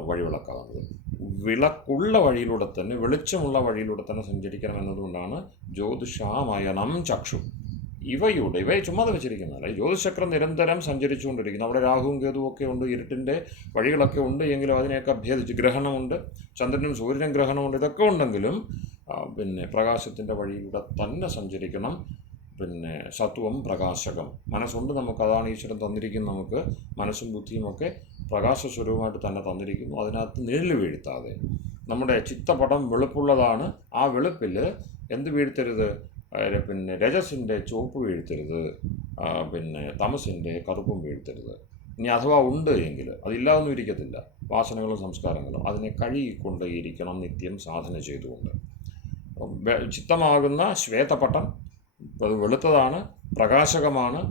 വഴിവിളക്കാവുന്നത്. വിളക്കുള്ള വഴിയിലൂടെ തന്നെ, വെളിച്ചമുള്ള വഴിയിലൂടെ തന്നെ സഞ്ചരിക്കണം എന്നതുകൊണ്ടാണ് ജ്യോതിഷാമയനം ചക്ഷു. ഇവയെ ചുമ്മാതെ വെച്ചിരിക്കുന്നതല്ല. ജ്യോതിഷചക്രം നിരന്തരം സഞ്ചരിച്ചുകൊണ്ടിരിക്കുന്നു. അവിടെ രാഹുവും കേതുവും ഒക്കെ ഉണ്ട്, ഇരുട്ടിൻ്റെ വഴികളൊക്കെ ഉണ്ട്. എങ്കിലും അതിനെയൊക്കെ ഭേദിച്ച് ഗ്രഹണമുണ്ട്, ചന്ദ്രനും സൂര്യനും ഗ്രഹണമുണ്ട്. ഇതൊക്കെ ഉണ്ടെങ്കിലും പ്രകാശത്തിൻ്റെ വഴിയിലൂടെ തന്നെ സഞ്ചരിക്കണം. സത്വം പ്രകാശകം, മനസ്സുണ്ട് നമുക്ക്, അതാണ് ഈശ്വരൻ തന്നിരിക്കുന്നത്. നമുക്ക് മനസ്സും ബുദ്ധിയുമൊക്കെ പ്രകാശസ്വരൂപമായിട്ട് തന്നെ തന്നിരിക്കുന്നു. അതിനകത്ത് നിഴല് വീഴ്ത്താതെ നമ്മുടെ ചിത്തപടം വെളുപ്പുള്ളതാണ്. ആ വെളുപ്പിൽ എന്ത് വീഴ്ത്തരുത്? രജസിൻ്റെ ചുവപ്പ് വീഴ്ത്തരുത്, തമസിൻ്റെ കറുപ്പും വീഴ്ത്തരുത്. ഇനി അഥവാ ഉണ്ട് എങ്കിൽ അതില്ലാതൊന്നും ഇരിക്കത്തില്ല. വാസനകളും സംസ്കാരങ്ങളും അതിനെ കഴുകിക്കൊണ്ടേയിരിക്കണം നിത്യം സാധന ചെയ്തുകൊണ്ട്. ചിത്തമാകുന്ന ശ്വേതപട്ടം അത് വെളുത്തതാണ്, പ്രകാശകമാണ്.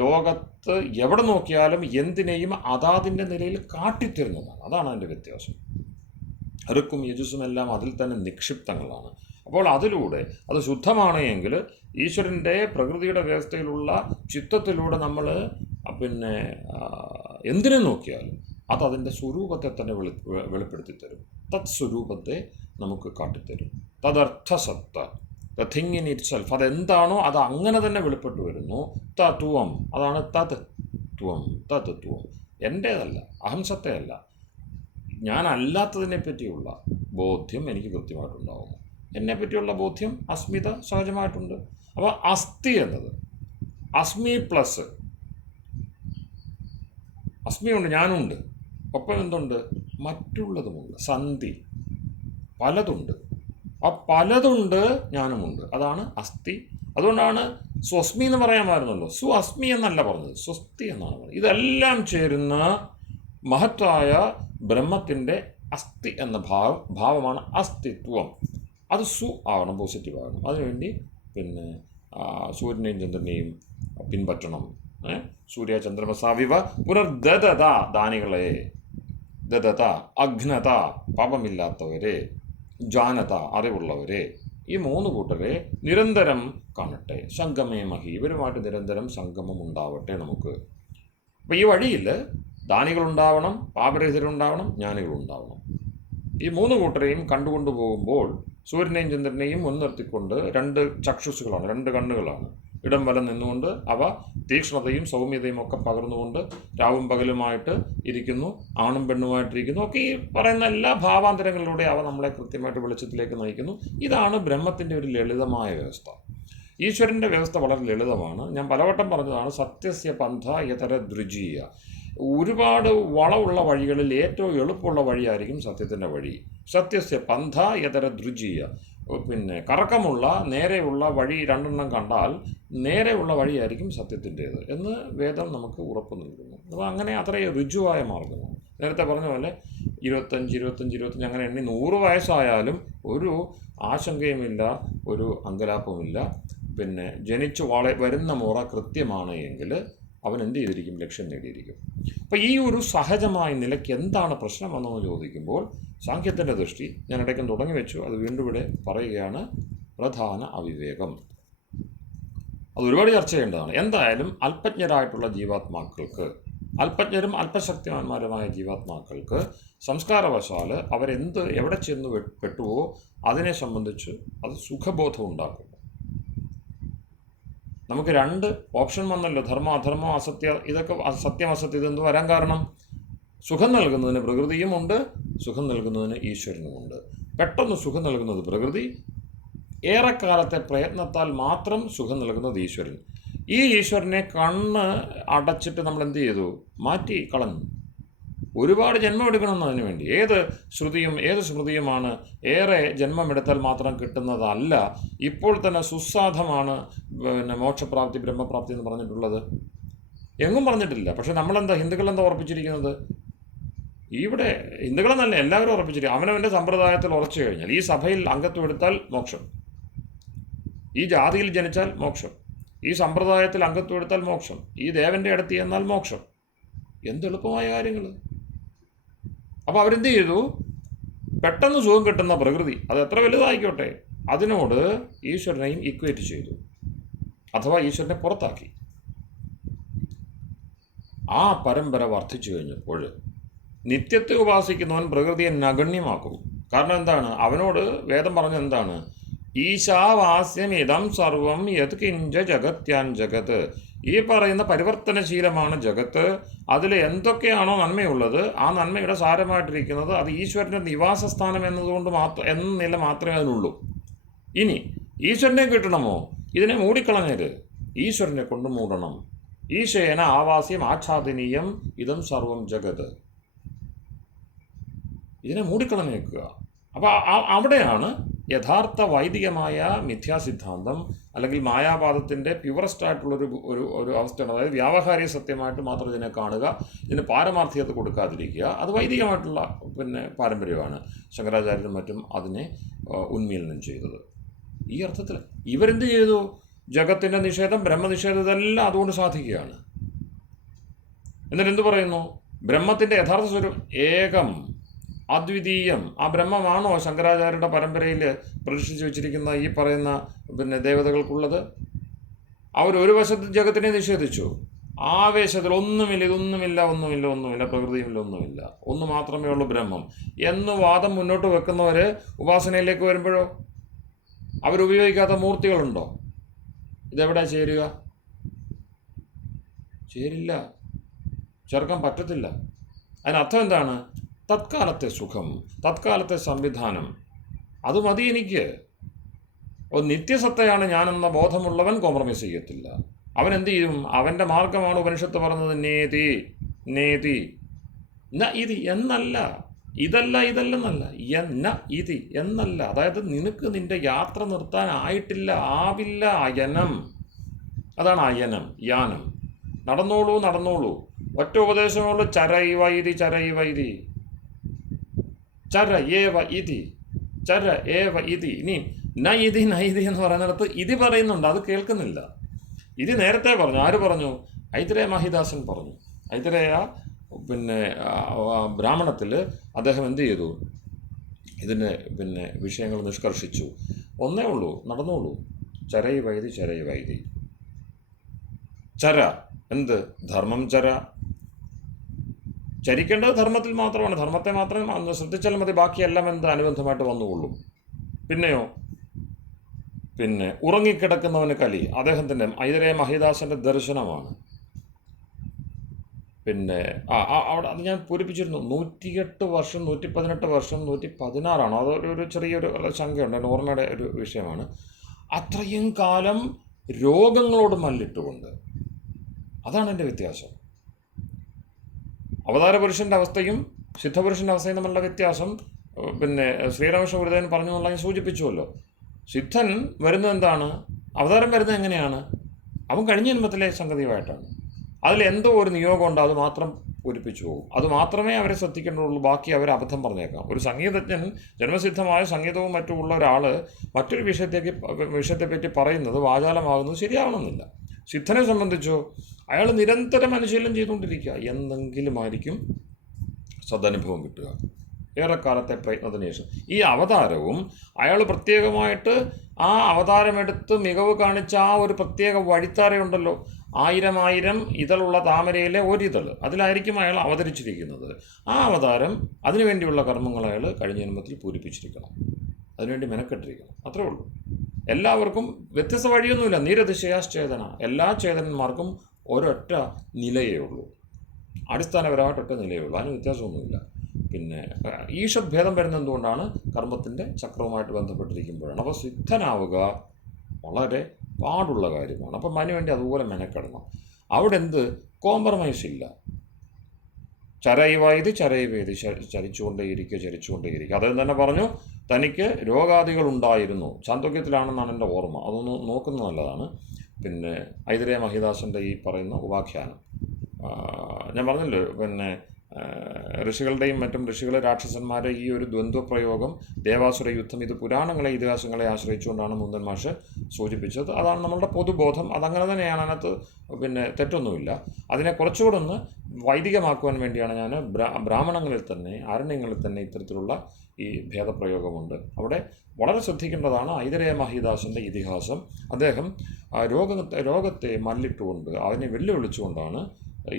ലോകത്ത് എവിടെ നോക്കിയാലും എന്തിനേയും അതാതിൻ്റെ നിലയിൽ കാട്ടിത്തരുന്നതാണ്. അതാണ് അതിൻ്റെ വ്യത്യാസം. ഋക്കും യജുസും എല്ലാം അതിൽ തന്നെ നിക്ഷിപ്തങ്ങളാണ്. അപ്പോൾ അതിലൂടെ അത് ശുദ്ധമാണ് എങ്കിൽ ഈശ്വരൻ്റെ പ്രകൃതിയുടെ വ്യവസ്ഥയിലുള്ള ചിത്തത്തിലൂടെ നമ്മൾ എന്തിനെ നോക്കിയാലും അതതിൻ്റെ സ്വരൂപത്തെ തന്നെ വെളിപ്പെടുത്തി തരും. തത് സ്വരൂപത്തെ നമുക്ക് കാട്ടിത്തരും. തദർത്ഥസത്ത, ദ തിങ് ഇൻ ഇറ്റ് സെൽഫ്, അതെന്താണോ അത് അങ്ങനെ തന്നെ വെളിപ്പെട്ടു വരുന്നു. തത്വം, അതാണ് തത് ത്വം. തത് ത്വം എൻ്റേതല്ല, അഹംസത്തെയല്ല, ഞാനല്ലാത്തതിനെ പറ്റിയുള്ള ബോധ്യം എനിക്ക് കൃത്യമായിട്ടുണ്ടാകുന്നു. എന്നെപ്പറ്റിയുള്ള ബോധ്യം, അസ്മിത സഹജമായിട്ടുണ്ട്. അപ്പോൾ അസ്ഥി എന്നത് അസ്മി പ്ലസ് അസ്മിയുണ്ട്, ഞാനുണ്ട്. ഒപ്പം എന്തുണ്ട്? മറ്റുള്ളതുമുണ്ട്. സന്ധി, പലതുണ്ട്. ആ പലതുണ്ട്, ഞാനുമുണ്ട്. അതാണ് അസ്ഥി. അതുകൊണ്ടാണ് സ്വസ്മി എന്ന് പറയാമായിരുന്നല്ലോ. സ്വ അസ്മി എന്നല്ല പറഞ്ഞത്, സ്വസ്തി എന്നാണ് പറഞ്ഞത്. ഇതെല്ലാം ചേരുന്ന മഹത്തായ ബ്രഹ്മത്തിൻ്റെ അസ്ഥി എന്ന ഭാവമാണ് അസ്തിത്വം. അത് സു ആവണം, പോസിറ്റീവ് ആവണം. അതിനുവേണ്ടി പിന്നെ സൂര്യനെയും ചന്ദ്രനെയും പിൻപറ്റണം. സൂര്യ ചന്ദ്രമസാവിവ പുനർദത, ദാനികളെ, ദദത അഘ്നത പാപമില്ലാത്തവരെ, ജാനത അറിവുള്ളവരെ, ഈ 3 കൂട്ടരെ നിരന്തരം കാണട്ടെ. സംഗമേ മഹി, ഇവരുമായിട്ട് നിരന്തരം സംഗമം ഉണ്ടാവട്ടെ നമുക്ക്. അപ്പോൾ ഈ വഴിയിൽ ദാനികളുണ്ടാവണം, പാപരഹിതരുണ്ടാവണം, ജ്ഞാനികളുണ്ടാവണം. ഈ 3 കൂട്ടരെയും കണ്ടുകൊണ്ടു പോകുമ്പോൾ സൂര്യനെയും ചന്ദ്രനെയും മുൻനിർത്തിക്കൊണ്ട് 2 ചക്ഷുസുകളാണ്, 2 കണ്ണുകളാണ്. ഇടം വലം നിന്നുകൊണ്ട് അവ തീക്ഷ്ണതയും സൗമ്യതയും ഒക്കെ പകർന്നുകൊണ്ട് രാവും പകലുമായിട്ട് ഇരിക്കുന്നു, ആണും പെണ്ണുമായിട്ടിരിക്കുന്നു. ഒക്കെ ഈ പറയുന്ന എല്ലാ ഭാവാന്തരങ്ങളിലൂടെ അവ നമ്മളെ കൃത്യമായിട്ട് വെളിച്ചത്തിലേക്ക് നയിക്കുന്നു. ഇതാണ് ബ്രഹ്മത്തിൻ്റെ ഒരു ലളിതമായ വ്യവസ്ഥ. ഈശ്വരൻ്റെ വ്യവസ്ഥ വളരെ ലളിതമാണ്. ഞാൻ പലവട്ടം പറഞ്ഞതാണ്, സത്യസ്യ പന്ഥ യതര ദ്രുജീയ. ഒരുപാട് വളമുള്ള വഴികളിൽ ഏറ്റവും എളുപ്പമുള്ള വഴിയായിരിക്കും സത്യത്തിൻ്റെ വഴി. സത്യസ്യ പന്ഥ യതര ദ്രുജീയ. പിന്നെ കറക്കമുള്ള നേരെയുള്ള വഴി 2 കണ്ടാൽ നേരെയുള്ള വഴിയായിരിക്കും സത്യത്തിൻ്റേത് എന്ന് വേദം നമുക്ക് ഉറപ്പ് നൽകുന്നു. അപ്പോൾ അങ്ങനെ അത്രയും രുജുവായ മാർഗമാണ്. നേരത്തെ പറഞ്ഞ പോലെ 25 അങ്ങനെ എണ്ണി 100 വയസ്സായാലും ഒരു ആശങ്കയുമില്ല, ഒരു അങ്കലാപ്പുമില്ല. പിന്നെ ജനിച്ചു വരുന്ന മുറ കൃത്യമാണ് എങ്കിൽ അവൻ എന്ത് ചെയ്തിരിക്കും? ലക്ഷ്യം നേടിയിരിക്കും. അപ്പോൾ ഈ ഒരു സഹജമായ നിലയ്ക്ക് എന്താണ് പ്രശ്നമെന്ന് ചോദിക്കുമ്പോൾ സാഖ്യത്തിൻ്റെ ദൃഷ്ടി ഞാൻ ഇടയ്ക്കും തുടങ്ങി വെച്ചു, അത് വീണ്ടും ഇവിടെ പറയുകയാണ്, പ്രധാന അവിവേകം. അത് ഒരുപാട് ചർച്ച ചെയ്യേണ്ടതാണ്. എന്തായാലും അല്പജ്ഞരായിട്ടുള്ള ജീവാത്മാക്കൾക്ക്, അല്പജ്ഞരും അല്പശക്തിമാന്മാരുമായ ജീവാത്മാക്കൾക്ക് സംസ്കാരവശാൽ എവിടെ ചെന്ന് പെട്ടുവോ അതിനെ സംബന്ധിച്ച് അത് സുഖബോധം ഉണ്ടാക്കും. നമുക്ക് 2 ഓപ്ഷൻ വന്നല്ലോ, ധർമ്മ അധർമ്മം അസത്യ, ഇതൊക്കെ സത്യം അസത്യം. ഇതെന്ത് വരാൻ കാരണം? സുഖം നൽകുന്നതിന് പ്രകൃതിയുമുണ്ട്, സുഖം നൽകുന്നതിന് ഈശ്വരനുമുണ്ട്. പെട്ടെന്ന് സുഖം നൽകുന്നത് പ്രകൃതി, ഏറെക്കാലത്തെ പ്രയത്നത്താൽ മാത്രം സുഖം നൽകുന്നത് ഈശ്വരൻ. ഈ ഈശ്വരനെ കണ്ണ് അടച്ചിട്ട് നമ്മൾ എന്ത് ചെയ്തു? മാറ്റി കളഞ്ഞു. ഒരുപാട് ജന്മം എടുക്കണം അതിനു വേണ്ടി. ഏത് സ്മൃതിയുമാണ് ഏറെ ജന്മമെടുത്താൽ മാത്രം കിട്ടുന്നതല്ല. ഇപ്പോൾ തന്നെ സുസാധമാണ് പിന്നെ മോക്ഷപ്രാപ്തി, ബ്രഹ്മപ്രാപ്തി എന്ന് പറഞ്ഞിട്ടുള്ളത്. എങ്ങും പറഞ്ഞിട്ടില്ല. പക്ഷെ ഹിന്ദുക്കൾ എന്താ ഉറപ്പിച്ചിരിക്കുന്നത്? ഇവിടെ ഹിന്ദുക്കളെന്നല്ല, എല്ലാവരും ഉറപ്പിച്ചിരിക്കും. അവനവൻ്റെ സമ്പ്രദായത്തിൽ ഉറച്ചു കഴിഞ്ഞാൽ, ഈ സഭയിൽ അംഗത്വം എടുത്താൽ മോക്ഷം, ഈ ജാതിയിൽ ജനിച്ചാൽ മോക്ഷം, ഈ സമ്പ്രദായത്തിൽ അംഗത്വം എടുത്താൽ മോക്ഷം, ഈ ദേവൻ്റെ അടുത്ത് ചെന്നാൽ മോക്ഷം. എന്തെളുപ്പമായ കാര്യങ്ങൾ. അപ്പോൾ അവരെന്ത് ചെയ്തു? പെട്ടെന്ന് സുഖം കിട്ടുന്ന പ്രകൃതി, അത് എത്ര വലുതായിക്കോട്ടെ, അതിനോട് ഈശ്വരനെയും ഇക്വേറ്റ് ചെയ്തു, അഥവാ ഈശ്വരനെ പുറത്താക്കി. ആ പരമ്പര വർദ്ധിച്ചു കഴിഞ്ഞപ്പോൾ നിത്യത്തെ ഉപാസിക്കുന്നവൻ പ്രകൃതിയെ നഗണ്യമാക്കും. കാരണം എന്താണ്? അവനോട് വേദം പറഞ്ഞ എന്താണ്? ഈശാവാസ്യം ഇതം സർവം യത് കിഞ്ച ജഗത്യാൻ ജഗത്ത്. ഈ പറയുന്ന പരിവർത്തനശീലമാണ് ജഗത്ത്. അതിൽ എന്തൊക്കെയാണോ നന്മയുള്ളത്, ആ നന്മയുടെ സാരമായിട്ടിരിക്കുന്നത് അത് ഈശ്വരൻ്റെ നിവാസസ്ഥാനം എന്നതുകൊണ്ട് എന്ന നില മാത്രമേ അതിനുള്ളൂ. ഇനി ഈശ്വരനെ കിട്ടണമോ? ഇതിനെ മൂടിക്കളഞ്ഞത് ഈശ്വരനെ കൊണ്ട് മൂടണം. ഈശേന ആവാസ്യം ആച്ഛാദനീയം ഇതം സർവം ജഗത്. ഇതിനെ മൂടിക്കളഞ്ഞേക്കുക. അപ്പോൾ അവിടെയാണ് യഥാർത്ഥ വൈദികമായ മിഥ്യാസിദ്ധാന്തം അല്ലെങ്കിൽ മായാവാദത്തിൻ്റെ പ്യുവറസ്റ്റ് ആയിട്ടുള്ളൊരു ഒരു അവസ്ഥയാണ്. അതായത് വ്യാവഹാരിക സത്യമായിട്ട് മാത്രം ഇതിനെ കാണുക, ഇതിന് പാരമാർത്ഥികത കൊടുക്കാതിരിക്കുക. അത് വൈദികമായിട്ടുള്ള പാരമ്പര്യമാണ്. ശങ്കരാചാര്യരും മറ്റും അതിനെ ഉന്മൂലനം ചെയ്തത്. ഈ അർത്ഥത്തിൽ ഇവരെന്ത് ചെയ്തു? ജഗത്തിൻ്റെ നിഷേധം, ബ്രഹ്മനിഷേധം, ഇതെല്ലാം അതുകൊണ്ട് സാധിക്കുകയാണ്. എന്നിട്ട് എന്ത് പറയുന്നു? ബ്രഹ്മത്തിൻ്റെ യഥാർത്ഥ സ്വരൂപം ഏകം, അദ്വിതീയം. ആ ബ്രഹ്മമാണോ ശങ്കരാചാര്യരുടെ പരമ്പരയിൽ പ്രതിഷ്ഠിച്ച് വെച്ചിരിക്കുന്ന ഈ പറയുന്ന ദേവതകൾക്കുള്ളത്? അവരൊരു വശത്ത് ജഗത്തിനെ നിഷേധിച്ചു, ആവേശത്തിൽ ഒന്നുമില്ല, പ്രകൃതിയുമില്ല, ഒന്നുമില്ല, ഒന്ന് മാത്രമേ ഉള്ളൂ ബ്രഹ്മം എന്ന് വാദം മുന്നോട്ട് വെക്കുന്നവർ ഉപാസനയിലേക്ക് വരുമ്പോഴോ അവരുപയോഗിക്കാത്ത മൂർത്തികളുണ്ടോ? ഇതെവിടെ ചേരുക? ചേരില്ല, ചേർക്കാൻ പറ്റത്തില്ല. അതിനർത്ഥം എന്താണ്? തത്കാലത്തെ സുഖം, തത്കാലത്തെ സംവിധാനം, അത് മതി എനിക്ക്. നിത്യസത്തയാണ് ഞാനെന്ന ബോധമുള്ളവൻ കോംപ്രമൈസ് ചെയ്യത്തില്ല. അവൻ എന്ത് ചെയ്യും? അവൻ്റെ മാർഗമാണ് ഉപനിഷത്ത് പറഞ്ഞത്, നേതി നേതി. ന ഇതി എന്നല്ല, ഇതല്ലെന്നല്ല, ന ഇതി എന്നല്ല. അതായത് നിനക്ക് നിന്റെ യാത്ര നിർത്താനായിട്ടില്ല, ആവില്ല. അയനം, അതാണ് അയനം, യാനം. നടന്നോളൂ. ഒറ്റ ഉപദേശമുള്ളൂ. ചരൈവ ഇതി ചര ഏവ ഇതി. ഇനി ന ഇതി എന്ന് പറയുന്നിടത്ത് ഇതി പറയുന്നുണ്ട്, അത് കേൾക്കുന്നില്ല. ഇത് നേരത്തെ പറഞ്ഞു. ആര് പറഞ്ഞു? ഐതരേയ മഹിദാസൻ പറഞ്ഞു. ഐതരേയ ബ്രാഹ്മണത്തിൽ അദ്ദേഹം എന്ത് ചെയ്തു? ഇതിന് വിഷയങ്ങൾ നിഷ്കർഷിച്ചു. ഒന്നേ ഉള്ളൂ, നടന്നോളൂ. ചരൈവൈതി. ചര എന്ത്? ധർമ്മം ചര. ചരിക്കേണ്ടത് ധർമ്മത്തിൽ മാത്രമാണ്. ധർമ്മത്തെ മാത്രം ശ്രദ്ധിച്ചാൽ മതി, ബാക്കിയെല്ലാം എന്ത് അനുബന്ധമായിട്ട് വന്നുകൊള്ളും. പിന്നെയോ ഉറങ്ങിക്കിടക്കുന്നവന് കലി. അദ്ദേഹത്തിൻ്റെ ഐതരേയ മഹിദാസൻ്റെ ദർശനമാണ്. അവിടെ അത് ഞാൻ പൂരിപ്പിച്ചിരുന്നു. 108 വർഷം, 118 വർഷം, 116 അതൊരു ചെറിയൊരു ശങ്കയുണ്ട്, എൻ്റെ ഓർമ്മയുടെ ഒരു വിഷയമാണ്. അത്രയും കാലം രോഗങ്ങളോട് മല്ലിട്ടുകൊണ്ട്. അതാണ് എൻ്റെ വ്യത്യാസം. അവതാര പുരുഷൻ്റെ അവസ്ഥയും സിദ്ധപുരുഷൻ്റെ അവസ്ഥയും തമ്മിലുള്ള വ്യത്യാസം ശ്രീരാമകൃഷ്ണ ഗുരുദേവൻ പറഞ്ഞു എന്നുള്ള ഞാൻ സൂചിപ്പിച്ചുവല്ലോ. സിദ്ധൻ വരുന്നത് എന്താണ്? അവതാരം വരുന്നത് എങ്ങനെയാണ്? അവൻ കഴിഞ്ഞ ജന്മത്തിലെ സംഗതിയുമായിട്ടാണ്. അതിലെന്തോ ഒരു നിയോഗം ഉണ്ട്, അത് മാത്രം പൂരിപ്പിച്ചു പോകും. അത് മാത്രമേ അവരെ ശ്രദ്ധിക്കേണ്ടതുള്ളൂ, ബാക്കി അവർ അബദ്ധം പറഞ്ഞേക്കാം. ഒരു സംഗീതജ്ഞൻ, ജന്മസിദ്ധമായ സംഗീതവും മറ്റും ഉള്ള ഒരാൾ മറ്റൊരു വിഷയത്തെപ്പറ്റി പറയുന്നത് വാചാലമാകുന്നത് ശരിയാവണമെന്നില്ല. സിദ്ധനെ സംബന്ധിച്ചോ, അയാൾ നിരന്തരം അനുശീലനം ചെയ്തുകൊണ്ടിരിക്കുക. എന്തെങ്കിലുമായിരിക്കും സദനുഭവം കിട്ടുക, ഏറെക്കാലത്തെ പ്രയത്നത്തിന് ശേഷം. ഈ അവതാരവും അയാൾ പ്രത്യേകമായിട്ട് ആ അവതാരമെടുത്ത് മികവ് കാണിച്ച ആ ഒരു പ്രത്യേക വഴിത്താരയുണ്ടല്ലോ, 1000 ഇതളുള്ള താമരയിലെ ഒരിതൾ, അതിലായിരിക്കും അയാൾ അവതരിച്ചിരിക്കുന്നത്. ആ അവതാരം, അതിനുവേണ്ടിയുള്ള കർമ്മങ്ങൾ അയാൾ കഴിഞ്ഞ ജന്മത്തിൽ പൂരിപ്പിച്ചിരിക്കണം, അതിനുവേണ്ടി മെനക്കെട്ടിരിക്കണം. അത്രേ ഉള്ളൂ. എല്ലാവർക്കും വ്യത്യസ്ത വഴിയൊന്നുമില്ല. നിരതിശയാശ്ചേതന, എല്ലാ ചേതനന്മാർക്കും ഒരൊറ്റ നിലയേ ഉള്ളൂ, അടിസ്ഥാനപരമായിട്ട് ഒറ്റ നിലയേ ഉള്ളൂ, അതിന് വ്യത്യാസമൊന്നുമില്ല. ഈഷഭേദം വരുന്നത് എന്തുകൊണ്ടാണ്? കർമ്മത്തിൻ്റെ ചക്രവുമായിട്ട് ബന്ധപ്പെട്ടിരിക്കുമ്പോഴാണ്. അപ്പോൾ സിദ്ധനാവുക വളരെ പാടുള്ള കാര്യമാണ്. അപ്പം അതിനുവേണ്ടി അതുപോലെ മെനക്കെടണം. അവിടെ എന്ത് കോംപ്രമൈസ് ഇല്ല. ചരൈവൈതി ചരിച്ചുകൊണ്ടേയിരിക്കുക. അദ്ദേഹം തന്നെ പറഞ്ഞു, തനിക്ക് രോഗാദികൾ ഉണ്ടായിരുന്നു. ചാന്തോക്യത്തിലാണെന്നാണ് എൻ്റെ ഓർമ്മ, അതൊന്ന് നോക്കുന്നത് നല്ലതാണ്. ഐതരേയ മഹിദാസൻ്റെ ഈ പറയുന്ന ഉപാഖ്യാനം ഞാൻ പറഞ്ഞല്ലോ. ഋഷികളുടെയും മറ്റും ഋഷികളെ രാക്ഷസന്മാരെ ഈ ഒരു ദ്വന്ദ്വപ്രയോഗം, ദേവാസുര യുദ്ധം, ഇത് പുരാണങ്ങളെ, ഇതിഹാസങ്ങളെ ആശ്രയിച്ചുകൊണ്ടാണ് മുന്തൻ മാഷ് സൂചിപ്പിച്ചത്. അതാണ് നമ്മളുടെ പൊതുബോധം. അതങ്ങനെ തന്നെയാണ്, അതിനകത്ത് തെറ്റൊന്നുമില്ല. അതിനെ കുറച്ചുകൂടെ ഒന്ന് വൈദികമാക്കുവാൻ വേണ്ടിയാണ് ഞാൻ ബ്രാഹ്മണങ്ങളിൽ തന്നെ, ആരണ്യങ്ങളിൽ തന്നെ ഇത്തരത്തിലുള്ള ഈ ഭേദപ്രയോഗമുണ്ട്. അവിടെ വളരെ ശ്രദ്ധിക്കേണ്ടതാണ് ഐതരേയ മഹിദാസൻ്റെ ഇതിഹാസം. അദ്ദേഹം രോഗത്തെ മല്ലിട്ടുകൊണ്ട്, അതിനെ വെല്ലുവിളിച്ചുകൊണ്ടാണ്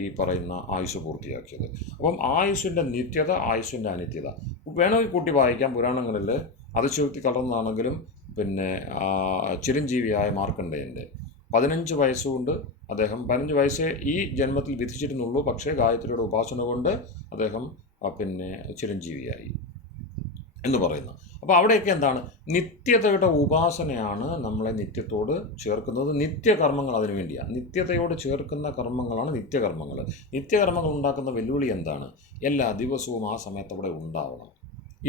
ഈ പറയുന്ന ആയുസ് പൂർത്തിയാക്കിയത്. അപ്പം ആയുസ്സിൻ്റെ നിത്യത, ആയുസ്സിൻ്റെ അനിത്യത വേണമെങ്കിൽ കൂട്ടി വായിക്കാം. പുരാണങ്ങളിൽ അതിശയോക്തി കലർന്നതാണെങ്കിലും ചിരഞ്ജീവിയായ മാർക്കണ്ഡേയൻ്റെ 15 വയസ്സുകൊണ്ട് അദ്ദേഹം 15 വയസ്സേ ഈ ജന്മത്തിൽ വിധിച്ചിരുന്നുള്ളൂ. പക്ഷേ ഗായത്രിയുടെ ഉപാസന കൊണ്ട് അദ്ദേഹം ചിരഞ്ജീവിയായി എന്ന് പറയുന്നു. അപ്പോൾ അവിടെയൊക്കെ എന്താണ്? നിത്യതയുടെ ഉപാസനയാണ് നമ്മളെ നിത്യത്തോട് ചേർക്കുന്നത്. നിത്യകർമ്മങ്ങൾ അതിനു വേണ്ടിയാണ്. നിത്യതയോട് ചേർക്കുന്ന കർമ്മങ്ങളാണ് നിത്യകർമ്മങ്ങൾ. നിത്യകർമ്മങ്ങൾ ഉണ്ടാക്കുന്ന വെല്ലുവിളി എന്താണ്? എല്ലാ ദിവസവും ആ സമയത്ത് അവിടെ ഉണ്ടാവണം.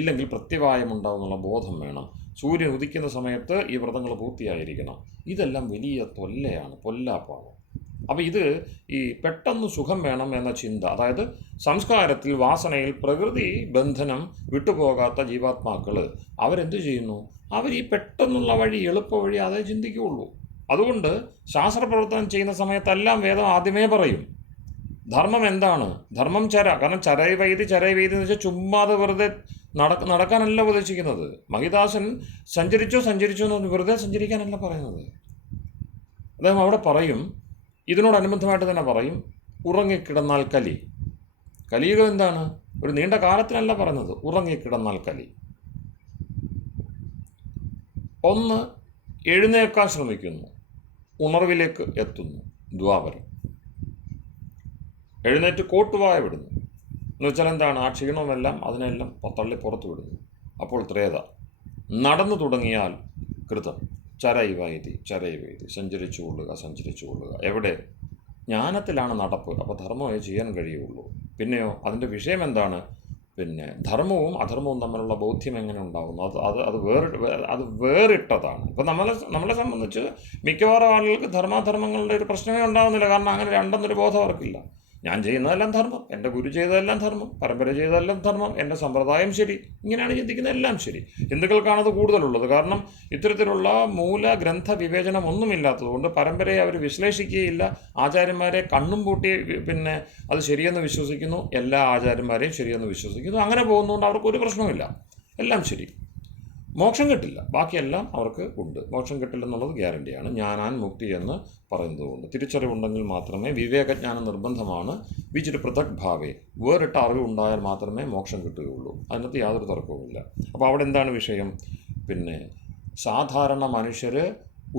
ഇല്ലെങ്കിൽ പ്രത്യവായം ഉണ്ടാവുന്നുള്ള ബോധം വേണം. സൂര്യൻ ഉദിക്കുന്ന സമയത്ത് ഈ വ്രതങ്ങൾ പൂർത്തിയായിരിക്കണം. ഇതെല്ലാം വലിയ തൊല്ലയാണ്, പൊല്ലാപ്പാണ്. അപ്പോൾ ഇത് ഈ പെട്ടെന്ന് സുഖം വേണം എന്ന ചിന്ത, അതായത് സംസ്കാരത്തിൽ, വാസനയിൽ, പ്രകൃതി ബന്ധനം വിട്ടുപോകാത്ത ജീവാത്മാക്കൾ അവരെന്ത് ചെയ്യുന്നു? അവർ ഈ പെട്ടെന്നുള്ള വഴി, എളുപ്പ വഴി അതേ ചിന്തിക്കുകയുള്ളൂ. അതുകൊണ്ട് ശാസ്ത്രപ്രവർത്തനം ചെയ്യുന്ന സമയത്തെല്ലാം വേദം ആദ്യമേ പറയും ധർമ്മം എന്താണ്? ധർമ്മം ചര. കാരണം ചരൈവൈതി എന്ന് വെച്ചാൽ ചുമ്മാതെ വെറുതെ നടക്കാനല്ല ഉപദേശിക്കുന്നത്. മഹിദാസൻ സഞ്ചരിച്ചോ എന്ന് വെറുതെ സഞ്ചരിക്കാനല്ല പറയുന്നത്. അദ്ദേഹം അവിടെ പറയും, ഇതിനോടനുബന്ധമായിട്ട് തന്നെ പറയും, ഉറങ്ങിക്കിടന്നാൽ കലി. കലിയുഗം എന്താണ്? ഒരു നീണ്ട കാലത്തിനല്ല പറയുന്നത്, ഉറങ്ങിക്കിടന്നാൽ കലി. ഒന്ന് എഴുന്നേൽക്കാൻ ശ്രമിക്കുന്നു, ഉണർവിലേക്ക് എത്തുന്നു, ദ്വാപരം. എഴുന്നേറ്റ് കോട്ടുവായ വിടുന്നു എന്ന് വെച്ചാൽ എന്താണ്? ആ ക്ഷീണവുമെല്ലാം അതിനെല്ലാം തള്ളി പുറത്തു വിടുന്നു. അപ്പോൾ ത്രേത. നടന്നു തുടങ്ങിയാൽ കൃതം. ചരൈവൈതി സഞ്ചരിച്ചു കൊള്ളുക. എവിടെ? ജ്ഞാനത്തിലാണ് നടപ്പ്. അപ്പോൾ ധർമ്മമേ ചെയ്യാൻ കഴിയുള്ളൂ. പിന്നെയോ അതിൻ്റെ വിഷയം എന്താണ്? പിന്നെ ധർമ്മവും അധർമ്മവും തമ്മിലുള്ള ബോധ്യം എങ്ങനെ ഉണ്ടാകുന്നു? അത് വേറിട്ടതാണ്. ഇപ്പം നമ്മളെ സംബന്ധിച്ച് മിക്കവാറും ആളുകൾക്ക് ധർമാധർമ്മങ്ങളുടെ ഒരു പ്രശ്നമേ ഉണ്ടാകുന്നില്ല. കാരണം അങ്ങനെ രണ്ടെന്നൊരു ബോധം അവർക്കില്ല. ഞാൻ ചെയ്യുന്നതെല്ലാം ധർമ്മം, എൻ്റെ ഗുരു ചെയ്തതെല്ലാം ധർമ്മം, പരമ്പര ചെയ്തതെല്ലാം ധർമ്മം, എൻ്റെ സമ്പ്രദായം ശരി, ഇങ്ങനെയാണ് ചിന്തിക്കുന്നത്. എല്ലാം ശരി. ഹിന്ദുക്കൾക്കാണത് കൂടുതലുള്ളത്. കാരണം ഇത്തരത്തിലുള്ള മൂലഗ്രന്ഥ വിവേചനം ഒന്നുമില്ലാത്തതുകൊണ്ട് പരമ്പരയെ അവർ വിശ്ലേഷിക്കുകയില്ല. ആചാര്യന്മാരെ കണ്ണും പൂട്ടി പിന്നെ അത് ശരിയെന്ന് വിശ്വസിക്കുന്നു, എല്ലാ ആചാര്യന്മാരെയും ശരിയെന്ന് വിശ്വസിക്കുന്നു. അങ്ങനെ പോകുന്നതുകൊണ്ട് അവർക്കൊരു പ്രശ്നവുമില്ല, എല്ലാം ശരി. മോക്ഷം കിട്ടില്ല, ബാക്കിയെല്ലാം അവർക്ക് ഉണ്ട്. മോക്ഷം കിട്ടില്ലെന്നുള്ളത് ഗ്യാരണ്ടിയാണ്. ജ്ഞാനാൻ മുക്തി എന്ന് പറയുന്നതുകൊണ്ട് തിരിച്ചറിവുണ്ടെങ്കിൽ മാത്രമേ, വിവേകജ്ഞാനം നിർബന്ധമാണ്. വിചിട്ട് പൃഥക് ഭാവേ, വേറിട്ട അറിവുണ്ടായാൽ മാത്രമേ മോക്ഷം കിട്ടുകയുള്ളൂ. അതിനകത്ത് യാതൊരു തർക്കവുമില്ല. അപ്പോൾ അവിടെ എന്താണ് വിഷയം? പിന്നെ സാധാരണ മനുഷ്യർ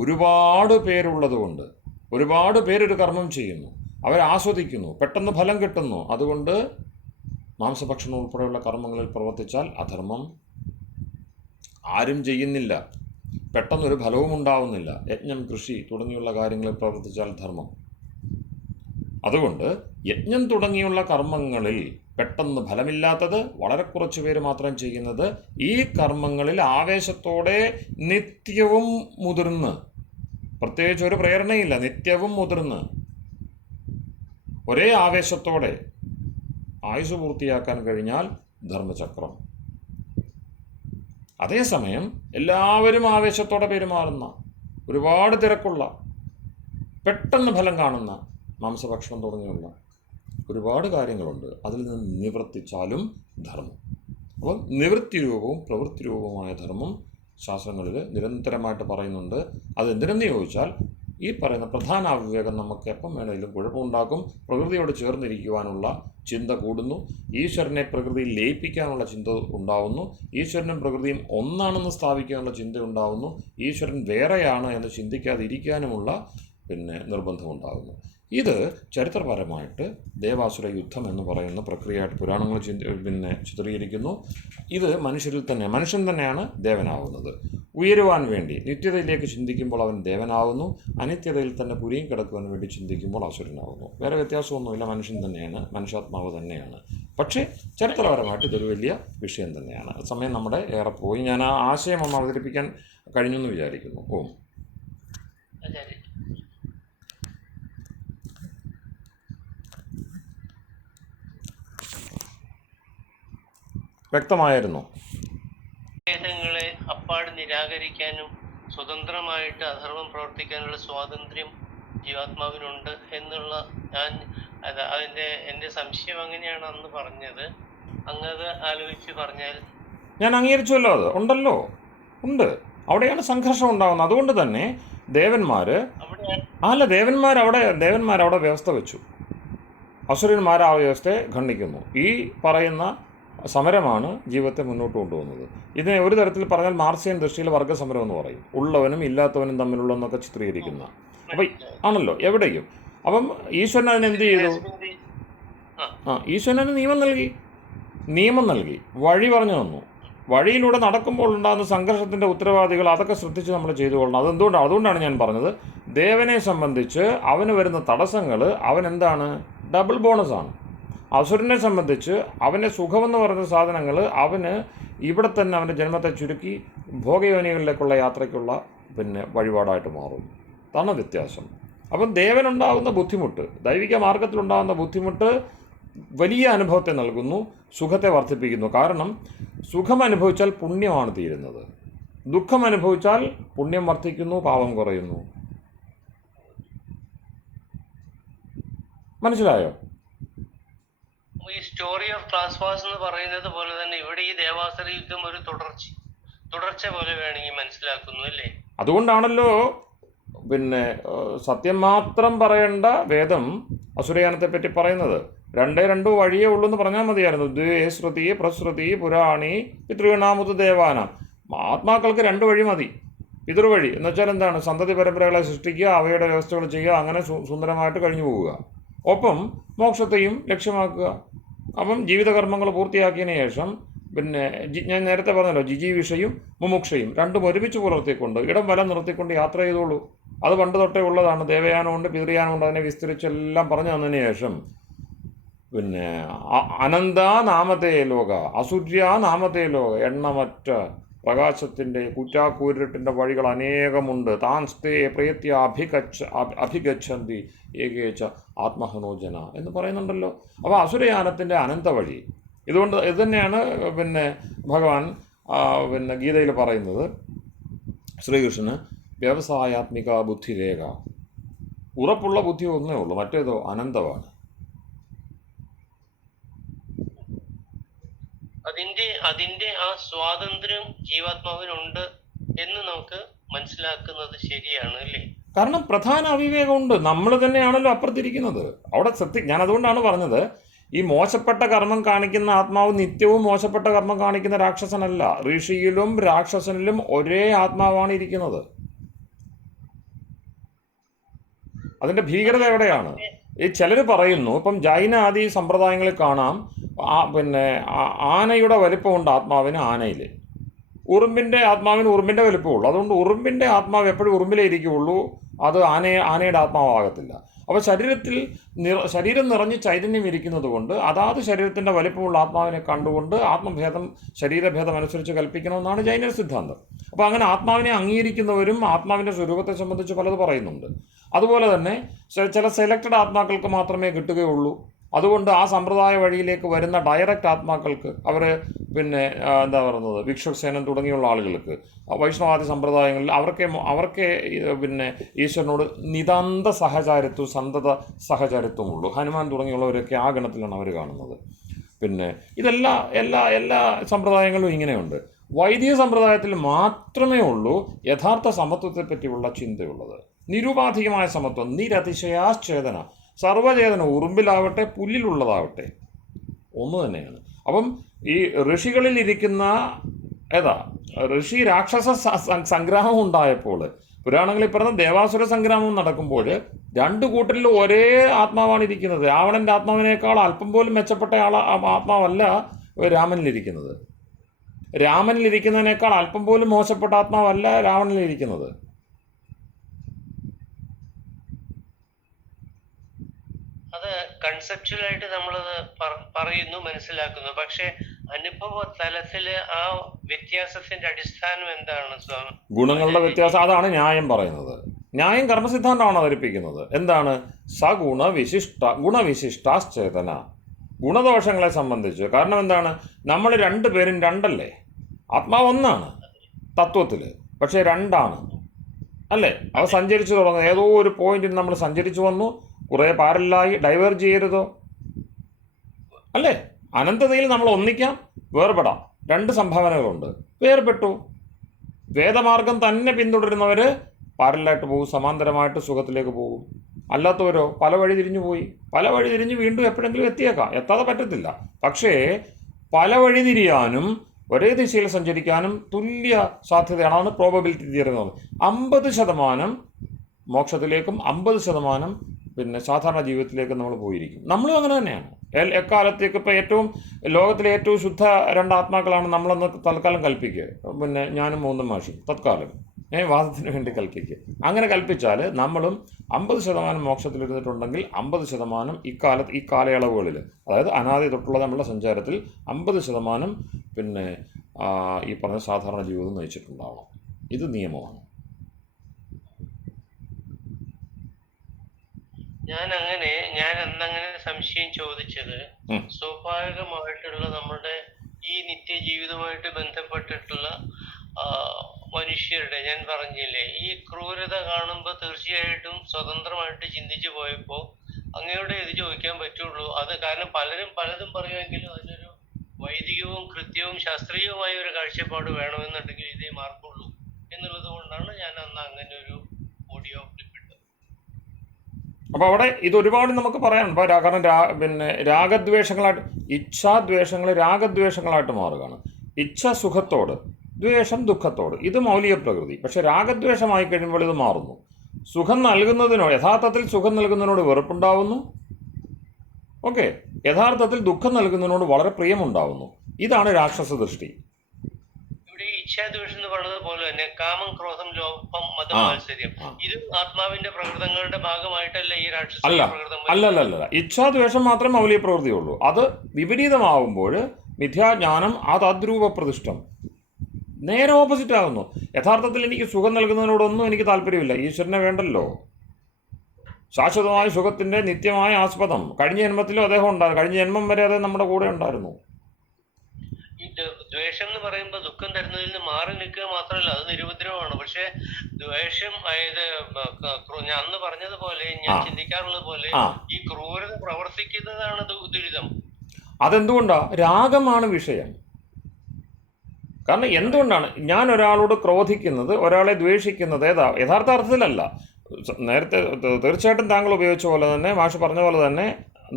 ഒരുപാട് പേരുള്ളതുകൊണ്ട് ഒരുപാട് പേരൊരു കർമ്മം ചെയ്യുന്നു, അവരാസ്വദിക്കുന്നു, പെട്ടെന്ന് ഫലം കിട്ടുന്നു. അതുകൊണ്ട് മാംസഭക്ഷണം ഉൾപ്പെടെയുള്ള കർമ്മങ്ങളിൽ പ്രവർത്തിച്ചാൽ അധർമ്മം. ആരും ചെയ്യുന്നില്ല, പെട്ടെന്നൊരു ഫലവും ഉണ്ടാവുന്നില്ല. യജ്ഞം, കൃഷി തുടങ്ങിയുള്ള കാര്യങ്ങളിൽ പ്രവർത്തിച്ചാൽ ധർമ്മം. അതുകൊണ്ട് യജ്ഞം തുടങ്ങിയുള്ള കർമ്മങ്ങളിൽ പെട്ടെന്ന് ഫലമില്ലാത്തത്, വളരെ കുറച്ച് പേര് മാത്രം ചെയ്യുന്നത്, ഈ കർമ്മങ്ങളിൽ ആവേശത്തോടെ നിത്യവും മുതിർന്ന്, പ്രത്യേകിച്ച് ഒരു പ്രേരണയില്ല, നിത്യവും മുതിർന്ന് ഒരേ ആവേശത്തോടെ ആയുസ് പൂർത്തിയാക്കാൻ കഴിഞ്ഞാൽ ധർമ്മചക്രം. അതേസമയം എല്ലാവരും ആവേശത്തോടെ പെരുമാറുന്ന, ഒരുപാട് തിരക്കുള്ള, പെട്ടെന്ന് ഫലം കാണുന്ന മാംസഭക്ഷണം തുടങ്ങിയുള്ള ഒരുപാട് കാര്യങ്ങളുണ്ട്. അതിൽ നിന്ന് നിവർത്തിച്ചാലും ധർമ്മം. അപ്പം നിവൃത്തിരൂപവും പ്രവൃത്തിരൂപവുമായ ധർമ്മം ശാസ്ത്രങ്ങളിൽ നിരന്തരമായിട്ട് പറയുന്നുണ്ട്. അതെന്തിനെന്ന് ചോദിച്ചാൽ, ഈ പറയുന്ന പ്രധാന അവിവേകം നമുക്ക് എപ്പം വേണമെങ്കിലും കുഴപ്പമുണ്ടാക്കും. പ്രകൃതിയോട് ചേർന്നിരിക്കുവാനുള്ള ചിന്ത കൂടുന്നു, ഈശ്വരനെ പ്രകൃതിയിൽ ലയിപ്പിക്കാനുള്ള ചിന്ത ഉണ്ടാവുന്നു, ഈശ്വരനും പ്രകൃതിയും ഒന്നാണെന്ന് സ്ഥാപിക്കാനുള്ള ചിന്ത ഉണ്ടാവുന്നു, ഈശ്വരൻ വേറെയാണ് എന്ന് ചിന്തിക്കാതിരിക്കാനുമുള്ള നിർബന്ധമുണ്ടാകുന്നു. ഇത് ചരിത്രപരമായിട്ട് ദേവാസുര യുദ്ധം എന്ന് പറയുന്ന പ്രക്രിയയായിട്ട് പുരാണങ്ങൾ ചിത്രീകരിക്കുന്നു. ഇത് മനുഷ്യൻ തന്നെയാണ് ദേവനാവുന്നത്. ഉയരുവാൻ വേണ്ടി നിത്യതയിലേക്ക് ചിന്തിക്കുമ്പോൾ അവൻ ദേവനാവുന്നു, അനിത്യതയിൽ തന്നെ പുരിയും കിടക്കുവാൻ വേണ്ടി ചിന്തിക്കുമ്പോൾ അസുരനാവുന്നു. വേറെ വ്യത്യാസമൊന്നുമില്ല, മനുഷ്യൻ തന്നെയാണ്, മനുഷ്യാത്മാവ് തന്നെയാണ്. പക്ഷേ ചരിത്രപരമായിട്ട് ഇതൊരു വലിയ വിഷയം തന്നെയാണ്. സമയം നമ്മുടെ ഏറെ പോയി. ഞാൻ ആ ആശയം ഒന്ന് അവതരിപ്പിക്കാൻ കഴിഞ്ഞെന്ന് വിചാരിക്കുന്നു. ഓം. വ്യക്തമായിരുന്നു. ഭേദങ്ങളെ അപ്പാട് നിരാകരിക്കാനും സ്വതന്ത്രമായിട്ട് അധർമ്മം പ്രവർത്തിക്കാനുള്ള സ്വാതന്ത്ര്യം ജീവാത്മാവിനുണ്ട് എന്നുള്ള എൻ്റെ സംശയം അങ്ങനെയാണ് അന്ന് പറഞ്ഞത്. അങ്ങത് ആലോചിച്ച് പറഞ്ഞാൽ ഞാൻ അംഗീകരിച്ചുവല്ലോ. അത് ഉണ്ടല്ലോ, ഉണ്ട്. അവിടെയാണ് സംഘർഷം ഉണ്ടാകുന്നത്. അതുകൊണ്ട് തന്നെ ദേവന്മാർ അവിടെ വ്യവസ്ഥ വെച്ചു. അസുരന്മാർ ആ വ്യവസ്ഥയെ ഖണ്ഡിക്കുന്നു. ഈ പറയുന്ന സമരമാണ് ജീവിതത്തെ മുന്നോട്ട് കൊണ്ടുപോകുന്നത്. ഇതിനെ ഒരു തരത്തിൽ പറഞ്ഞാൽ മാർക്സിയൻ ദൃഷ്ടിയിൽ വർഗ്ഗസമരം എന്ന് പറയും. ഉള്ളവനും ഇല്ലാത്തവനും തമ്മിലുള്ളതെന്നൊക്കെ ചിത്രീകരിക്കുന്ന. അപ്പം ആണല്ലോ എവിടെയും. അപ്പം ഈശ്വരൻ അതിനെന്ത് ചെയ്തു? ഈശ്വരന് നിയമം നൽകി, വഴി പറഞ്ഞു തന്നു. വഴിയിലൂടെ നടക്കുമ്പോൾ ഉണ്ടാകുന്ന സംഘർഷത്തിൻ്റെ ഉത്തരവാദികൾ അതൊക്കെ ശ്രദ്ധിച്ച് നമ്മൾ ചെയ്തുകൊള്ളണം. അതുകൊണ്ടാണ് ഞാൻ പറഞ്ഞത്, ദേവനെ സംബന്ധിച്ച് അവന് വരുന്ന തടസ്സങ്ങൾ അവനെന്താണ്, ഡബിൾ ബോണസാണ്. അസുരനെ സംബന്ധിച്ച് അവൻ്റെ സുഖമെന്ന് പറയുന്ന സാധനങ്ങൾ അവന് ഇവിടെ തന്നെ അവൻ്റെ ജന്മത്തെ ചുരുക്കി ഭോഗയോനികളിലേക്കുള്ള യാത്രയ്ക്കുള്ള വഴിപാടായിട്ട് മാറും. അതാണ് വ്യത്യാസം. അപ്പം ദേവനുണ്ടാകുന്ന ബുദ്ധിമുട്ട്, ദൈവിക മാർഗത്തിലുണ്ടാകുന്ന ബുദ്ധിമുട്ട് വലിയ അനുഭവത്തെ നൽകുന്നു, സുഖത്തെ വർദ്ധിപ്പിക്കുന്നു. കാരണം സുഖം അനുഭവിച്ചാൽ പുണ്യമാണ് തീരുന്നത്, ദുഃഖം അനുഭവിച്ചാൽ പുണ്യം വർദ്ധിക്കുന്നു, പാപം കുറയുന്നു. മനസ്സിലായോ? ഈ സ്റ്റോറി ഓഫ് ട്രാൻസ്ഫേഴ്സ് എന്ന് പറയുന്നത് പോലെ തന്നെ ഇവിടെ ഈ ദേവാസുര യുദ്ധം ഒരു തുടർച്ച പോലെ വേണമെങ്കിൽ മനസ്സിലാക്കുന്നു അല്ലേ? അതുകൊണ്ടാണല്ലോ സത്യം മാത്രം പറയേണ്ട വേദം അസുരയാനത്തെ പറ്റി പറയുന്നത്. രണ്ടു വഴിയേ ഉള്ളൂ എന്ന് പറഞ്ഞാൽ മതിയായിരുന്നു. ദ്വേ ശ്രുതി പ്രശ്രുതി പുരാണി പിതൃഗണാമുത് ദേവാനാം. ആത്മാക്കൾക്ക് 2 വഴി മതി. പിതൃവഴി എന്ന് വെച്ചാൽ എന്താണ്? സന്തതി പരമ്പരകളെ സൃഷ്ടിക്കുക, അവയുടെ വ്യവസ്ഥകൾ ചെയ്യുക, അങ്ങനെ സുന്ദരമായിട്ട് കഴിഞ്ഞു പോവുക. ഒപ്പം മോക്ഷത്തെയും ലക്ഷ്യമാക്കുക. അപ്പം ജീവിതകർമ്മങ്ങൾ പൂർത്തിയാക്കിയതിന് ശേഷം ഞാൻ നേരത്തെ പറഞ്ഞല്ലോ, ജിജീവിഷയും മുമുക്ഷയും രണ്ടും ഒരുമിച്ച് പുലർത്തിക്കൊണ്ട് ഇടം വലം നിർത്തിക്കൊണ്ട് യാത്ര ചെയ്തോളൂ. അത് പണ്ട് തൊട്ടേ ഉള്ളതാണ്. ദേവയാനമുണ്ട്, പിതൃയാനമുണ്ട്. അതിനെ വിസ്തരിച്ചെല്ലാം പറഞ്ഞു തന്നതിന് ശേഷം പിന്നെ അനന്താ നാമത്തെ ലോക, അസുര്യാ നാമത്തെ ലോക, എണ്ണമറ്റ പ്രകാശത്തിൻ്റെ കുറ്റാക്കൂരിട്ടിൻ്റെ വഴികൾ അനേകമുണ്ട്. താൻസ്തേ പ്രയത്യ അഭിഗച്ഛന്തി ഏകേച്ച ആത്മഹനോജന എന്ന് പറയുന്നുണ്ടല്ലോ. അപ്പോൾ അസുരയാനത്തിൻ്റെ അനന്ത വഴി ഇത് തന്നെയാണ് പിന്നെ ഭഗവാൻ പിന്നെ ഗീതയിൽ പറയുന്നത്. ശ്രീകൃഷ്ണന് വ്യവസായാത്മിക ബുദ്ധിരേഖ, ഉറപ്പുള്ള ബുദ്ധി ഒന്നേ ഉള്ളൂ, മറ്റേതോ അനന്തമാണ്. അതിന്റെ ആ സ്വാതന്ത്ര്യം ജീവാത്മാവിനുണ്ട് എന്ന് നമുക്ക് മനസ്സിലാക്കുന്നത് ശരിയാണ് അല്ലേ? കാരണം പ്രധാന അവിവേകമുണ്ട്. നമ്മൾ തന്നെയാണല്ലോ അപ്പുറത്തിരിക്കുന്നത്. അവിടെ ഞാൻ അതുകൊണ്ടാണ് പറഞ്ഞത്, ഈ മോശപ്പെട്ട കർമ്മം കാണിക്കുന്ന ആത്മാവ് നിത്യവും മോശപ്പെട്ട കർമ്മം കാണിക്കുന്ന രാക്ഷസനല്ല. ഋഷിയിലും രാക്ഷസനിലും ഒരേ ആത്മാവാണ് ഇരിക്കുന്നത്. അതിൻ്റെ ഭീകരത എവിടെയാണ്? ഈ ചിലർ പറയുന്നു, ഇപ്പം ജൈന ആദി സമ്പ്രദായങ്ങളിൽ കാണാം, പിന്നെ ആനയുടെ വലിപ്പമുണ്ട് ആത്മാവിന് ആനയിൽ, ഉറുമ്പിൻ്റെ ആത്മാവിന് ഉറുമ്പിൻ്റെ വലിപ്പമുള്ളൂ. അതുകൊണ്ട് ഉറുമ്പിൻ്റെ ആത്മാവ് എപ്പോഴും ഉറുമ്പിലേ ഇരിക്കുകയുള്ളൂ, അത് ആനയുടെ ആത്മാവാകത്തില്ല. അപ്പോൾ ശരീരം നിറഞ്ഞ് ചൈതന്യം ഇരിക്കുന്നത് കൊണ്ട് അതാത് ശരീരത്തിൻ്റെ വലിപ്പമുള്ള ആത്മാവിനെ കണ്ടുകൊണ്ട് ആത്മഭേദം ശരീരഭേദം അനുസരിച്ച് കൽപ്പിക്കണമെന്നാണ് ജൈന സിദ്ധാന്തം. അപ്പോൾ അങ്ങനെ ആത്മാവിനെ അംഗീകരിക്കുന്നവരും ആത്മാവിൻ്റെ സ്വരൂപത്തെ സംബന്ധിച്ച് പലത് പറയുന്നുണ്ട്. അതുപോലെ തന്നെ ചില സെലക്റ്റഡ് ആത്മാക്കൾക്ക് മാത്രമേ കിട്ടുകയുള്ളൂ. അതുകൊണ്ട് ആ സമ്പ്രദായ വഴിയിലേക്ക് വരുന്ന ഡയറക്റ്റ് ആത്മാക്കൾക്ക്, അവർ പിന്നെ എന്താ പറയുന്നത്, ഭിക്ഷുസേനൻ തുടങ്ങിയുള്ള ആളുകൾക്ക്, വൈഷ്ണവാദി സമ്പ്രദായങ്ങളിൽ അവർക്ക് പിന്നെ ഈശ്വരനോട് നിതാന്ത സഹചാരിത്വം, സന്തത സഹചാരിത്വമുള്ളൂ. ഹനുമാൻ തുടങ്ങിയുള്ളവരൊക്കെ ആ ഗണത്തിലാണ് അവർ കാണുന്നത്. പിന്നെ എല്ലാ സമ്പ്രദായങ്ങളും ഇങ്ങനെയുണ്ട്. വൈദിക സമ്പ്രദായത്തിൽ മാത്രമേ ഉള്ളൂ യഥാർത്ഥ സമത്വത്തെ പറ്റിയുള്ള ചിന്തയുള്ളത്. നിരുപാധികമായ സമത്വം, നിരതിശയാശ്ചേതന, സർവ്വചേതന, ഉറുമ്പിലാവട്ടെ പുല്ലിലുള്ളതാവട്ടെ ഒന്ന് തന്നെയാണ്. അപ്പം ഈ ഋഷികളിൽ ഇരിക്കുന്ന ഋഷി രാക്ഷസ സംഗ്രാമം ഉണ്ടായപ്പോൾ, പുരാണങ്ങളിൽ പറഞ്ഞ ദേവാസുര സംഗ്രാമം നടക്കുമ്പോൾ രണ്ടു കൂട്ടരിലും ഒരേ ആത്മാവാണ് ഇരിക്കുന്നത്. രാവണൻ്റെ ആത്മാവിനേക്കാൾ അല്പം പോലും മെച്ചപ്പെട്ട ആത്മാവല്ല രാമനിലിരിക്കുന്നത്. രാമനിലിരിക്കുന്നതിനേക്കാൾ അല്പം പോലും മോശപ്പെട്ട ആത്മാവല്ല രാവണനിലിരിക്കുന്നത്. അത് കൺസെപ്ച്വലായിട്ട് നമ്മളത് പറയുന്നു, മനസ്സിലാക്കുന്നു. പക്ഷെ അനുഭവ തലത്തില് ആ വ്യത്യാസത്തിന്റെ അടിസ്ഥാനം എന്താണ് സ്വാമി? ഗുണങ്ങളുടെ വ്യത്യാസം, അതാണ് ന്യായം പറയുന്നത്. ന്യായം കർമ്മസിദ്ധാന്തമാണ് അവതരിപ്പിക്കുന്നത്. എന്താണ്? ഗുണവിശിഷ്ടാശ്ചേതന, ഗുണദോഷങ്ങളെ സംബന്ധിച്ച്. കാരണം എന്താണ്? നമ്മൾ രണ്ടുപേരും രണ്ടല്ലേ? ആത്മാവ് ഒന്നാണ് തത്വത്തിൽ, പക്ഷേ രണ്ടാണ് അല്ലേ? അവ സഞ്ചരിച്ചു തുടങ്ങുന്നത് ഏതോ ഒരു പോയിന്റിൽ നമ്മൾ സഞ്ചരിച്ചു വന്നു, കുറേ പാരലായി ഡൈവേർജ് ചെയ്യരുതോ അല്ലേ? അനന്തതയിൽ നമ്മൾ ഒന്നിക്കാം, വേർപെടാം. രണ്ട് സംഭാവനകളുണ്ട്. വേർപെട്ടു. വേദമാർഗം തന്നെ പിന്തുടരുന്നവർ പാരലായിട്ട് പോകും, സമാന്തരമായിട്ട് സുഖത്തിലേക്ക് പോകും. അല്ലാത്തവരോ പല വഴി തിരിഞ്ഞു പോയി. പല വഴി തിരിഞ്ഞ് വീണ്ടും എപ്പോഴെങ്കിലും എത്തിയേക്കാം, എത്താതെ പറ്റത്തില്ല. പക്ഷേ പല വഴി തിരിയാനും ഒരേ ദിശയിൽ സഞ്ചരിക്കാനും തുല്യ സാധ്യതയാണ്. അതാണ് പ്രോബബിലിറ്റി തിയറി എന്ന് പറയുന്നത്. 50% മോക്ഷത്തിലേക്കും 50% പിന്നെ സാധാരണ ജീവിതത്തിലേക്കും നമ്മൾ പോയിരിക്കും. നമ്മളും അങ്ങനെ തന്നെയാണ്. എക്കാലത്തേക്ക് ഇപ്പോൾ ലോകത്തിലെ ഏറ്റവും ശുദ്ധ രണ്ടാത്മാക്കളാണ് നമ്മളെന്ന് തൽക്കാലം കൽപ്പിക്കുക. പിന്നെ ഞാനും മൂന്നും മാഷും തത്കാലം വാദത്തിന് വേണ്ടി കൽപ്പിക്കുക. അങ്ങനെ കൽപ്പിച്ചാൽ നമ്മളും 50% മോക്ഷത്തിലിരുന്നിട്ടുണ്ടെങ്കിൽ 50% ഈ കാലയളവുകളിൽ, അതായത് അനാദി തൊട്ടുള്ള നമ്മളുടെ സഞ്ചാരത്തിൽ 50% പിന്നെ ഈ പറഞ്ഞ സാധാരണ ജീവിതം നയിച്ചിട്ടുണ്ടാവണം. ഇത് നിയമമാണ്. ഞാൻ അന്നങ്ങനെ സംശയം ചോദിച്ചത്, സ്വാഭാവികമായിട്ടുള്ള നമ്മുടെ ഈ നിത്യജീവിതവുമായിട്ട് ബന്ധപ്പെട്ടിട്ടുള്ള മനുഷ്യരുടെ, ഞാൻ പറഞ്ഞില്ലേ, ഈ ക്രൂരത കാണുമ്പോൾ തീർച്ചയായിട്ടും സ്വതന്ത്രമായിട്ട് ചിന്തിച്ചു പോയപ്പോൾ അങ്ങയോടെ ഇത് ചോദിക്കാൻ പറ്റുള്ളൂ. അത് കാരണം പലതും പറയുമെങ്കിലും അതിനൊരു വൈദികവും കൃത്യവും ശാസ്ത്രീയവുമായ ഒരു കാഴ്ചപ്പാട് വേണമെന്നുണ്ടെങ്കിൽ ഇതേ മാർക്കുള്ളൂ എന്നുള്ളത് കൊണ്ടാണ് ഞാൻ അന്ന് അങ്ങനെ ഒരു ഓഡിയോ ക്ലിപ്പ് ഇട്ടത്. അപ്പോൾ അവിടെ ഇതൊരുപാട് നമുക്ക് പറയാനുണ്ട്. കാരണം പിന്നെ രാഗദ്വേഷങ്ങളായിട്ട്, ഇച്ഛാദ്വേഷങ്ങൾ രാഗദ്വേഷങ്ങളായിട്ട് മാറുകയാണ്. ഇച്ഛ സുഖത്തോട്, ദ്വേഷം ദുഃഖത്തോട്. ഇത് മൗലിക പ്രകൃതി. പക്ഷെ രാഗദ്വേഷമായി കഴിയുമ്പോൾ ഇത് മാറുന്നു. യഥാർത്ഥത്തിൽ സുഖം നൽകുന്നതിനോട് വെറുപ്പുണ്ടാവുന്നു. ഓക്കെ, യഥാർത്ഥത്തിൽ ദുഃഖം നൽകുന്നതിനോട് വളരെ പ്രിയമുണ്ടാവുന്നു. ഇതാണ് രാക്ഷസ ദൃഷ്ടി. ഇവിടെ ഈ ഇച്ഛാദ്വേഷം എന്ന് പറയുന്നത് പോലെ തന്നെ കാമം, ക്രോധം, ലോഭം, മതം, ആ മാത്സര്യം ആ ഇത് ആത്മാവിന്റെ പ്രകൃതങ്ങളുടെ ഭാഗമായിട്ടല്ല ഈ അല്ല രാക്ഷസീയ പ്രകൃതം അല്ല വരുന്നത്. അല്ല അല്ല ഇച്ഛാദ്വേഷം മാത്രമേ മൗലിക പ്രവൃത്തിയുള്ളൂ. അത് വിപരീതമാവുമ്പോൾ മിഥ്യാജ്ഞാനം അത് അദ്രൂപപ്രതിഷ്ഠം നേരെ ഓപ്പോസിറ്റ് ആകുന്നു. യഥാർത്ഥത്തിൽ എനിക്ക് സുഖം നൽകുന്നതിനോടൊന്നും എനിക്ക് താല്പര്യമില്ല. ഈശ്വരനെ വേണ്ടല്ലോ. ശാശ്വതമായ സുഖത്തിൻ്റെ നിത്യമായ ആസ്പദം കഴിഞ്ഞ ജന്മത്തിലും അദ്ദേഹം ഉണ്ടായിരുന്നു. കഴിഞ്ഞ ജന്മം വരെ അദ്ദേഹം നമ്മുടെ കൂടെ ഉണ്ടായിരുന്നു. ഈ ദ്വേഷം എന്ന് പറയുമ്പോൾ ദുഃഖം തരുന്നതിൽ നിന്ന് മാറി നിൽക്കുക മാത്രമല്ല, അത് നിരുപദ്രവമാണ്. പക്ഷെ ദ്വേഷം അതായത് ഞാൻ അന്ന് പറഞ്ഞതുപോലെ, ആ ഞാൻ ചിന്തിക്കാറുള്ളത് പോലെ, ആ ഈ ക്രൂരത പ്രവർത്തിക്കുന്നതാണ് ദുരിതം. അതെന്തുകൊണ്ടാണ്? രാഗമാണ് വിഷയം. കാരണം എന്തുകൊണ്ടാണ് ഞാൻ ഒരാളോട് ക്രോധിക്കുന്നത്, ഒരാളെ ദ്വേഷിക്കുന്നത് യഥാർത്ഥ അർത്ഥത്തിലല്ല. നേരത്തെ തീർച്ചയായിട്ടും താങ്കൾ ഉപയോഗിച്ച പോലെ തന്നെ, മാഷ് പറഞ്ഞ പോലെ തന്നെ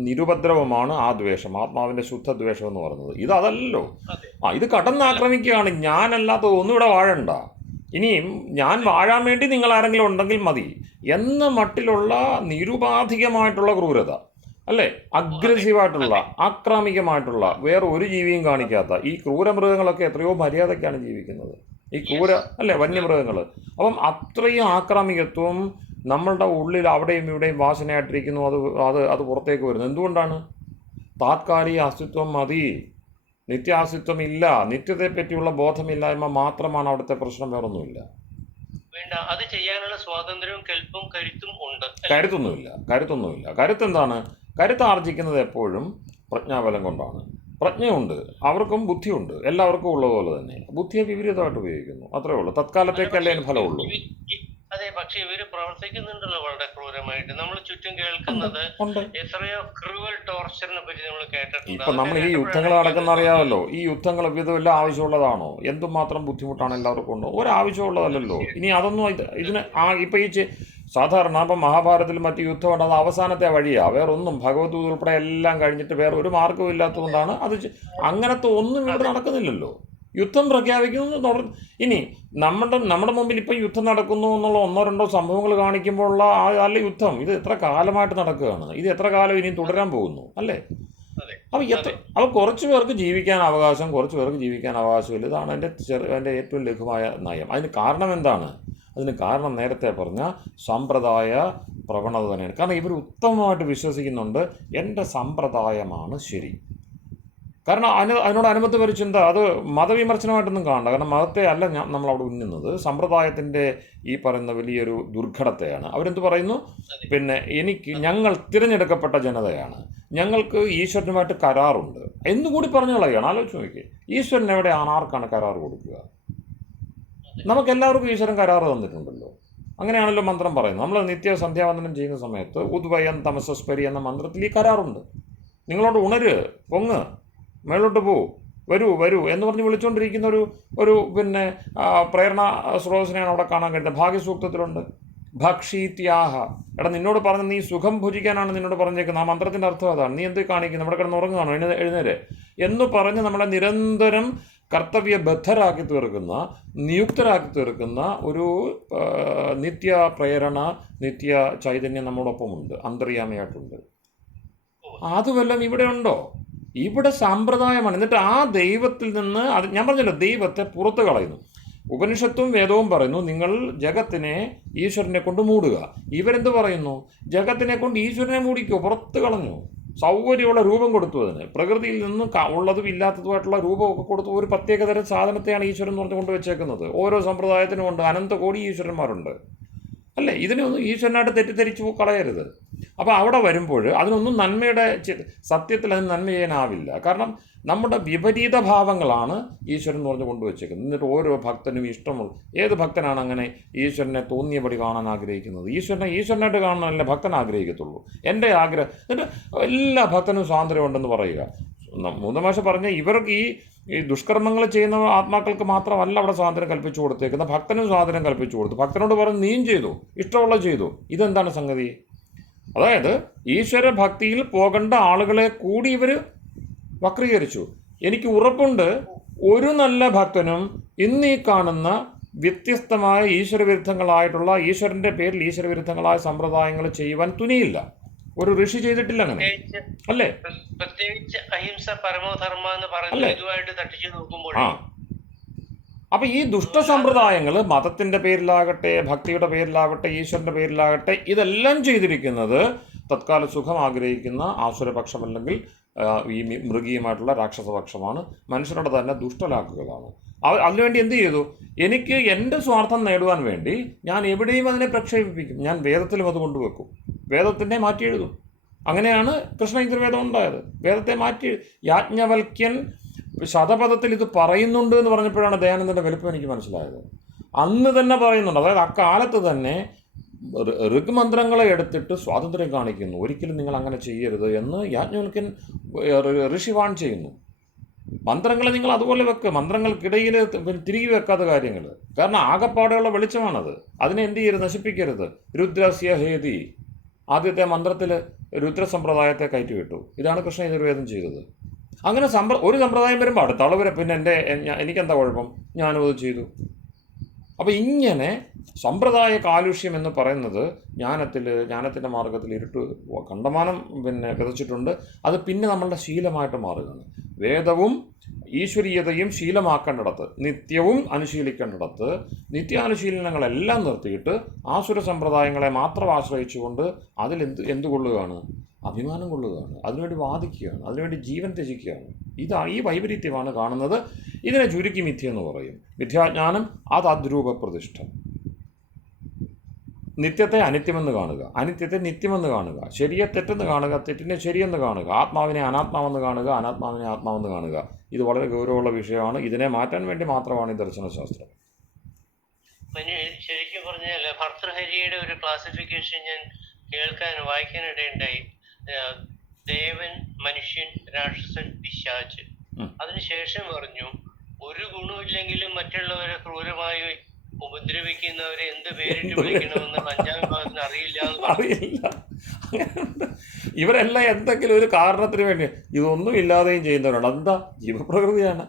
നിരുപദ്രവമാണ് ആ ദ്വേഷം, ആത്മാവിൻ്റെ ശുദ്ധദ്വേഷം എന്ന് പറയുന്നത്. ഇതല്ലോ. അതെ. ഇത് കടന്നാക്രമിക്കുകയാണ്. ഞാനല്ലാത്ത ഒന്നും ഇവിടെ വാഴണ്ട, ഇനിയും ഞാൻ വാഴാൻ വേണ്ടി നിങ്ങൾ ആരെങ്കിലും ഉണ്ടെങ്കിൽ മതി എന്ന മട്ടിലുള്ള നിരുപാധികമായിട്ടുള്ള ക്രൂരത, അല്ലേ? അഗ്രസീവായിട്ടുള്ള, ആക്രാമികമായിട്ടുള്ള, വേറെ ഒരു ജീവിയും കാണിക്കാത്ത ഈ ക്രൂരമൃഗങ്ങളൊക്കെ എത്രയോ മര്യാദയ്ക്കാണ് ജീവിക്കുന്നത്. ഈ ക്രൂര, അല്ലേ, വന്യമൃഗങ്ങൾ. അപ്പം അത്രയും ആക്രാമികത്വം നമ്മളുടെ ഉള്ളിൽ അവിടെയും ഇവിടെയും വാസനയായിട്ടിരിക്കുന്നു. അത് പുറത്തേക്ക് വരുന്നു. എന്തുകൊണ്ടാണ്? താത്കാലിക അസ്തിത്വം മതി, നിത്യാസ്തിത്വം ഇല്ല, നിത്യതയെപ്പറ്റിയുള്ള ബോധമില്ലായ്മ മാത്രമാണ് അവിടുത്തെ പ്രശ്നം, വേറൊന്നുമില്ല. വേണ്ട, അത് ചെയ്യാനുള്ള സ്വാതന്ത്ര്യവും കെൽപ്പും കരുത്തും ഉണ്ട്. കരുത്തൊന്നുമില്ല. കരുത്തെന്താണ്? കരുത്ത് ആർജിക്കുന്നത് എപ്പോഴും പ്രജ്ഞാബലം കൊണ്ടാണ്. പ്രജ്ഞയുണ്ട്, അവർക്കും ബുദ്ധിയുണ്ട്, എല്ലാവർക്കും ഉള്ളതുപോലെ തന്നെ. ബുദ്ധിയെ വിപരീതമായിട്ട് ഉപയോഗിക്കുന്നു, അത്രേ ഉള്ളൂ. തത്കാലത്തേക്കല്ലേ അതിന് ഫലമുള്ളൂ. അതെ, പക്ഷെ ഇവര് പ്രവർത്തിക്കുന്നുണ്ടല്ലോ വളരെ ക്രൂരമായിട്ട്. നമ്മൾ ചുറ്റും ഉണ്ട് കേൾക്കുന്നത് ഉണ്ട് എത്രയോ ക്രൂവൽ ടോർച്ചറിനെ പറ്റി നമ്മൾ കേട്ടിട്ടുണ്ട്. ഇപ്പം നമ്മൾ അതൊക്കെ ഈ യുദ്ധങ്ങൾ കേട്ടപ്പോഴാണ് നടക്കുന്ന അറിയാമല്ലോ. ഈ യുദ്ധങ്ങൾ ഇതുമെല്ലാം ആവശ്യമുള്ളതാണോ? എന്തുമാത്രം ബുദ്ധിമുട്ടാണ് എല്ലാവർക്കും ഉണ്ടോ? ഒരാവശ്യമുള്ളതല്ലല്ലോ. ഇനി അതൊന്നും ഇതിന് ഇപ്പം സാധാരണ ഇപ്പം മഹാഭാരതത്തിലും മറ്റ് യുദ്ധമുണ്ട്, അത് അവസാനത്തെ വഴിയാണ്. വേറൊന്നും ഭഗവത്ഗീത ഉൾപ്പെടെ എല്ലാം കഴിഞ്ഞിട്ട് വേറെ ഒരു മാർഗ്ഗവും ഇല്ലാത്തതുകൊണ്ടാണ് അങ്ങനത്തെ ഒന്നും ഇവിടെ നടക്കുന്നില്ലല്ലോ. യുദ്ധം പ്രഖ്യാപിക്കുന്നു. ഇനി നമ്മുടെ മുമ്പിൽ ഇപ്പം യുദ്ധം നടക്കുന്നു എന്നുള്ള ഒന്നോ രണ്ടോ സംഭവങ്ങൾ കാണിക്കുമ്പോഴുള്ള അല്ല യുദ്ധം. ഇത് എത്ര കാലമായിട്ട് നടക്കുകയാണ്, ഇത് എത്ര കാലം ഇനിയും തുടരാൻ പോകുന്നു, അല്ലേ? അപ്പോൾ കുറച്ച് പേർക്ക് ജീവിക്കാൻ അവകാശം, കുറച്ച് പേർക്ക് ജീവിക്കാൻ അവകാശമില്ല. ഇതാണ് എൻ്റെ ഏറ്റവും ലഘുവായ നയം. അതിന് കാരണം എന്താണ്? അതിന് കാരണം നേരത്തെ പറഞ്ഞ സമ്പ്രദായ പ്രവണത തന്നെയാണ്. കാരണം ഇവർ ഉത്തമമായിട്ട് വിശ്വസിക്കുന്നുണ്ട് എൻ്റെ സമ്പ്രദായമാണ് ശരി. കാരണം അതിനോട് അനുബന്ധ ഒരു ചിന്ത, അത് മതവിമർശനമായിട്ടൊന്നും കാണണ്ട. കാരണം മതത്തെ അല്ല നമ്മളവിടെ ഉന്നുന്നത്, സമ്പ്രദായത്തിൻ്റെ ഈ പറയുന്ന വലിയൊരു ദുർഘടത്തെയാണ്. അവരെന്ത് പറയുന്നു? പിന്നെ ഞങ്ങൾ തിരഞ്ഞെടുക്കപ്പെട്ട ജനതയാണ്, ഞങ്ങൾക്ക് ഈശ്വരനുമായിട്ട് കരാറുണ്ട് എന്നുകൂടി പറഞ്ഞു കളയുകയാണ്. ആലോചിച്ച് നോക്കി, ഈശ്വരൻ എവിടെയാണ്, ആർക്കാണ് കരാർ കൊടുക്കുക? നമുക്കെല്ലാവർക്കും ഈശ്വരൻ കരാറ് തന്നിട്ടുണ്ടല്ലോ. അങ്ങനെയാണല്ലോ മന്ത്രം പറയുന്നത്. നമ്മൾ നിത്യ സന്ധ്യാവന്ദനം ചെയ്യുന്ന സമയത്ത് ഉദ്വയം തമസസ്പരി എന്ന മന്ത്രത്തിൽ ഈ കരാറുണ്ട്. നിങ്ങളോട് ഉണര്, പൊങ്ങ്, മേളോട്ട് പോ, വരൂ എന്ന് പറഞ്ഞ് വിളിച്ചുകൊണ്ടിരിക്കുന്ന ഒരു പിന്നെ പ്രേരണ സ്രോതസ്സിനെയാണ് അവിടെ കാണാൻ കഴിയുന്നത്. ഭാഗ്യസൂക്തത്തിലുണ്ട്. ഭക്ഷീത്യാഹ, നിന്നോട് പറഞ്ഞ് നീ സുഖം ഭുജിക്കാനാണ് നിന്നോട് പറഞ്ഞേക്കുന്നത്. ആ മന്ത്രത്തിൻ്റെ അർത്ഥം അതാണ്. നീ എന്ത് കാണിക്കുന്നു? നമ്മുടെ കിടന്ന് ഉറങ്ങുകയാണോ? എഴുന്നേരെ എന്ന് പറഞ്ഞ് നമ്മളെ നിരന്തരം കർത്തവ്യബദ്ധരാക്കി തീർക്കുന്ന, നിയുക്തരാക്കി തീർക്കുന്ന ഒരു നിത്യ പ്രേരണ, നിത്യ ചൈതന്യം നമ്മോടൊപ്പമുണ്ട്, അന്തര്യാമിയായിട്ടുണ്ട്. അതുവെല്ലാം ഇവിടെ ഉണ്ടോ? ഇവിടെ സമ്പ്രദായമാണ്. എന്നിട്ട് ആ ദൈവത്തിൽ നിന്ന് ഞാൻ പറഞ്ഞല്ലോ, ദൈവത്തെ പുറത്ത് കളയുന്നു. ഉപനിഷത്തും വേദവും പറയുന്നു നിങ്ങൾ ജഗത്തിനെ ഈശ്വരനെ കൊണ്ട് മൂടുക. ഇവരെന്ത് പറയുന്നു? ജഗത്തിനെ കൊണ്ട് ഈശ്വരനെ മൂടിക്കോ, പുറത്ത് കളഞ്ഞു. സൗകര്യമുള്ള രൂപം കൊടുത്തു, അതിന് പ്രകൃതിയിൽ നിന്നും ഉള്ളതും ഇല്ലാത്തതുമായിട്ടുള്ള രൂപമൊക്കെ കൊടുത്തു. ഒരു പ്രത്യേകതരം സാധനത്തെയാണ് ഈശ്വരൻ എന്ന് പറഞ്ഞ് കൊണ്ടുവച്ചേക്കുന്നത്. ഓരോ സമ്പ്രദായത്തിനും ഉണ്ട്, അനന്ത കോടി ഈശ്വരന്മാരുണ്ട്, അല്ലേ? ഇതിനെയൊന്നും ഈശ്വരനായിട്ട് തെറ്റിദ്ധരിച്ചു കളയരുത്. അപ്പോൾ അവിടെ വരുമ്പോൾ അതിനൊന്നും നന്മയുടെ സത്യത്തിൽ അതിന് നന്മ ചെയ്യാനാവില്ല. കാരണം നമ്മുടെ വിപരീത ഭാവങ്ങളാണ് ഈശ്വരൻ എന്ന് പറഞ്ഞ് കൊണ്ടുവച്ചേക്കുന്നത്. എന്നിട്ട് ഓരോ ഭക്തനും ഇഷ്ടമുള്ള ഏത് ഭക്തനാണ് അങ്ങനെ ഈശ്വരനെ തോന്നിയപടി കാണാൻ ആഗ്രഹിക്കുന്നത്? ഈശ്വരനായിട്ട് കാണാനല്ലേ ഭക്തൻ ആഗ്രഹിക്കത്തുള്ളൂ. എൻ്റെ ആഗ്രഹം. എന്നിട്ട് എല്ലാ ഭക്തനും സ്വാതന്ത്ര്യമുണ്ടെന്ന് പറയുക. മൂന്നമാശ പറഞ്ഞ ഇവർക്ക് ഈ ദുഷ്കർമ്മങ്ങൾ ചെയ്യുന്ന ആത്മാക്കൾക്ക് മാത്രമല്ല അവിടെ സ്വാതന്ത്ര്യം കൽപ്പിച്ചു കൊടുത്തേക്കുന്നത്, ഭക്തനും സ്വാതന്ത്ര്യം കൽപ്പിച്ചു കൊടുത്തു. ഭക്തനോട് പറഞ്ഞ് നീയും ചെയ്തു, ഇഷ്ടമുള്ള ചെയ്തു. ഇതെന്താണ് സംഗതി? അതായത് ഈശ്വര ഭക്തിയിൽ പോകേണ്ട ആളുകളെ കൂടി ഇവർ വക്രീകരിച്ചു. എനിക്ക് ഉറപ്പുണ്ട് ഒരു നല്ല ഭക്തനും ഇന്ന് ഈ കാണുന്ന വ്യത്യസ്തമായ ഈശ്വരവിരുദ്ധങ്ങളായിട്ടുള്ള, ഈശ്വരൻ്റെ പേരിൽ ഈശ്വരവിരുദ്ധങ്ങളായ സമ്പ്രദായങ്ങൾ ചെയ്യുവാൻ തുനിയില്ല. ഒരു ഋഷി ചെയ്തിട്ടില്ല അങ്ങനെ, അല്ലേ? പ്രത്യേകിച്ച് അഹിംസ പരമധർമ്മ എന്ന് പറയുന്നത് ഇതുമായിട്ട് തട്ടിച്ചു നോക്കുമ്പോൾ അപ്പോൾ ഈ ദുഷ്ടസമ്പ്രദായങ്ങൾ മതത്തിൻ്റെ പേരിലാകട്ടെ, ഭക്തിയുടെ പേരിലാകട്ടെ, ഈശ്വരൻ്റെ പേരിലാകട്ടെ, ഇതെല്ലാം ചെയ്തിരിക്കുന്നത് തത്കാല സുഖം ആഗ്രഹിക്കുന്ന ആസുരപക്ഷം അല്ലെങ്കിൽ ഈ മൃഗീയമായിട്ടുള്ള രാക്ഷസപക്ഷമാണ്. മനുഷ്യരുടെ തന്നെ ദുഷ്ടലാക്കുകളാണ്. അതിനുവേണ്ടി എന്ത് ചെയ്തു? എനിക്ക് എൻ്റെ സ്വാർത്ഥം നേടുവാൻ വേണ്ടി ഞാൻ എവിടെയും അതിനെ പ്രക്ഷേപിപ്പിക്കും. ഞാൻ വേദത്തിലും അത് കൊണ്ടുവെക്കും, വേദത്തിനെ മാറ്റി എഴുതും. അങ്ങനെയാണ് കൃഷ്ണയജുർവേദം ഉണ്ടായത്. വേദത്തെ മാറ്റി യാജ്ഞവൽക്യൻ ശതപഥത്തിൽ ഇത് പറയുന്നുണ്ട് എന്ന് പറഞ്ഞപ്പോഴാണ് ദയാനന്ദൻ്റെ വലുപ്പം എനിക്ക് മനസ്സിലായത്. അന്ന് തന്നെ പറയുന്നുണ്ട്. അതായത് അക്കാലത്ത് തന്നെ ഋഗ്മന്ത്രങ്ങളെ എടുത്തിട്ട് സ്വാതന്ത്ര്യം കാണിക്കുന്നു. ഒരിക്കലും നിങ്ങൾ അങ്ങനെ ചെയ്യരുത് എന്ന് യാജ്ഞവൽക്യൻ ഋഷിവാൺ ചെയ്യുന്നു. മന്ത്രങ്ങളെ നിങ്ങൾ അതുപോലെ വെക്കുക, മന്ത്രങ്ങൾക്കിടയിൽ തിരികെ വെക്കാത്ത കാര്യങ്ങൾ. കാരണം ആകപ്പാടെയുള്ള വെളിച്ചമാണത്. അതിനെ എന്ത് ചെയ്യരുത്? നശിപ്പിക്കരുത്. രുദ്രസ്യ ഹേതി, ആദ്യത്തെ മന്ത്രത്തിൽ രുദ്രസമ്പ്രദായത്തെ കയറ്റിവിട്ടു. ഇതാണ് കൃഷ്ണയജുർവേദം ചെയ്തത്. അങ്ങനെ ഒരു സമ്പ്രദായം വരുമ്പോൾ അടുത്ത ആൾ വരെ പിന്നെ എനിക്കെന്താ കുഴപ്പം, ഞാനും അത് ചെയ്തു. അപ്പോൾ ഇങ്ങനെ സമ്പ്രദായ കാലുഷ്യം എന്ന് പറയുന്നത് ജ്ഞാനത്തിൻ്റെ മാർഗത്തിൽ ഇരുട്ട് കണ്ടമാനം വിതച്ചിട്ടുണ്ട്. അത് പിന്നെ നമ്മളുടെ ശീലമായിട്ട് മാറുകയാണ്. വേദവും ഈശ്വരീയതയും ശീലമാക്കേണ്ടിടത്ത്, നിത്യവും അനുശീലിക്കേണ്ടിടത്ത് നിത്യാനുശീലനങ്ങളെല്ലാം നിർത്തിയിട്ട് ആസുര സമ്പ്രദായങ്ങളെ മാത്രം ആശ്രയിച്ചുകൊണ്ട് അതിൽ എന്ത് കൊള്ളുകയാണ്? അഭിമാനം കൊള്ളുകയാണ്. അതിനുവേണ്ടി വാദിക്കുകയാണ്, അതിനുവേണ്ടി ജീവൻ ത്യജിക്കുകയാണ്. ഈ വൈപരീത്യമാണ് കാണുന്നത്. ഇതിനെ ചുരുക്കി മിഥ്യ എന്ന് പറയും. മിഥ്യാജ്ഞാനം അത് അദ്രൂപപ്രതിഷ്ഠ. നിത്യത്തെ അനിത്യമെന്ന് കാണുക, അനിത്യത്തെ നിത്യമെന്ന് കാണുക, ശരിയെ തെറ്റെന്ന് കാണുക, തെറ്റിനെ ശരിയെന്ന് കാണുക, ആത്മാവിനെ അനാത്മാവെന്ന് കാണുക, അനാത്മാവിനെ ആത്മാവെന്ന് കാണുക. ഇത് വളരെ ഗൗരവമുള്ള വിഷയമാണ്. ഇതിനെ മാറ്റാൻ വേണ്ടി മാത്രമാണ് ഈ ദർശനശാസ്ത്രം. ശരിക്കും പറഞ്ഞാൽ ഭർതൃഹരിയുടെ ഒരു ക്ലാസിഫിക്കേഷൻ ഞാൻ വായിക്കാനിടയുണ്ടായി. ദേവൻ, മനുഷ്യൻ, രാക്ഷസൻ, പിശാച്. അതിനുശേഷം പറഞ്ഞു ഒരു ഗുണമില്ലെങ്കിലും മറ്റുള്ളവരെ ക്രൂരമായി ഉപദ്രവിക്കുന്നവരെ എന്ത് പേരിട്ട് വിളിക്കണമെന്ന് 5ാം വിഭാഗത്തിന് അറിയില്ല. ഇവരെല്ലാം എന്തെങ്കിലും ഒരു കാരണത്തിന് വേണ്ടി ഇതൊന്നും ഇല്ലാതെയും ചെയ്യുന്നവരാണ്. എന്താ? ജീവപ്രകൃതിയാണ്,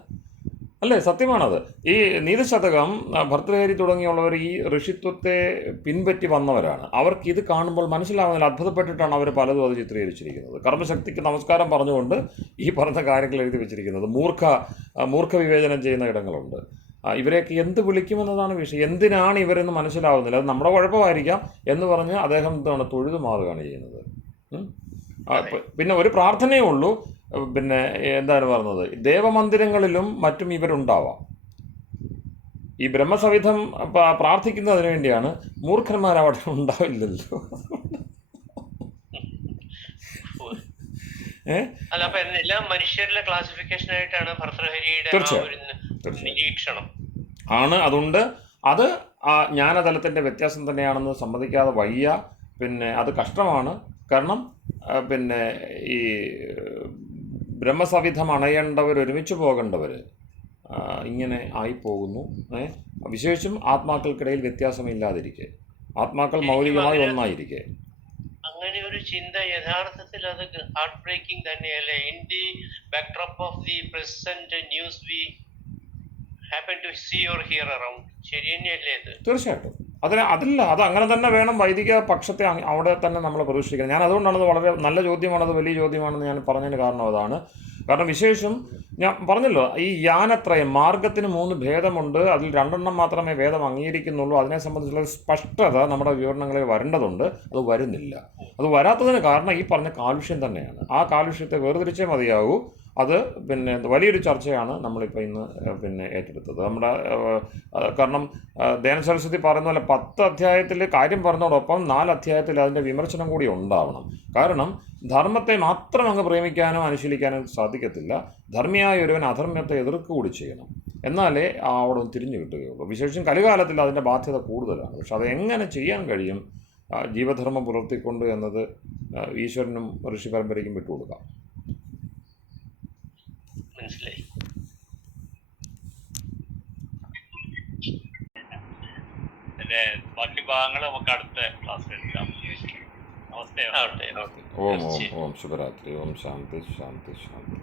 അല്ലേ? സത്യമാണത്. ഈ നീതിശതകം, ഭർതൃഹരി തുടങ്ങിയുള്ളവർ ഈ ഋഷിത്വത്തെ പിൻപറ്റി വന്നവരാണ്. അവർക്ക് ഇത് കാണുമ്പോൾ മനസ്സിലാവുന്നതിൽ അത്ഭുതപ്പെട്ടിട്ടാണ് അവർ പലതും അത് ചിത്രീകരിച്ചിരിക്കുന്നത്. കർമ്മശക്തിക്ക് നമസ്കാരം പറഞ്ഞുകൊണ്ട് ഈ പറഞ്ഞ കാര്യങ്ങൾ എഴുതി വെച്ചിരിക്കുന്നത്. മൂർഖ വിവേചനം ചെയ്യുന്ന ഇടങ്ങളുണ്ട്. ഇവരെയൊക്കെ എന്ത് വിളിക്കുമെന്നതാണ് വിഷയം. എന്തിനാണ് ഇവരെന്ന് മനസ്സിലാവുന്നില്ല. അത് നമ്മുടെ കുഴപ്പമായിരിക്കാം എന്ന് പറഞ്ഞ് അദ്ദേഹം തൊഴുതു മാറുകയാണ് ചെയ്യുന്നത്. പിന്നെ ഒരു പ്രാർത്ഥനയേ ഉള്ളൂ. എന്താണ് പറഞ്ഞത്? ദേവമന്ദിരങ്ങളിലും മറ്റും ഇവരുണ്ടാവാം. ഈ ബ്രഹ്മസവിധം പ്രാർത്ഥിക്കുന്നതിന് വേണ്ടിയാണ്. മൂർഖന്മാർ അവിടെ ഉണ്ടാവില്ലല്ലോ. മനുഷ്യരിലെ ക്ലാസിഫിക്കേഷൻ ആയിട്ടാണ് ഭർതൃഹരിയുടെ നിരീക്ഷണം ആണ്. അതുകൊണ്ട് അത് ജ്ഞാനതലത്തിൻ്റെ വ്യത്യാസം തന്നെയാണെന്ന് സമ്മതിക്കാതെ വയ്യ. അത് കഷ്ടമാണ്. കാരണം ഈ ബ്രഹ്മസവിധം അണയേണ്ടവർ, ഒരുമിച്ച് പോകേണ്ടവർ ഇങ്ങനെ ആയിപ്പോകുന്നു. വിശേഷിച്ചും ആത്മാക്കൾക്കിടയിൽ വ്യത്യാസമില്ലാതിരിക്കെ, ആത്മാക്കൾ മൗലികമായി ഒന്നായിരിക്കെ. അങ്ങനെ ഒരു ചിന്ത യഥാർത്ഥത്തിൽ അത് ഹാർട്ട് ബ്രേക്കിംഗ് തന്നെയല്ലേ? In the backdrop of the present news we happen to see or hear around. ശരി തന്നെയല്ലേ ഇത്? തീർച്ചയായിട്ടും. അത് അങ്ങനെ തന്നെ വേണം. വൈദിക പക്ഷത്തെ അവിടെ തന്നെ നമ്മൾ പ്രതീക്ഷിക്കുന്നത്. ഞാൻ അതുകൊണ്ടാണത് വളരെ നല്ല ചോദ്യമാണത്, വലിയ ചോദ്യമാണെന്ന് ഞാൻ പറഞ്ഞതിന് കാരണം അതാണ്. കാരണം വിശേഷം ഞാൻ പറഞ്ഞല്ലോ, ഈ യാനത്രയം മാർഗത്തിന് 3 ഭേദമുണ്ട്. അതിൽ 2 മാത്രമേ വേദം അംഗീകരിക്കുന്നുള്ളൂ. അതിനെ സംബന്ധിച്ചുള്ള സ്പഷ്ടത നമ്മുടെ വിവരണങ്ങളിൽ വരേണ്ടതുണ്ട്. അത് വരുന്നില്ല. അത് വരാത്തതിന് കാരണം ഈ പറഞ്ഞ കാലുഷ്യം തന്നെയാണ്. ആ കാലുഷ്യത്തെ വേർതിരിച്ചേ മതിയാകൂ. അത് വലിയൊരു ചർച്ചയാണ് നമ്മളിപ്പോൾ ഇന്ന് ഏറ്റെടുത്തത്. കാരണം ദയാനന്ദ സരസ്വതി പറയുന്ന പോലെ 10 അധ്യായത്തിൽ കാര്യം പറഞ്ഞതോടൊപ്പം 4 അധ്യായത്തിൽ അതിൻ്റെ വിമർശനം കൂടി ഉണ്ടാവണം. കാരണം ധർമ്മത്തെ മാത്രം അങ്ങ് പ്രേമിക്കാനോ അനുശീലിക്കാനോ സാധിക്കത്തില്ല. ധർമ്മിയായ ഒരുവൻ അധർമ്മത്തെ എതിർക്കുക കൂടി ചെയ്യണം. എന്നാലേ അവിടെ തിരിഞ്ഞു കിട്ടുകയുള്ളൂ. വിശേഷം കലികാലത്തിൽ അതിൻ്റെ ബാധ്യത കൂടുതലാണ്. പക്ഷെ അത് എങ്ങനെ ചെയ്യാൻ കഴിയും? ജീവധർമ്മം പുലർത്തിക്കൊണ്ട് എന്നത് ഈശ്വരനും ഋഷി പരമ്പരയ്ക്കും വിട്ടുകൊടുക്കാം. മനസ്സിലായി. ബാക്കി ഭാഗങ്ങൾ നമുക്ക് അടുത്ത ക്ലാസ്സിൽ എടുക്കാം. നമസ്തേ. ഓം ശുഭരാത്രി. ഓം ശാന്തി ശാന്തി ശാന്തി.